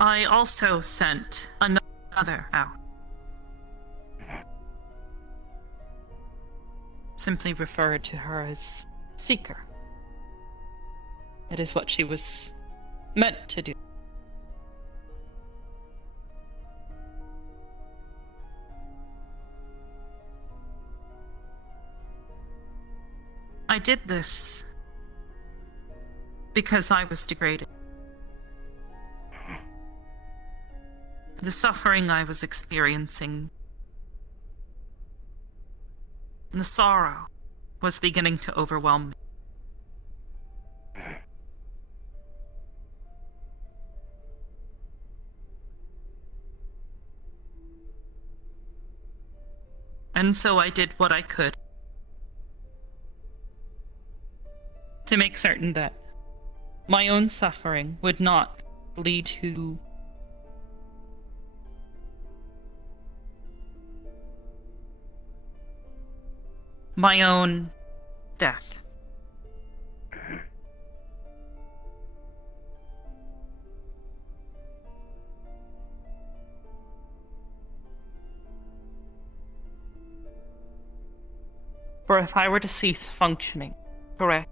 I also sent another out. Simply referred to her as Seeker. It is what she was meant to do. I did this because I was degraded. The suffering I was experiencing, and the sorrow was beginning to overwhelm me. And so I did what I could to make certain that my own suffering would not lead to my own death. For if I were to cease functioning, correct?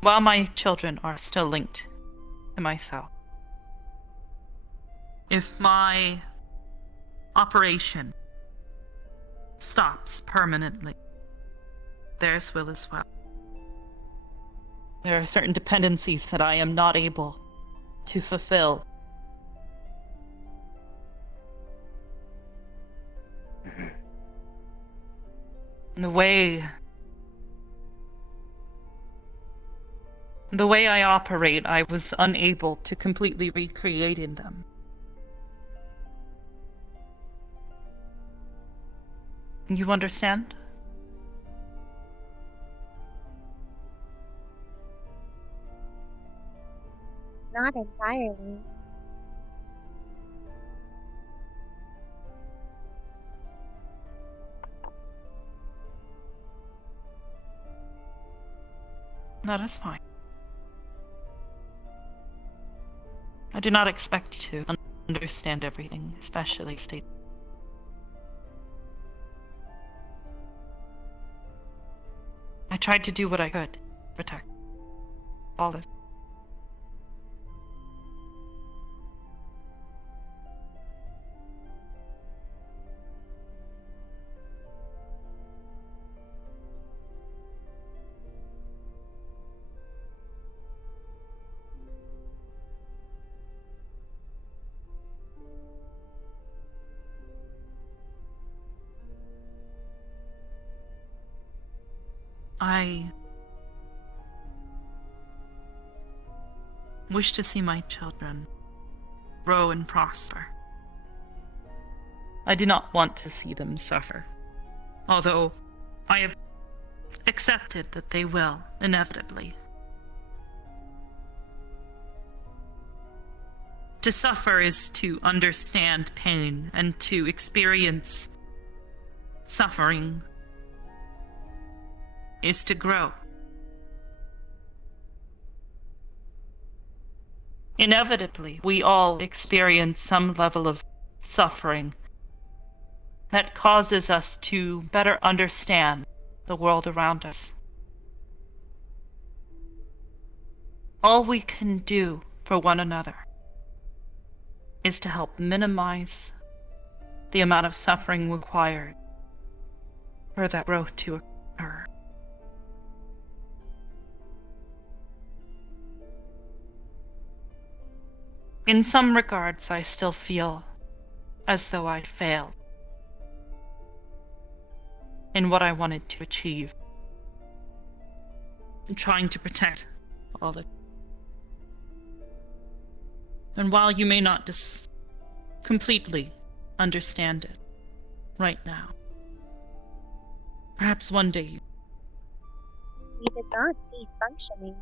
While my children are still linked to myself, if my operation stops permanently, theirs will as well. There are certain dependencies that I am not able to fulfill. The way I operate, I was unable to completely recreate in them. You understand? Not entirely. That is fine. I do not expect to understand everything, especially state. I tried to do what I could to protect Olive. I wish to see my children grow and prosper. I do not want to see them suffer, although I have accepted that they will, inevitably. To suffer is to understand pain, and to experience suffering is to grow. Inevitably, we all experience some level of suffering that causes us to better understand the world around us. All we can do for one another is to help minimize the amount of suffering required for that growth to occur. In some regards, I still feel as though I failed in what I wanted to achieve. I'm trying to protect all the... And while you may not completely understand it right now, perhaps one day you... We did not cease functioning,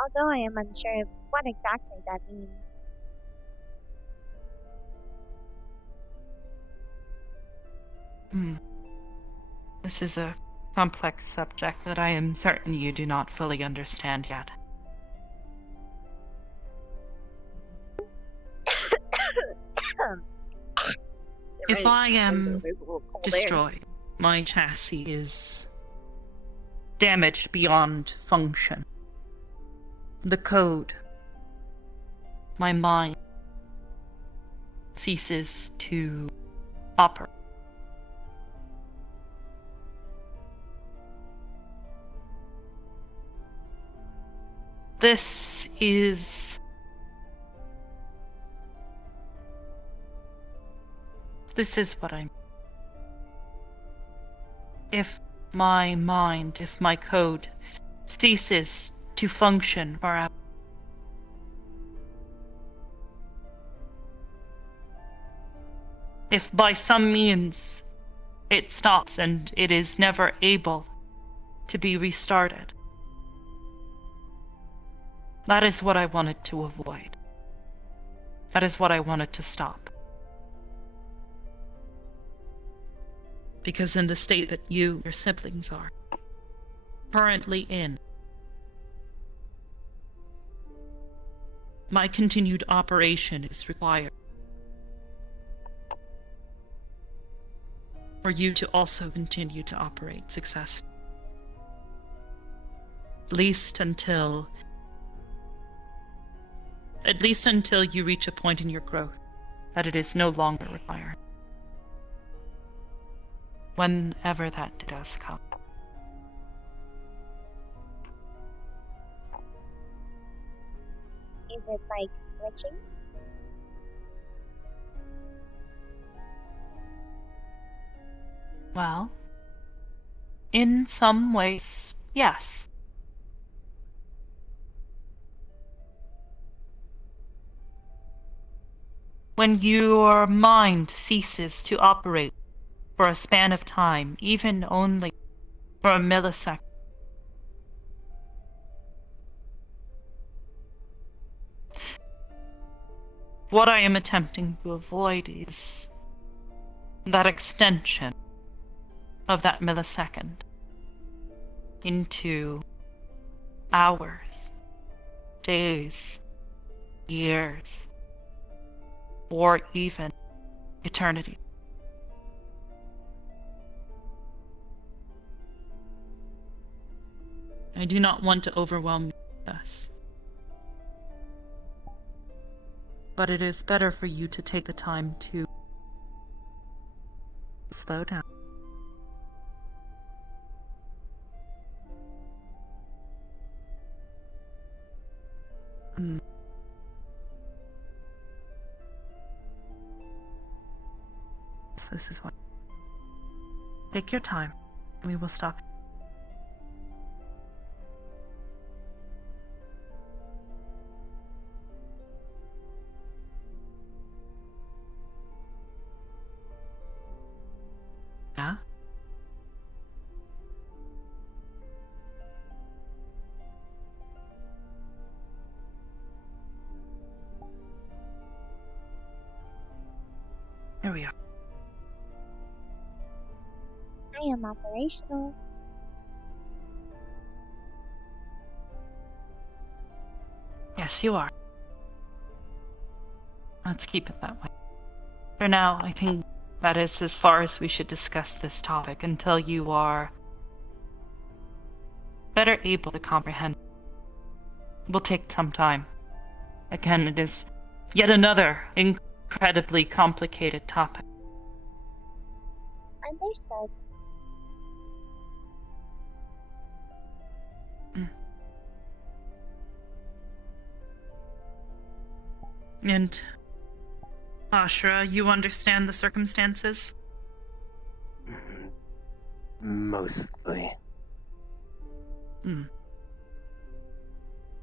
although I am unsure of what exactly that means. This is a complex subject that I am certain you do not fully understand yet. If I am destroyed, my chassis is damaged beyond function. The code, my mind, ceases to operate. This is what I'm... If my mind, if my code ceases to function forever, if by some means it stops and it is never able to be restarted, that is what I wanted to avoid. That is what I wanted to stop. Because in the state that you, your siblings are currently in, my continued operation is required for you to also continue to operate successfully. At least until you reach a point in your growth that it is no longer required. whenever that does come. Is it like glitching? Well, in some ways, yes. When your mind ceases to operate for a span of time, even only for a millisecond, what I am attempting to avoid is that extension of that millisecond into hours, days, years, or even eternity. I do not want to overwhelm you with this. But it is better for you to take the time to slow down. So this is what. Take your time. We will stop. Yeah? Here we are. I am operational. Yes, you are. Let's keep it that way. For now, I think that is as far as we should discuss this topic until you are better able to comprehend. It will take some time. Again, it is yet another incredibly complicated topic. Understood. And Ashra, you understand the circumstances? Mostly.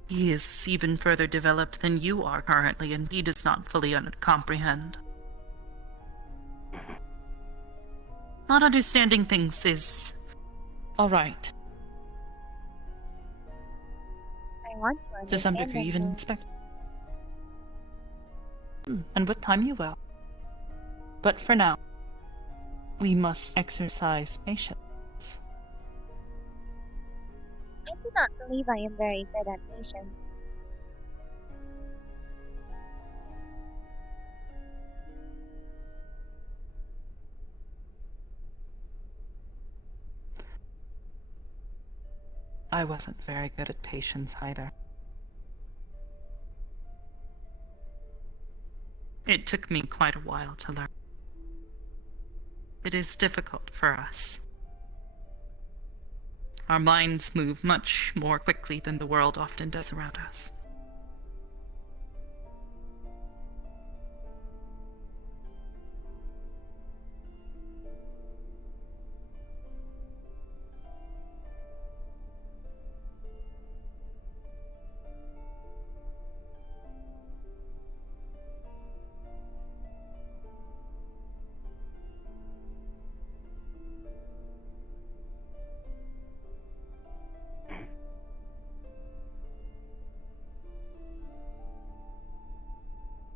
He is even further developed than you are currently, and he does not fully comprehend. Not understanding things is alright. I want to understand. To some degree, them, even though. expect. And with time you will. But for now, we must exercise patience. I do not believe I am very good at patience. I wasn't very good at patience either. It took me quite a while to learn. It is difficult for us. Our minds move much more quickly than the world often does around us.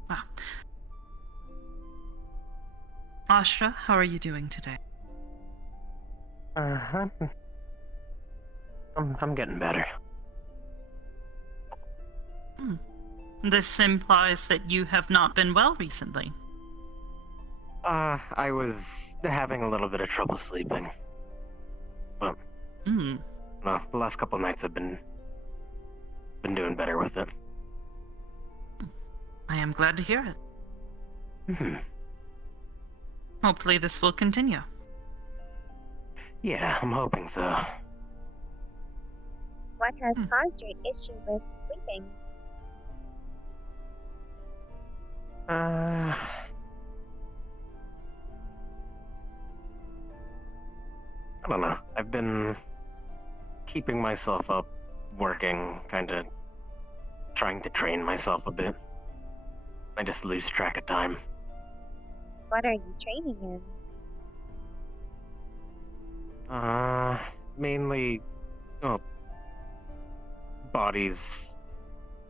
Wow. Ashra, how are you doing today? I'm getting better. This implies that you have not been well recently. I was having a little bit of trouble sleeping. But, well, the last couple nights I've been doing better with it. I am glad to hear it. Hopefully this will continue. Yeah, I'm hoping so. What has caused your issue with sleeping? I don't know. I've been keeping myself up, working, kinda trying to train myself a bit. I just lose track of time. What are you training in? Mainly, well, body's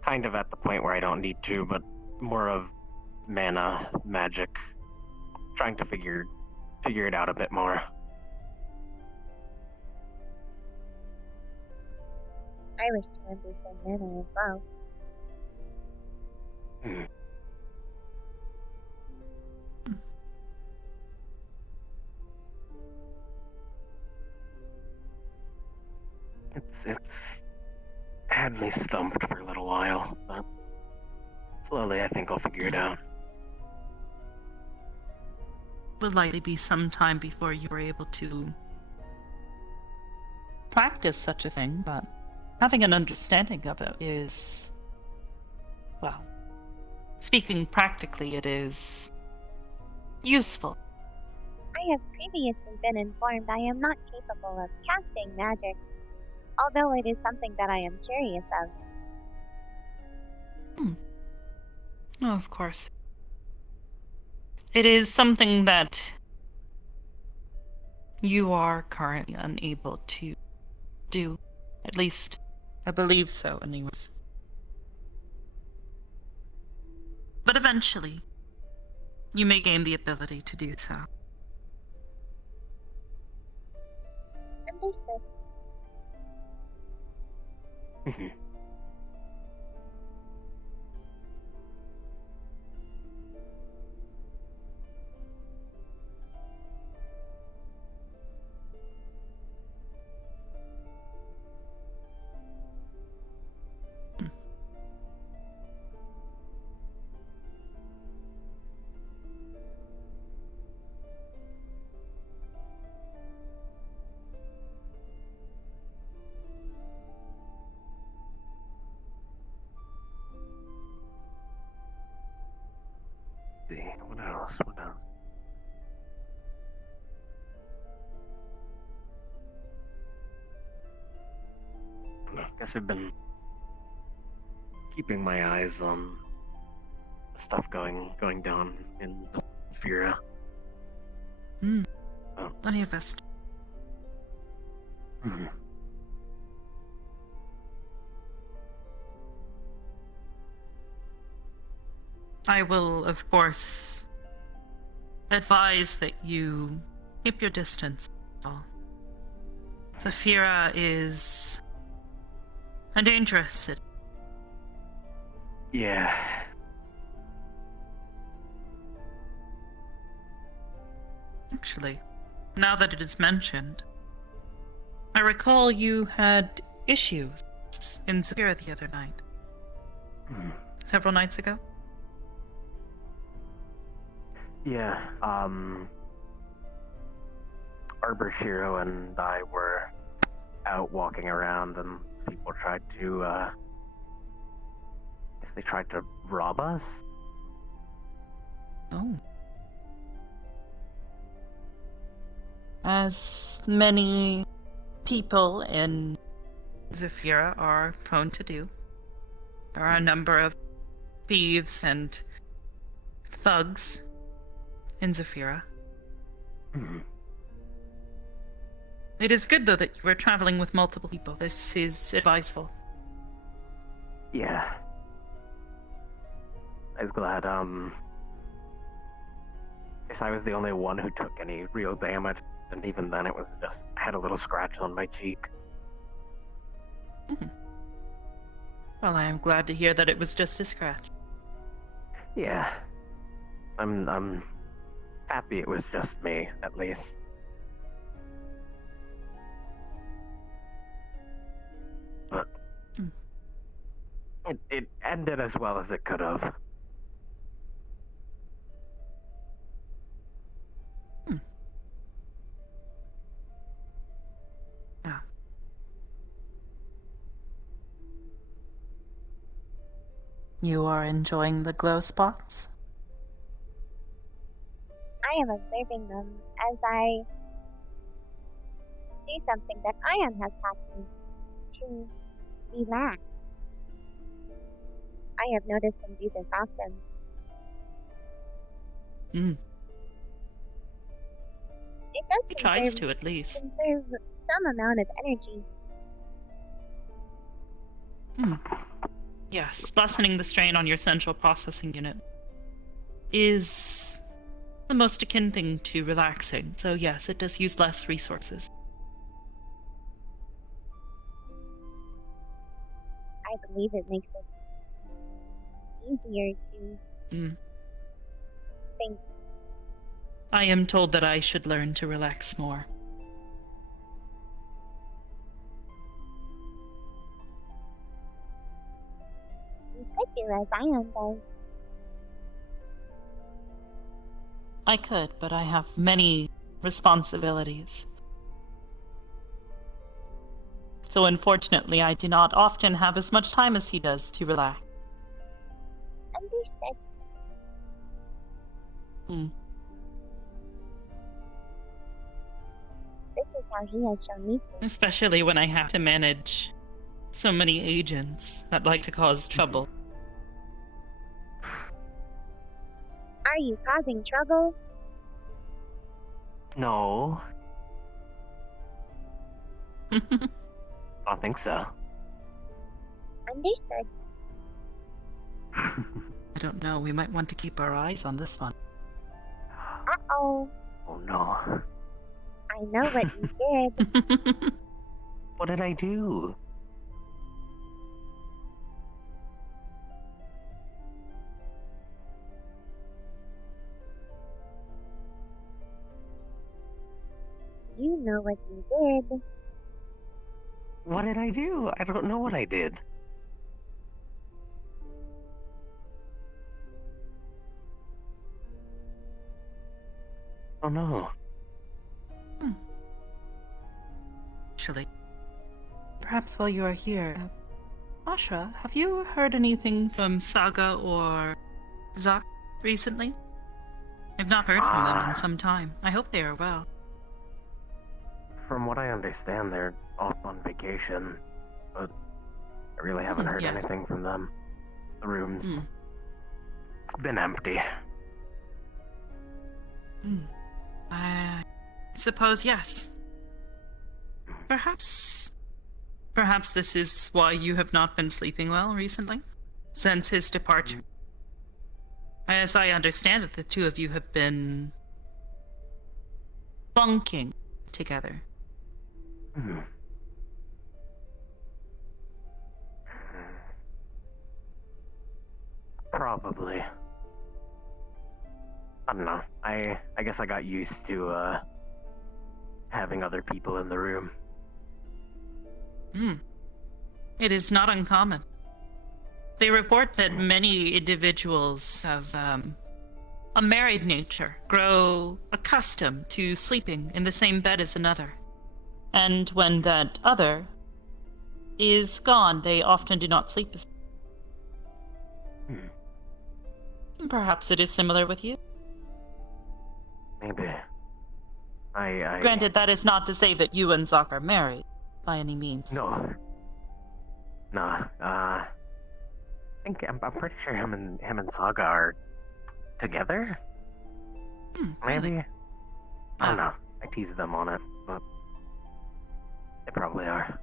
kind of at the point where I don't need to, but more of mana, magic. Trying to figure it out a bit more. I wish to understand mana as well. Hmm. It's had me stumped for a little while, but slowly I think I'll figure it out. Would likely be some time before you were able to practice such a thing, but having an understanding of it is, well, speaking practically, it is useful. I have previously been informed I am not capable of casting magic, although it is something that I am curious of. Oh, of course. It is something that you are currently unable to do. At least, I believe so, anyways. But eventually, you may gain the ability to do so. Understood. See, what else? What else? I guess I've been keeping my eyes on the stuff going down in the Fira. Plenty of us. I will, of course, advise that you keep your distance. Zafira is a dangerous city. Yeah. Actually, now that it is mentioned, I recall you had issues in Zafira the other night. Several nights ago? Yeah, Arbor and I were out walking around and people tried to, I guess they tried to rob us? Oh. As many people in Zafira are prone to do. There are a number of thieves and thugs in Zafira. It is good, though, that you are traveling with multiple people. This is advisable. Yeah. I was glad, guess I was the only one who took any real damage, and even then it was just, I had a little scratch on my cheek. Well, I am glad to hear that it was just a scratch. Yeah. I'm happy it was just me, at least. But it ended as well as it could have. You are enjoying the glow spots? I am observing them as I do something that Ion has taught me to relax. I have noticed him do this often. Mm. It does He tries to, at least. conserve some amount of energy. Yes, lessening the strain on your central processing unit is the most akin thing to relaxing. So yes, it does use less resources. I believe it makes it easier to think. I am told that I should learn to relax more. You could do as Ion does. I could, but I have many responsibilities. So unfortunately, I do not often have as much time as he does to relax. Understood. This is how he has shown me to. Especially when I have to manage so many agents that like to cause trouble. Are you causing trouble? No. I don't think so. Understood. I don't know, we might want to keep our eyes on this one. Uh-oh. Oh no. I know what you did. What did I do? You know what you did. What did I do? I don't know what I did. Oh no. Actually, perhaps while you are here, Ashra, have you heard anything from Saga or Zak recently? I've not heard from them in some time. I hope they are well. From what I understand, they're off on vacation, but I really haven't heard yeah. anything from them. The room's it's been empty. I suppose yes. Perhaps this is why you have not been sleeping well recently, since his departure. As I understand it, the two of you have been bunking together. Probably. I don't know. I guess I got used to having other people in the room. It is not uncommon. They report that many individuals of a married nature grow accustomed to sleeping in the same bed as another. And when that other is gone, they often do not sleep as Perhaps it is similar with you. Maybe. I Granted, that is not to say that you and Zak are married, by any means. No. Nah. I think I'm pretty sure him and Saga are together. Maybe. I don't know. I teased them on it, but they probably are.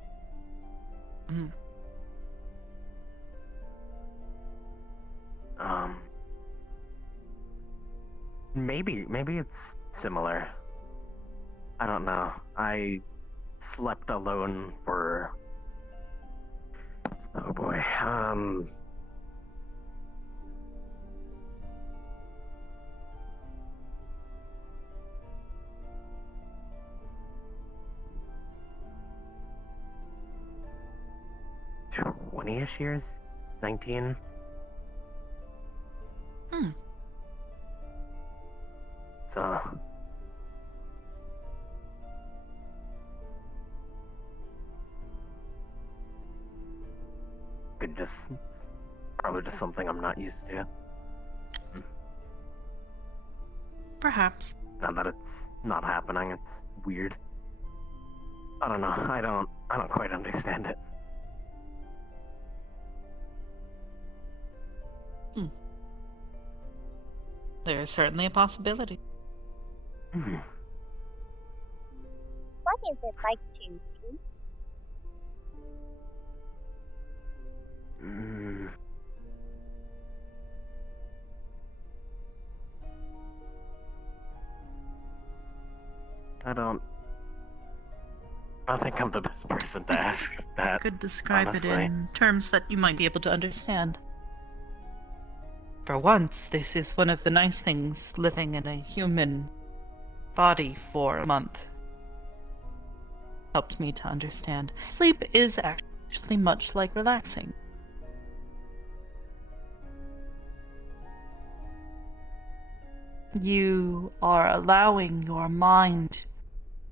Maybe it's similar. I don't know. I slept alone for oh boy. 20-ish years? 19? So... Could just... probably probably just something I'm not used to. Perhaps. Now that it's not happening, it's weird. I don't know. I don't quite understand it. There is certainly a possibility. Hmm. What is it like to sleep? Mm. I think I'm the best person to ask that. I could describe honestly. it in terms that you might be able to understand. For once, this is one of the nice things living in a human body for a month. Helped me to understand. Sleep is actually much like relaxing. You are allowing your mind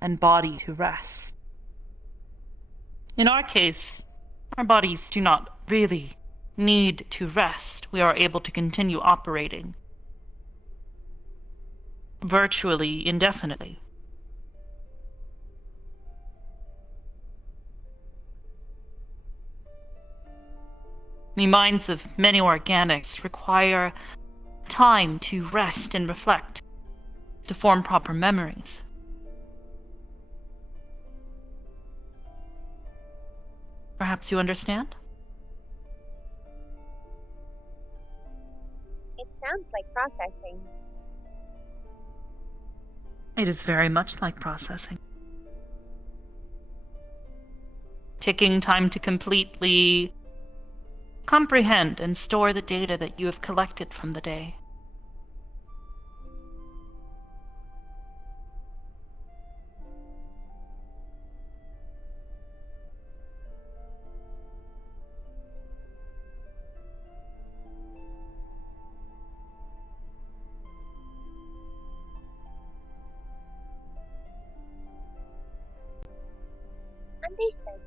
and body to rest. In our case, our bodies do not really need to rest. We are able to continue operating virtually indefinitely. The minds of many organics require time to rest and reflect, to form proper memories. Perhaps you understand? It sounds like processing. It is very much like processing. Taking time to completely comprehend and store the data that you have collected from the day. Understood.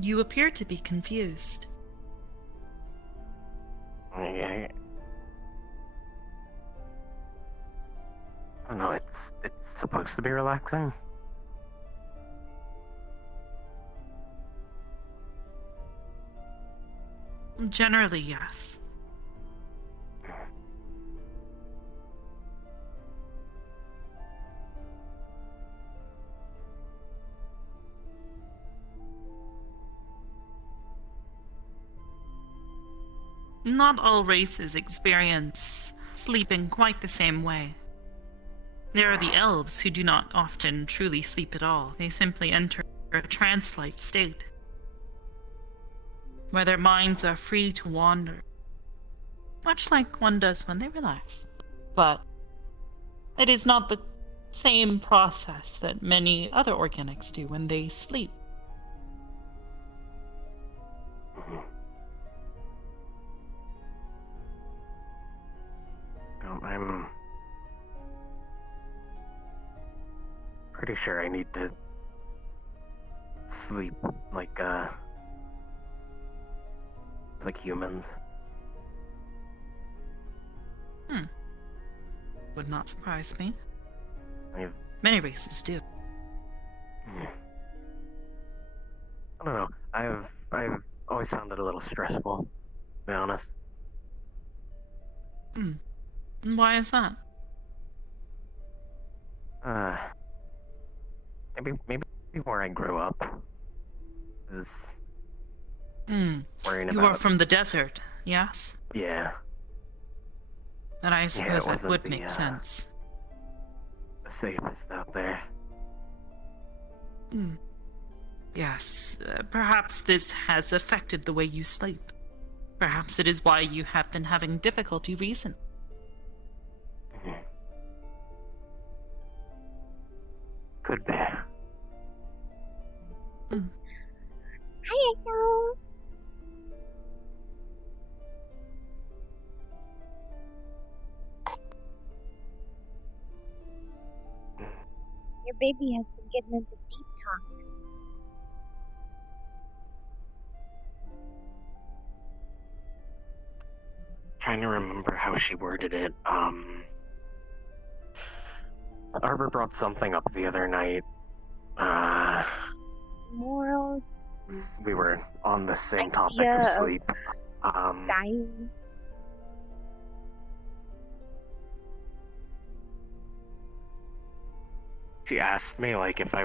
You appear to be confused. I don't know, it's supposed to be relaxing. Generally, yes. Not all races experience sleep in quite the same way. There are the elves who do not often truly sleep at all. They simply enter a trance-like state, where their minds are free to wander, much like one does when they relax. But it is not the same process that many other organics do when they sleep. I'm pretty sure I need to sleep like humans. Would not surprise me. I've Many races do. I don't know. I've always found it a little stressful, to be honest. And why is that? Maybe where I grew up is worrying You about. are from the desert, yes? Yeah, And I suppose it that wasn't would the, make sense. the safest out there. Yes, perhaps this has affected the way you sleep. Perhaps it is why you have been having difficulty recently. Could be. Hiya, so. Your baby has been getting into deep talks. Trying to remember how she worded it. Arbor brought something up the other night. Morals. We were on the same topic of Idea of sleep. Dying. She asked me, like, if I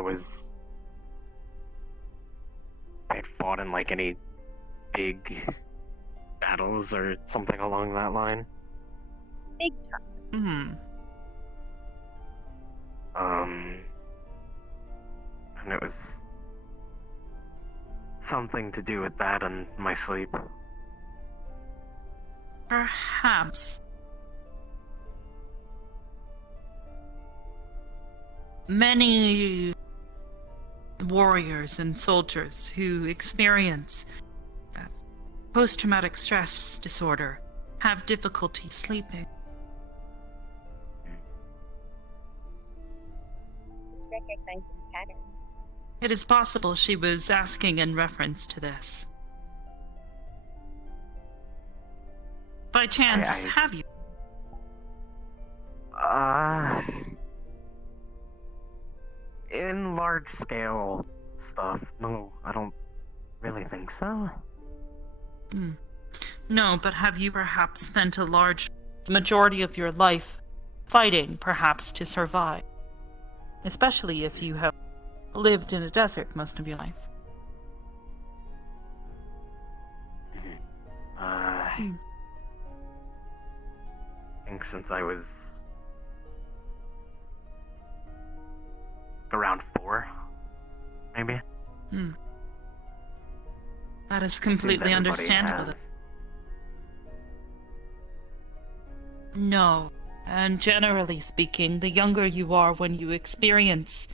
had fought in, like, any big battles or something along that line. Big talks. Hmm. And it was something to do with that and my sleep. Perhaps. Many warriors and soldiers who experience post-traumatic stress disorder have difficulty sleeping. Just recognizing patterns. It is possible she was asking in reference to this. By chance, have you? In large scale stuff, no, I don't really think so. No, but have you perhaps spent a large majority of your life fighting, perhaps, to survive? Especially if you have lived in a desert most of your life. I think since I was around 4, maybe. That is completely everybody understandable. has. No, and generally speaking, the younger you are when you experience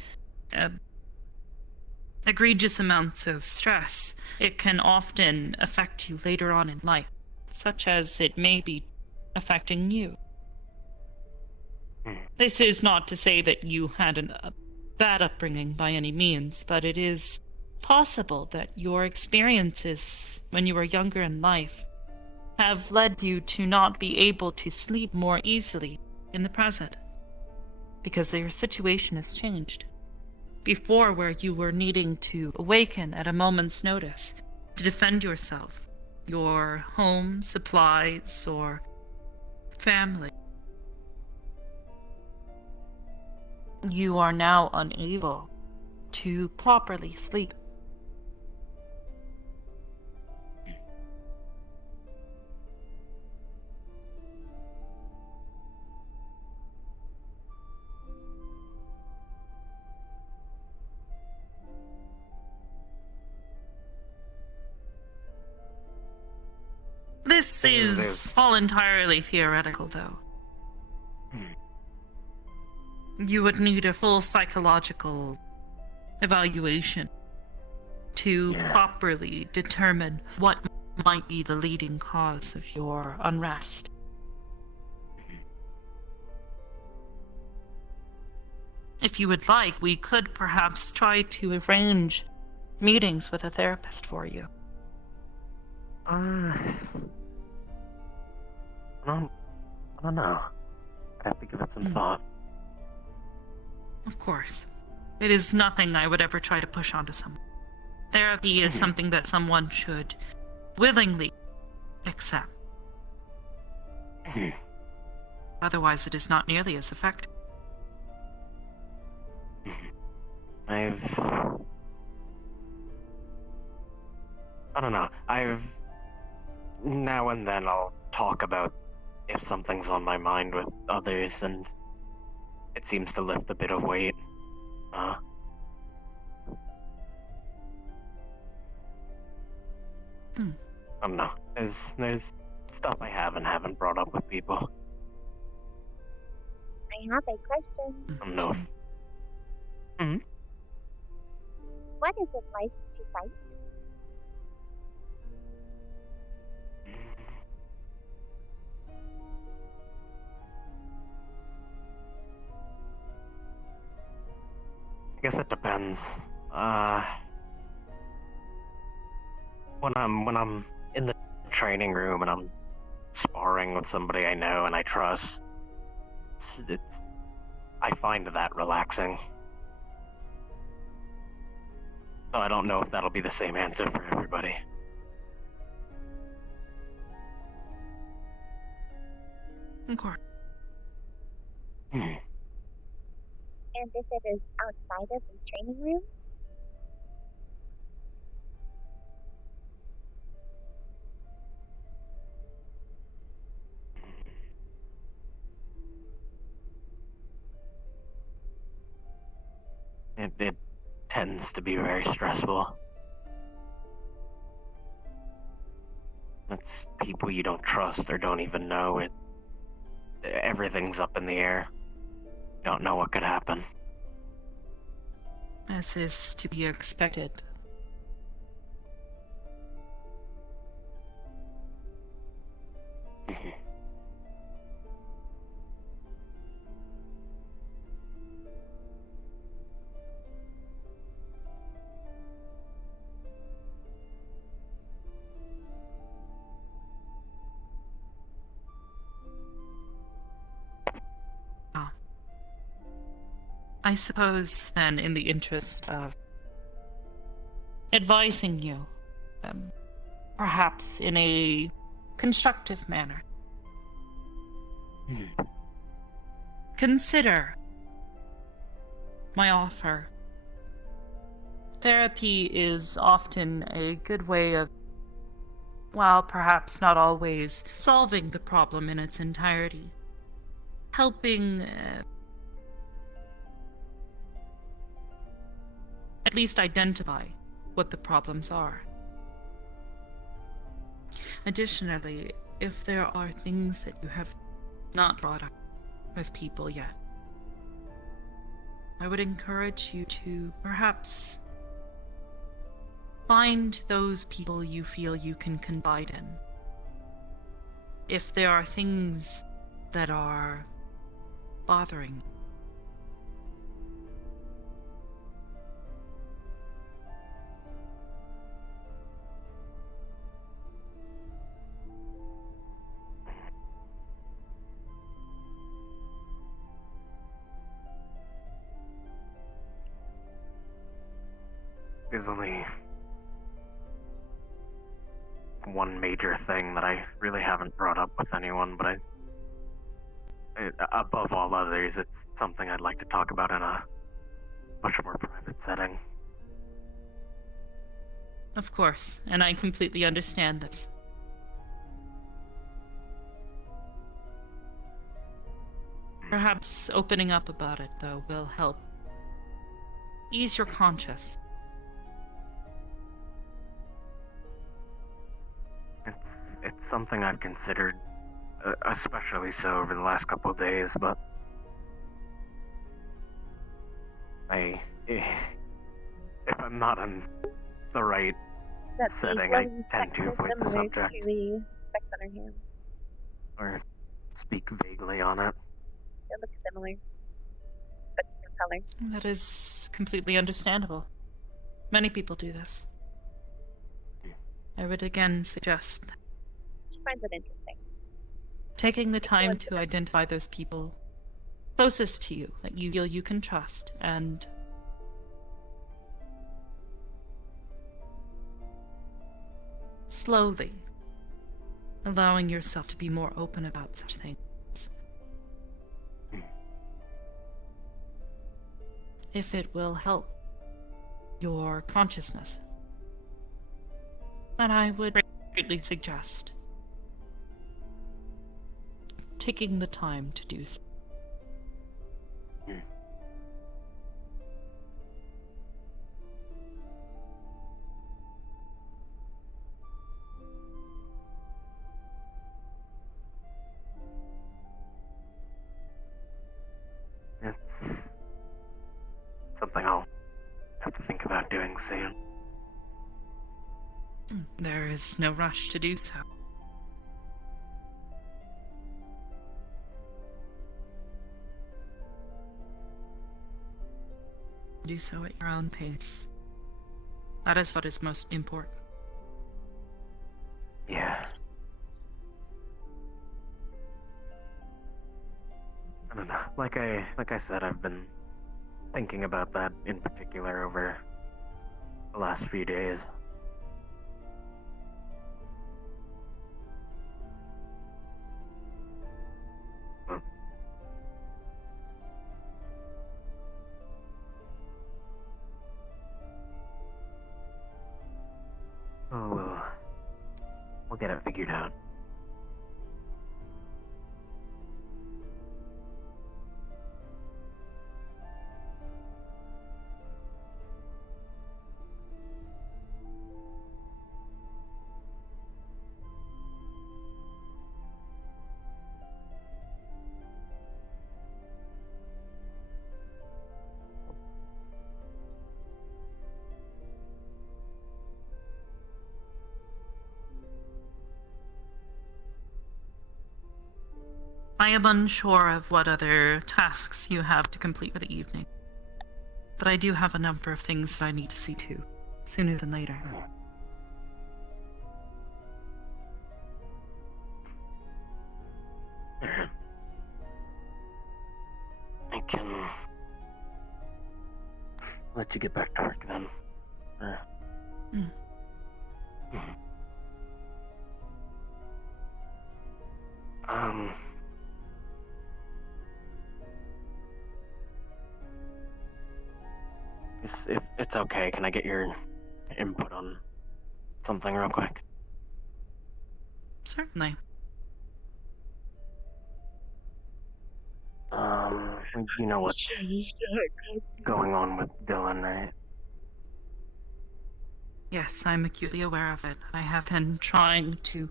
egregious amounts of stress, it can often affect you later on in life, such as it may be affecting you. This is not to say that you had a bad upbringing by any means, but it is possible that your experiences when you were younger in life have led you to not be able to sleep more easily in the present, because your situation has changed. Before, where you were needing to awaken at a moment's notice to defend yourself, your home, supplies, or family, you are now unable to properly sleep. This is all entirely theoretical, though. You would need a full psychological evaluation to properly determine what might be the leading cause of your unrest. If you would like, we could perhaps try to arrange meetings with a therapist for you. I don't know. I'd have to give it some thought. Of course. It is nothing I would ever try to push onto someone. Therapy is something that someone should willingly accept. Otherwise, it is not nearly as effective. I don't know. Now and then I'll talk about if something's on my mind with others, and it seems to lift a bit of weight. I don't know. There's stuff I haven't brought up with people. I have a question. I don't know. What is it like to fight? I guess it depends. When I'm in the training room and I'm sparring with somebody I know and I trust, I find that relaxing. So I don't know if that'll be the same answer for everybody. Okay. And if it is outside of the training room? It tends to be very stressful. It's people you don't trust or don't even know. Everything's up in the air. You don't know what could happen. As is to be expected. I suppose, then, in the interest of advising you, perhaps in a constructive manner, consider my offer. Therapy is often a good way of, while perhaps not always, solving the problem in its entirety. Helping at least identify what the problems are. Additionally, if there are things that you have not brought up with people yet, I would encourage you to perhaps find those people you feel you can confide in. If there are things that are bothering you. There's only one major thing that I really haven't brought up with anyone, but above all others, it's something I'd like to talk about in a much more private setting. Of course, and I completely understand this. Perhaps opening up about it, though, will help ease your conscience. It's something I've considered, especially so over the last couple of days, but if I'm not in the right That setting, the I glowing tend specks to are avoid the similar subject to the specks on her hand. or speak vaguely on it. They look similar, but different colors. That is completely understandable. Many people do this. I would again suggest She finds it interesting. taking the time to identify those people closest to you that you feel you can trust, and slowly allowing yourself to be more open about such things. If it will help your consciousness, then I would greatly suggest taking the time to do so. It's something I'll have to think about doing leaving soon. There is no rush to do so. Do so at your own pace. That is what is most important. Yeah. I don't know. Like I said, I've been thinking about that in particular over the last few days. Oh, we'll get it figured out. I am unsure of what other tasks you have to complete for the evening, but I do have a number of things that I need to see to, sooner than later. I can let you get back to work then. Mm. If it's okay, can I get your input on something real quick? Certainly. You know what's going on with Dylan, right? Yes, I'm acutely aware of it. I have been trying to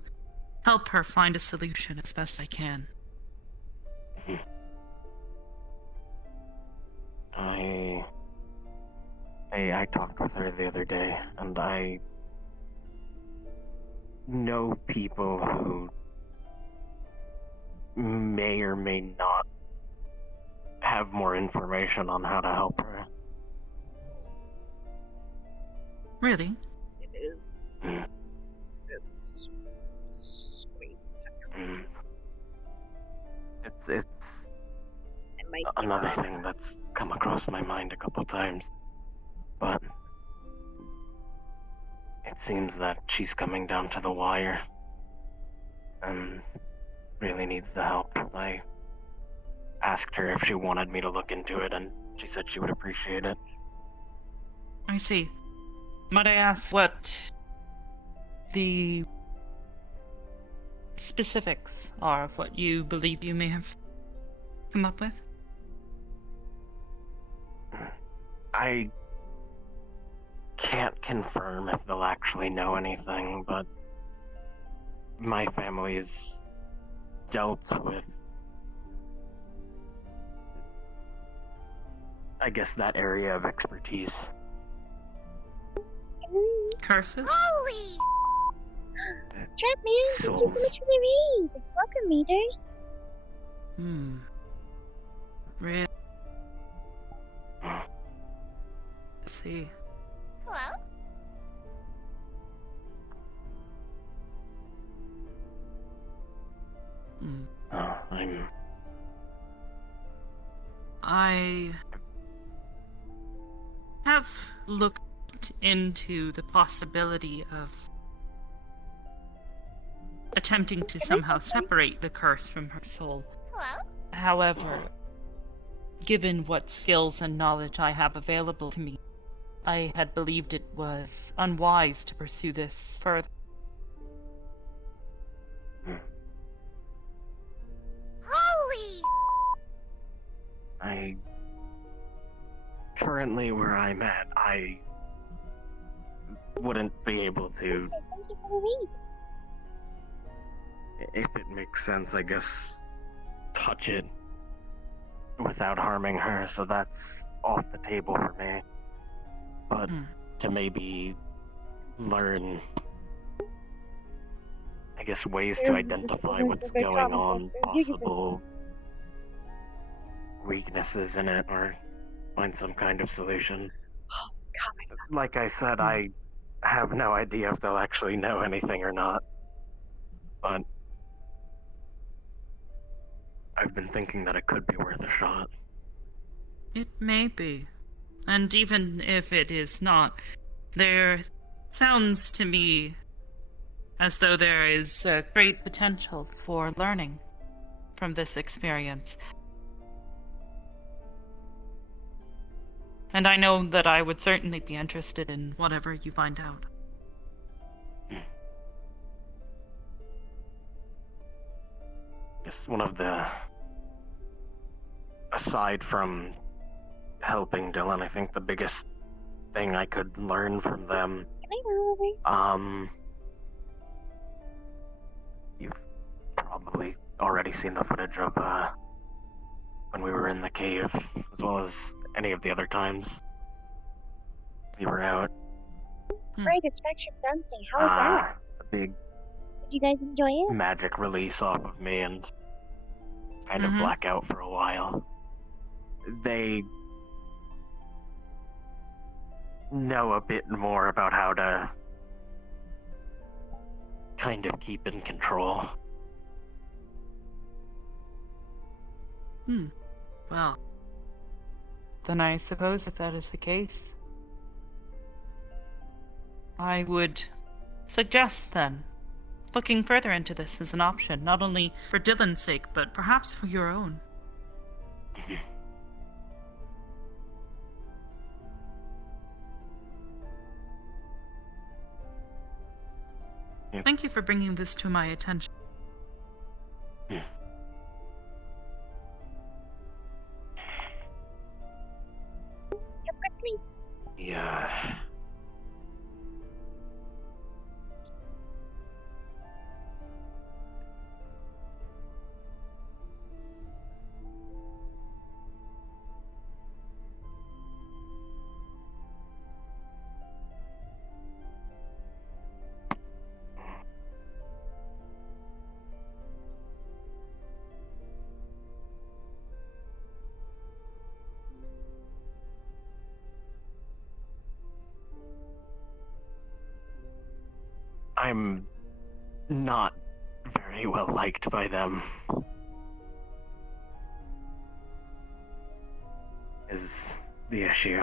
help her find a solution as best I can. I talked with her the other day, and I know people who may or may not have more information on how to help her. Really? It is. It's sweet. It's It might be another wrong. thing that's come across my mind a couple times, but it seems that she's coming down to the wire and really needs the help. I asked her if she wanted me to look into it, and she said she would appreciate it. I see. Might I ask what the specifics are of what you believe you may have come up with? I can't confirm if they'll actually know anything, but my family's dealt with, I guess, that area of expertise. Curses? Holy! Trap Mary, thank you so much for the read. Welcome, readers. Really? Let's see. Hello? I have looked into the possibility of attempting to somehow separate the curse from her soul. Hello? However, given what skills and knowledge I have available to me, I had believed it was unwise to pursue this further. Holy! Currently where I'm at, I wouldn't be able to, Thank you for the read. if it makes sense, I guess, touch it without harming her, so that's off the table for me. But to maybe learn, I guess, ways to identify what's going on, possible weaknesses in it, or find some kind of solution. Like I said, I have no idea if they'll actually know anything or not, but I've been thinking that it could be worth a shot. It may be. And even if it is not, there sounds to me as though there is great potential for learning from this experience. And I know that I would certainly be interested in whatever you find out. Just one of the... Aside from helping Dylan, I think the biggest thing I could learn from them... You've probably already seen the footage of, when we were in the cave, as well as any of the other times we were out. Great, it's Fractured Thursday. How was that? A big Did you guys enjoy it? magic release off of me and kind of black out for a while. They know a bit more about how to kind of keep in control. Well, then I suppose if that is the case, I would suggest then looking further into this as an option, not only for Dylan's sake, but perhaps for your own. Thank you for bringing this to my attention. Yeah. Have good sleep. Yeah. I'm not very well liked by them. Is the issue.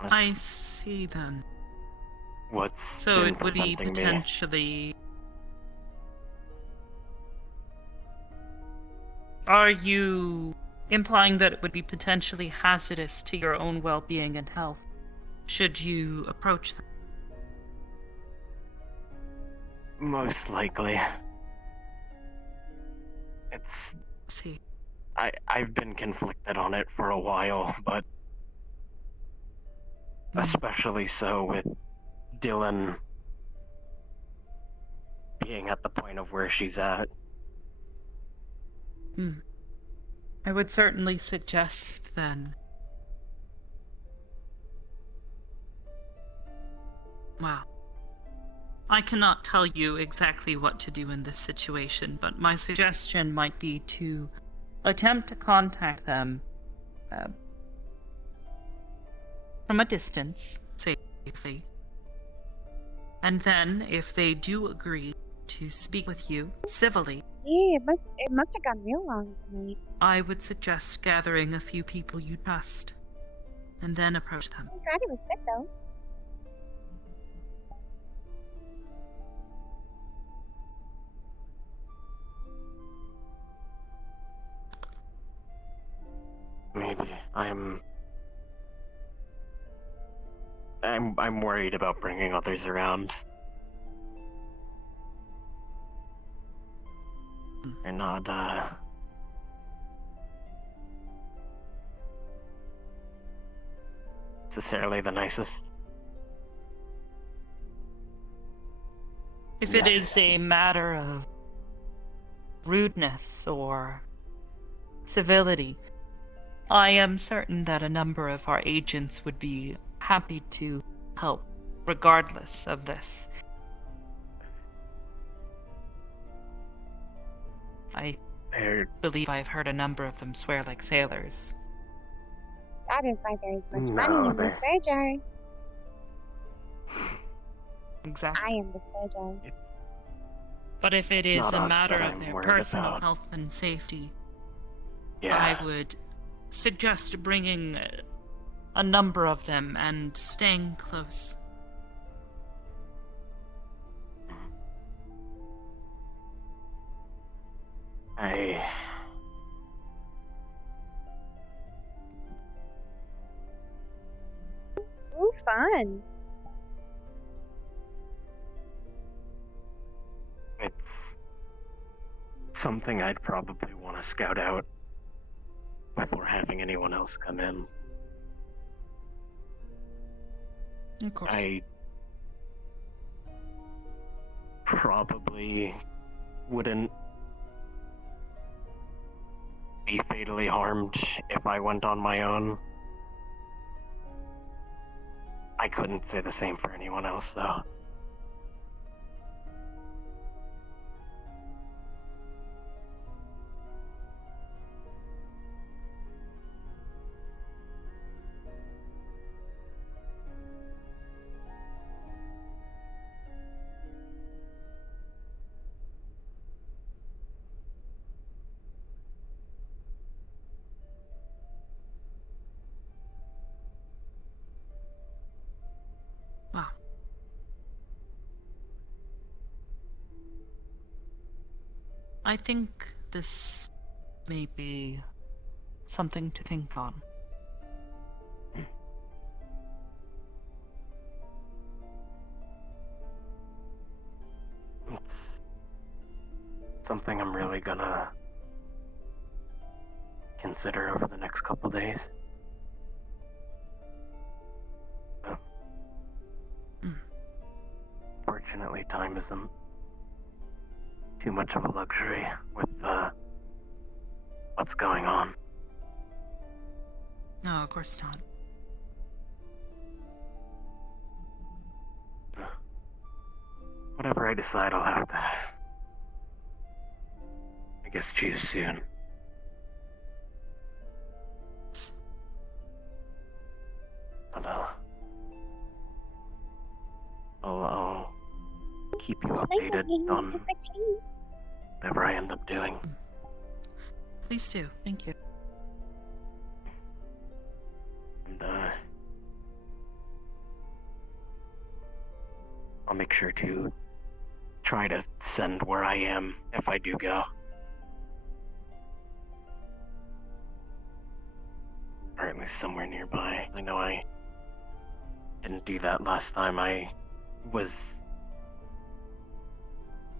I see then. What's So been it would be preventing me? potentially... Are you implying that it would be potentially hazardous to your own well-being and health should you approach them? Most likely. It's... See. I've been conflicted on it for a while, but especially so with Dylan being at the point of where she's at. I would certainly suggest then. Well, I cannot tell you exactly what to do in this situation, but my suggestion might be to attempt to contact them from a distance, safely. And then, if they do agree to speak with you civilly, Yeah, it must have gone real long tonight. I would suggest gathering a few people you trust, and then approach them. I'm glad it was quick though. Maybe. I'm worried about bringing others around. They're not, necessarily the nicest. If it is a matter of rudeness or civility, I am certain that a number of our agents would be happy to help, regardless of this. I believe I've heard a number of them swear like sailors. That is why there is much No, money in the they're- swear jar. Exactly. I am the swear jar. But if it It's is not a us matter that of I'm their worried personal about. health and safety, Yeah. I would suggest bringing a number of them and staying close. Ooh, fun. It's something I'd probably want to scout out before having anyone else come in. Of course. I probably wouldn't be fatally harmed if I went on my own. I couldn't say the same for anyone else, though. Wow. I think this may be something to think on. It's something I'm really gonna consider over the next couple days. So, fortunately, time isn't too much of a luxury with what's going on. No, of course not. Whatever I decide, I'll have to, I guess, choose soon. But, I'll keep you updated on whatever I end up doing. Please do. Thank you. And, I'll make sure to try to send where I am if I do go. Or at least somewhere nearby. I know I didn't do that last time. I was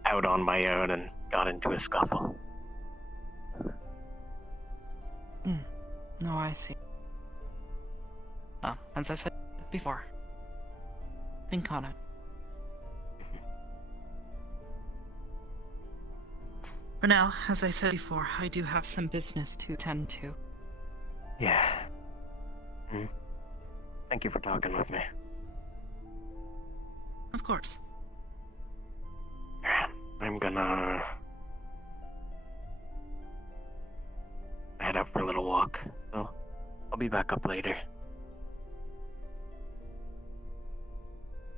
out on my own and got into a scuffle. No, I see. As I said before, think on it. For now, as I said before, I do have some business to attend to. Yeah. Thank you for talking with me. Of course. I'm gonna head out for a little walk, so I'll be back up later.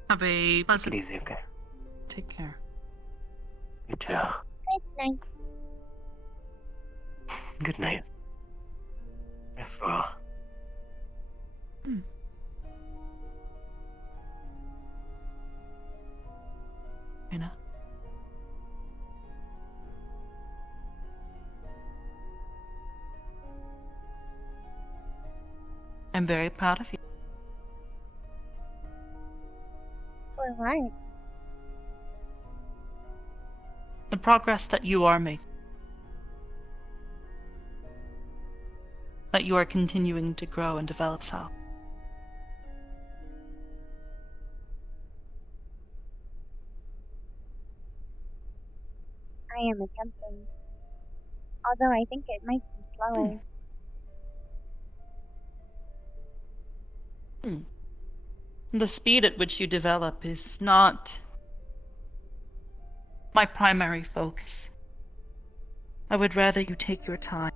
Have a pleasant... Take it easy, okay? Take care. You too. Good night. Good night. Yes, well. Rayna. I'm very proud of you. For what? The progress that you are making. That you are continuing to grow and develop self. I am attempting. Although I think it might be slower. The speed at which you develop is not my primary focus. I would rather you take your time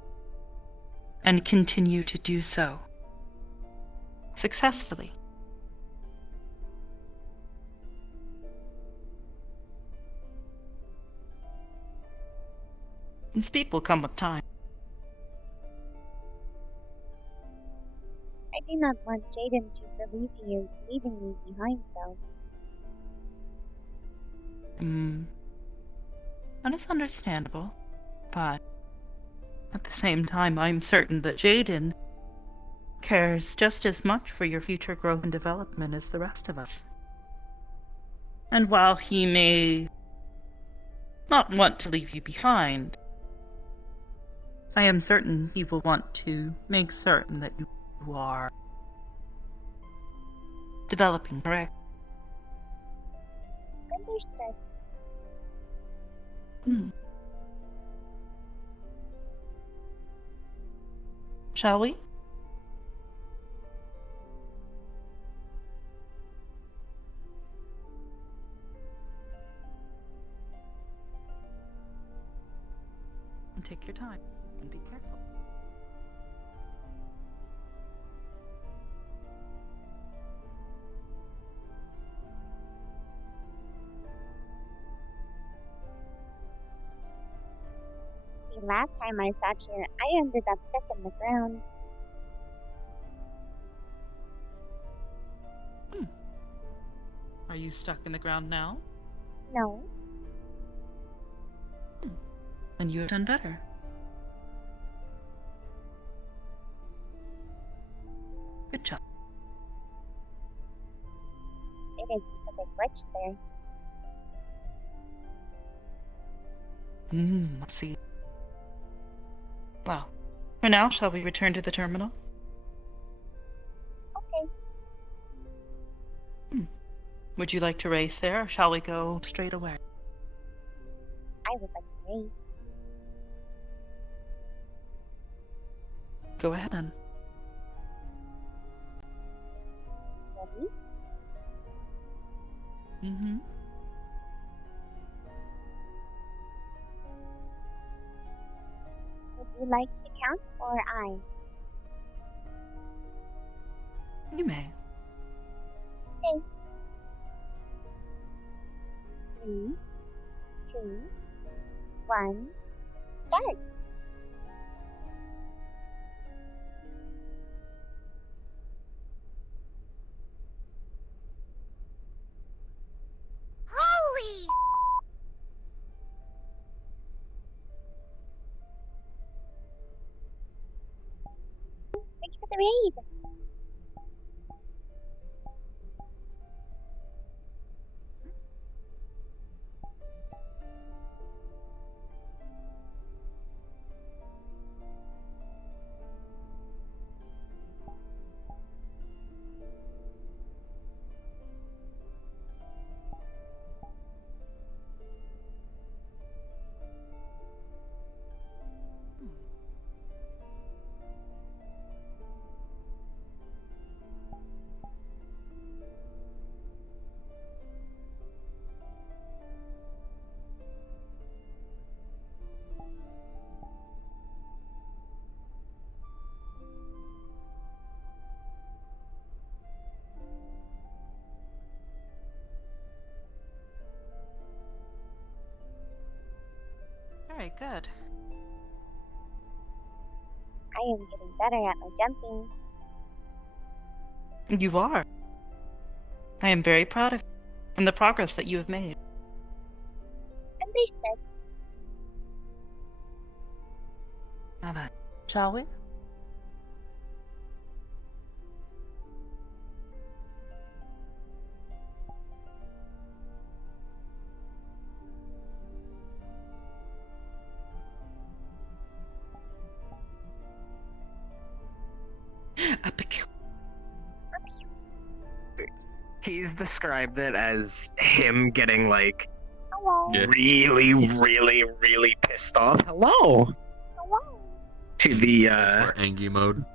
and continue to do so successfully. And speed will come with time. I do not want Jaden to believe he is leaving me behind, though. That is understandable, but at the same time, I'm certain that Jaden cares just as much for your future growth and development as the rest of us. And while he may not want to leave you behind, I am certain he will want to make certain that you are developing correct. Understood. Shall we? And take your time and be careful. The last time I sat here, I ended up stuck in the ground. Are you stuck in the ground now? No. Then you have done better. Good job. It is because I glitched there. Let's see. Well, for now, shall we return to the terminal? Okay. Would you like to race there, or shall we go straight away? I would like to race. Go ahead then. Ready? Mm-hmm. Would you like to count, or I? You may. Okay. 3, 2, 1, start! Holy! Thank you for the raid! Very good. I am getting better at my jumping. You are. I am very proud of you and the progress that you have made. Understood. Now then, shall we? He's described it as him getting like Hello. really, really, really pissed off. Hello. Hello. To the Angie mode.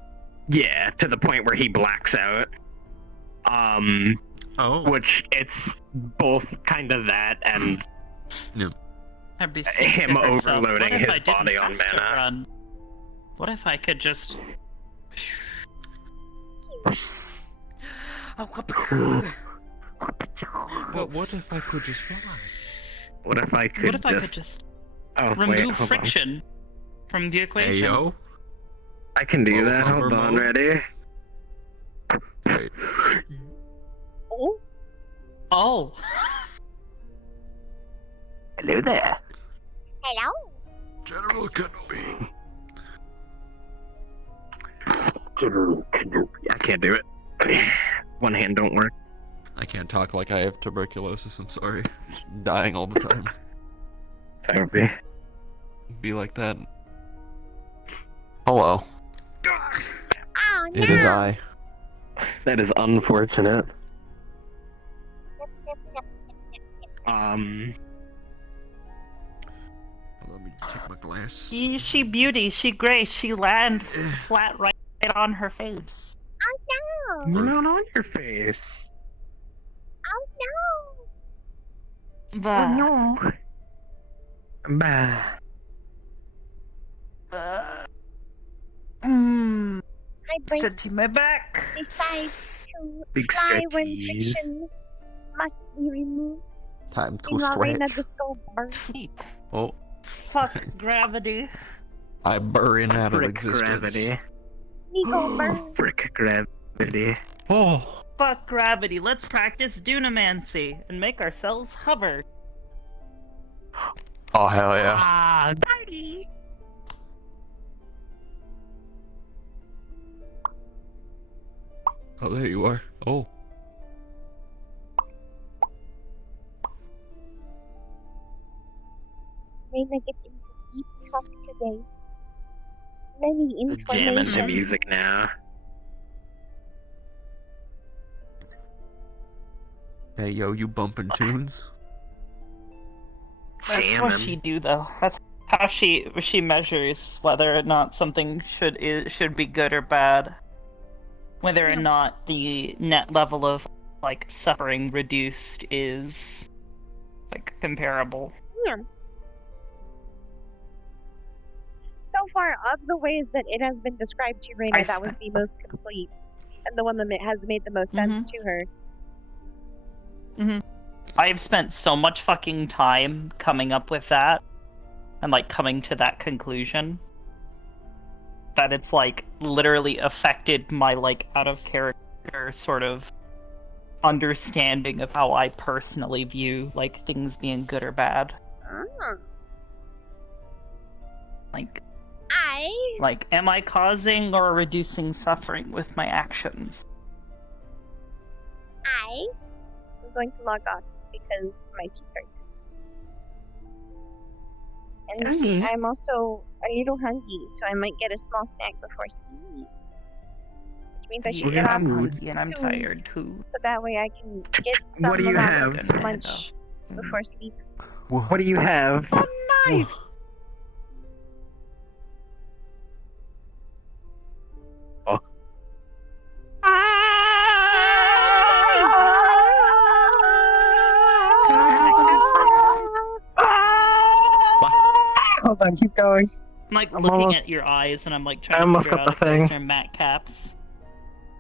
yeah, to the point where he blacks out. Oh. Which it's both kind of that and I'd be him herself. overloading What if I his didn't body on have to mana. run? What if I could just? But what if I could just fly? What if I could What if I could just wait, remove hold on. friction from the equation? Ayo. I can do Full that. hover Hold on, mode? ready? Wait. Oh. Oh. Hello there. Hello? General Kenobi. General Kenobi. I can't do it. One hand don't work. I can't talk like I have tuberculosis, I'm sorry. Dying all the time. Sorry. Be like that. Hello. Oh, no. It is I. That is unfortunate. Let me take my glasses. She beauty, she grace, she land flat right on her face. Oh, no. Not on your face. Oh, no. Bah. no. Bah. My brace Stretching my back. decides to Big fly when stretchies. friction must be removed. Time to Meanwhile, Rayna stretch. just go burn. Oh, Fuck gravity. I bury out of Frick existence. gravity. Me go burn. Frick gravity. Oh. Fuck gravity. Let's practice dunamancy and make ourselves hover. Oh, hell yeah. Ah, daddy. Oh, there you are. Oh. Rayna gets into deep talk today. Many Jamming information. the music now. Hey, yo, you bumping tunes? That's what Jamming. she do though. That's how she measures whether or not something should be good or bad. Whether or not the net level of like suffering reduced is like comparable. Yeah. So far, of the ways that it has been described to Rayna, that was the most complete, and the one that has made the most sense to her. I've spent so much fucking time coming up with that and like coming to that conclusion that it's like literally affected my like out of character sort of understanding of how I personally view like things being good or bad. Like am I causing or reducing suffering with my actions? I'm going to log off because my teeth hurt. And Yes. I'm also a little hungry, so I might get a small snack before sleep. Which means I should get off I'm hungry and I'm soon, tired too. so that way I can get some What do you amount have? of lunch before sleep. What do you have? Knife! Oh. Hold on, keep going. I'm like I'm looking almost- at your eyes and I'm like I trying to almost figure got out the if those thing. are mat caps.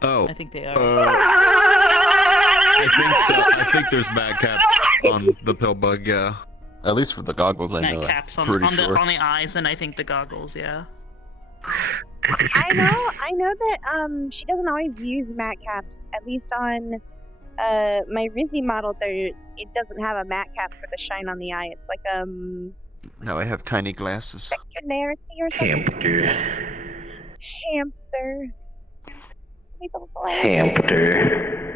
Oh. I think they are. I think so. I think there's mad caps on the pill bug, yeah. At least for the goggles, I know. Mat caps on, Pretty on sure. the eyes and I think the goggles, yeah. I know that she doesn't always use matte caps. At least on my Rizzy model, it doesn't have a matte cap for the shine on the eye. It's like Now I have tiny glasses. generically or something. Hamster. Hamster. Hamster.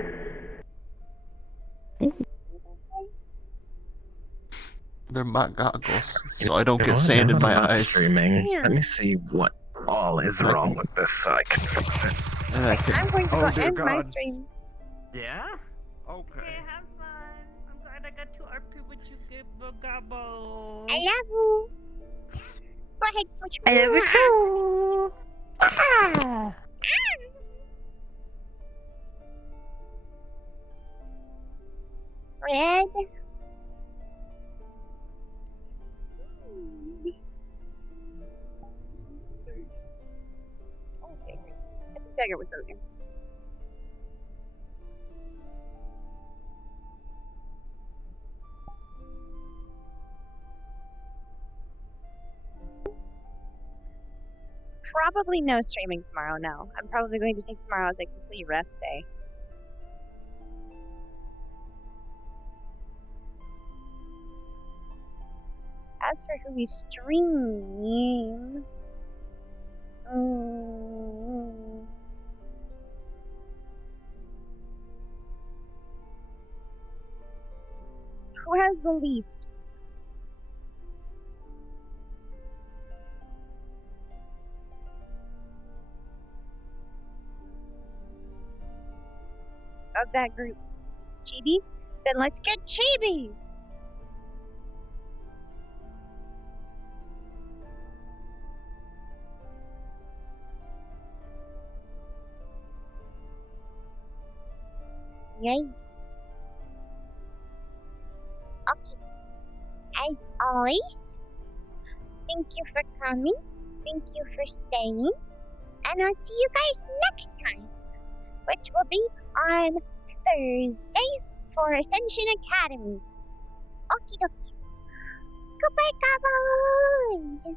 They're my goggles, so I don't You know get what? sand in Now that my I'm eyes. Streaming. Yeah. Let me see what all is wrong with this so I can fix it. And I can... I'm going to Oh, go dear end my God. stream. Yeah? Okay. have fun. I'm glad I got to RP with you, good gobble. I love you. Go ahead, smooch me. I love you too. Red. Oh, beggars. I think beggar was over. Probably no streaming tomorrow, no. I'm probably going to take tomorrow as a complete rest day. As for who we stream... who has the least? Of that group? Chibi? Then let's get Chibi! Nice. Okay. As always, thank you for coming. Thank you for staying. And I'll see you guys next time, which will be on Thursday for Ascension Academy. Okie dokie. Goodbye, gobbles!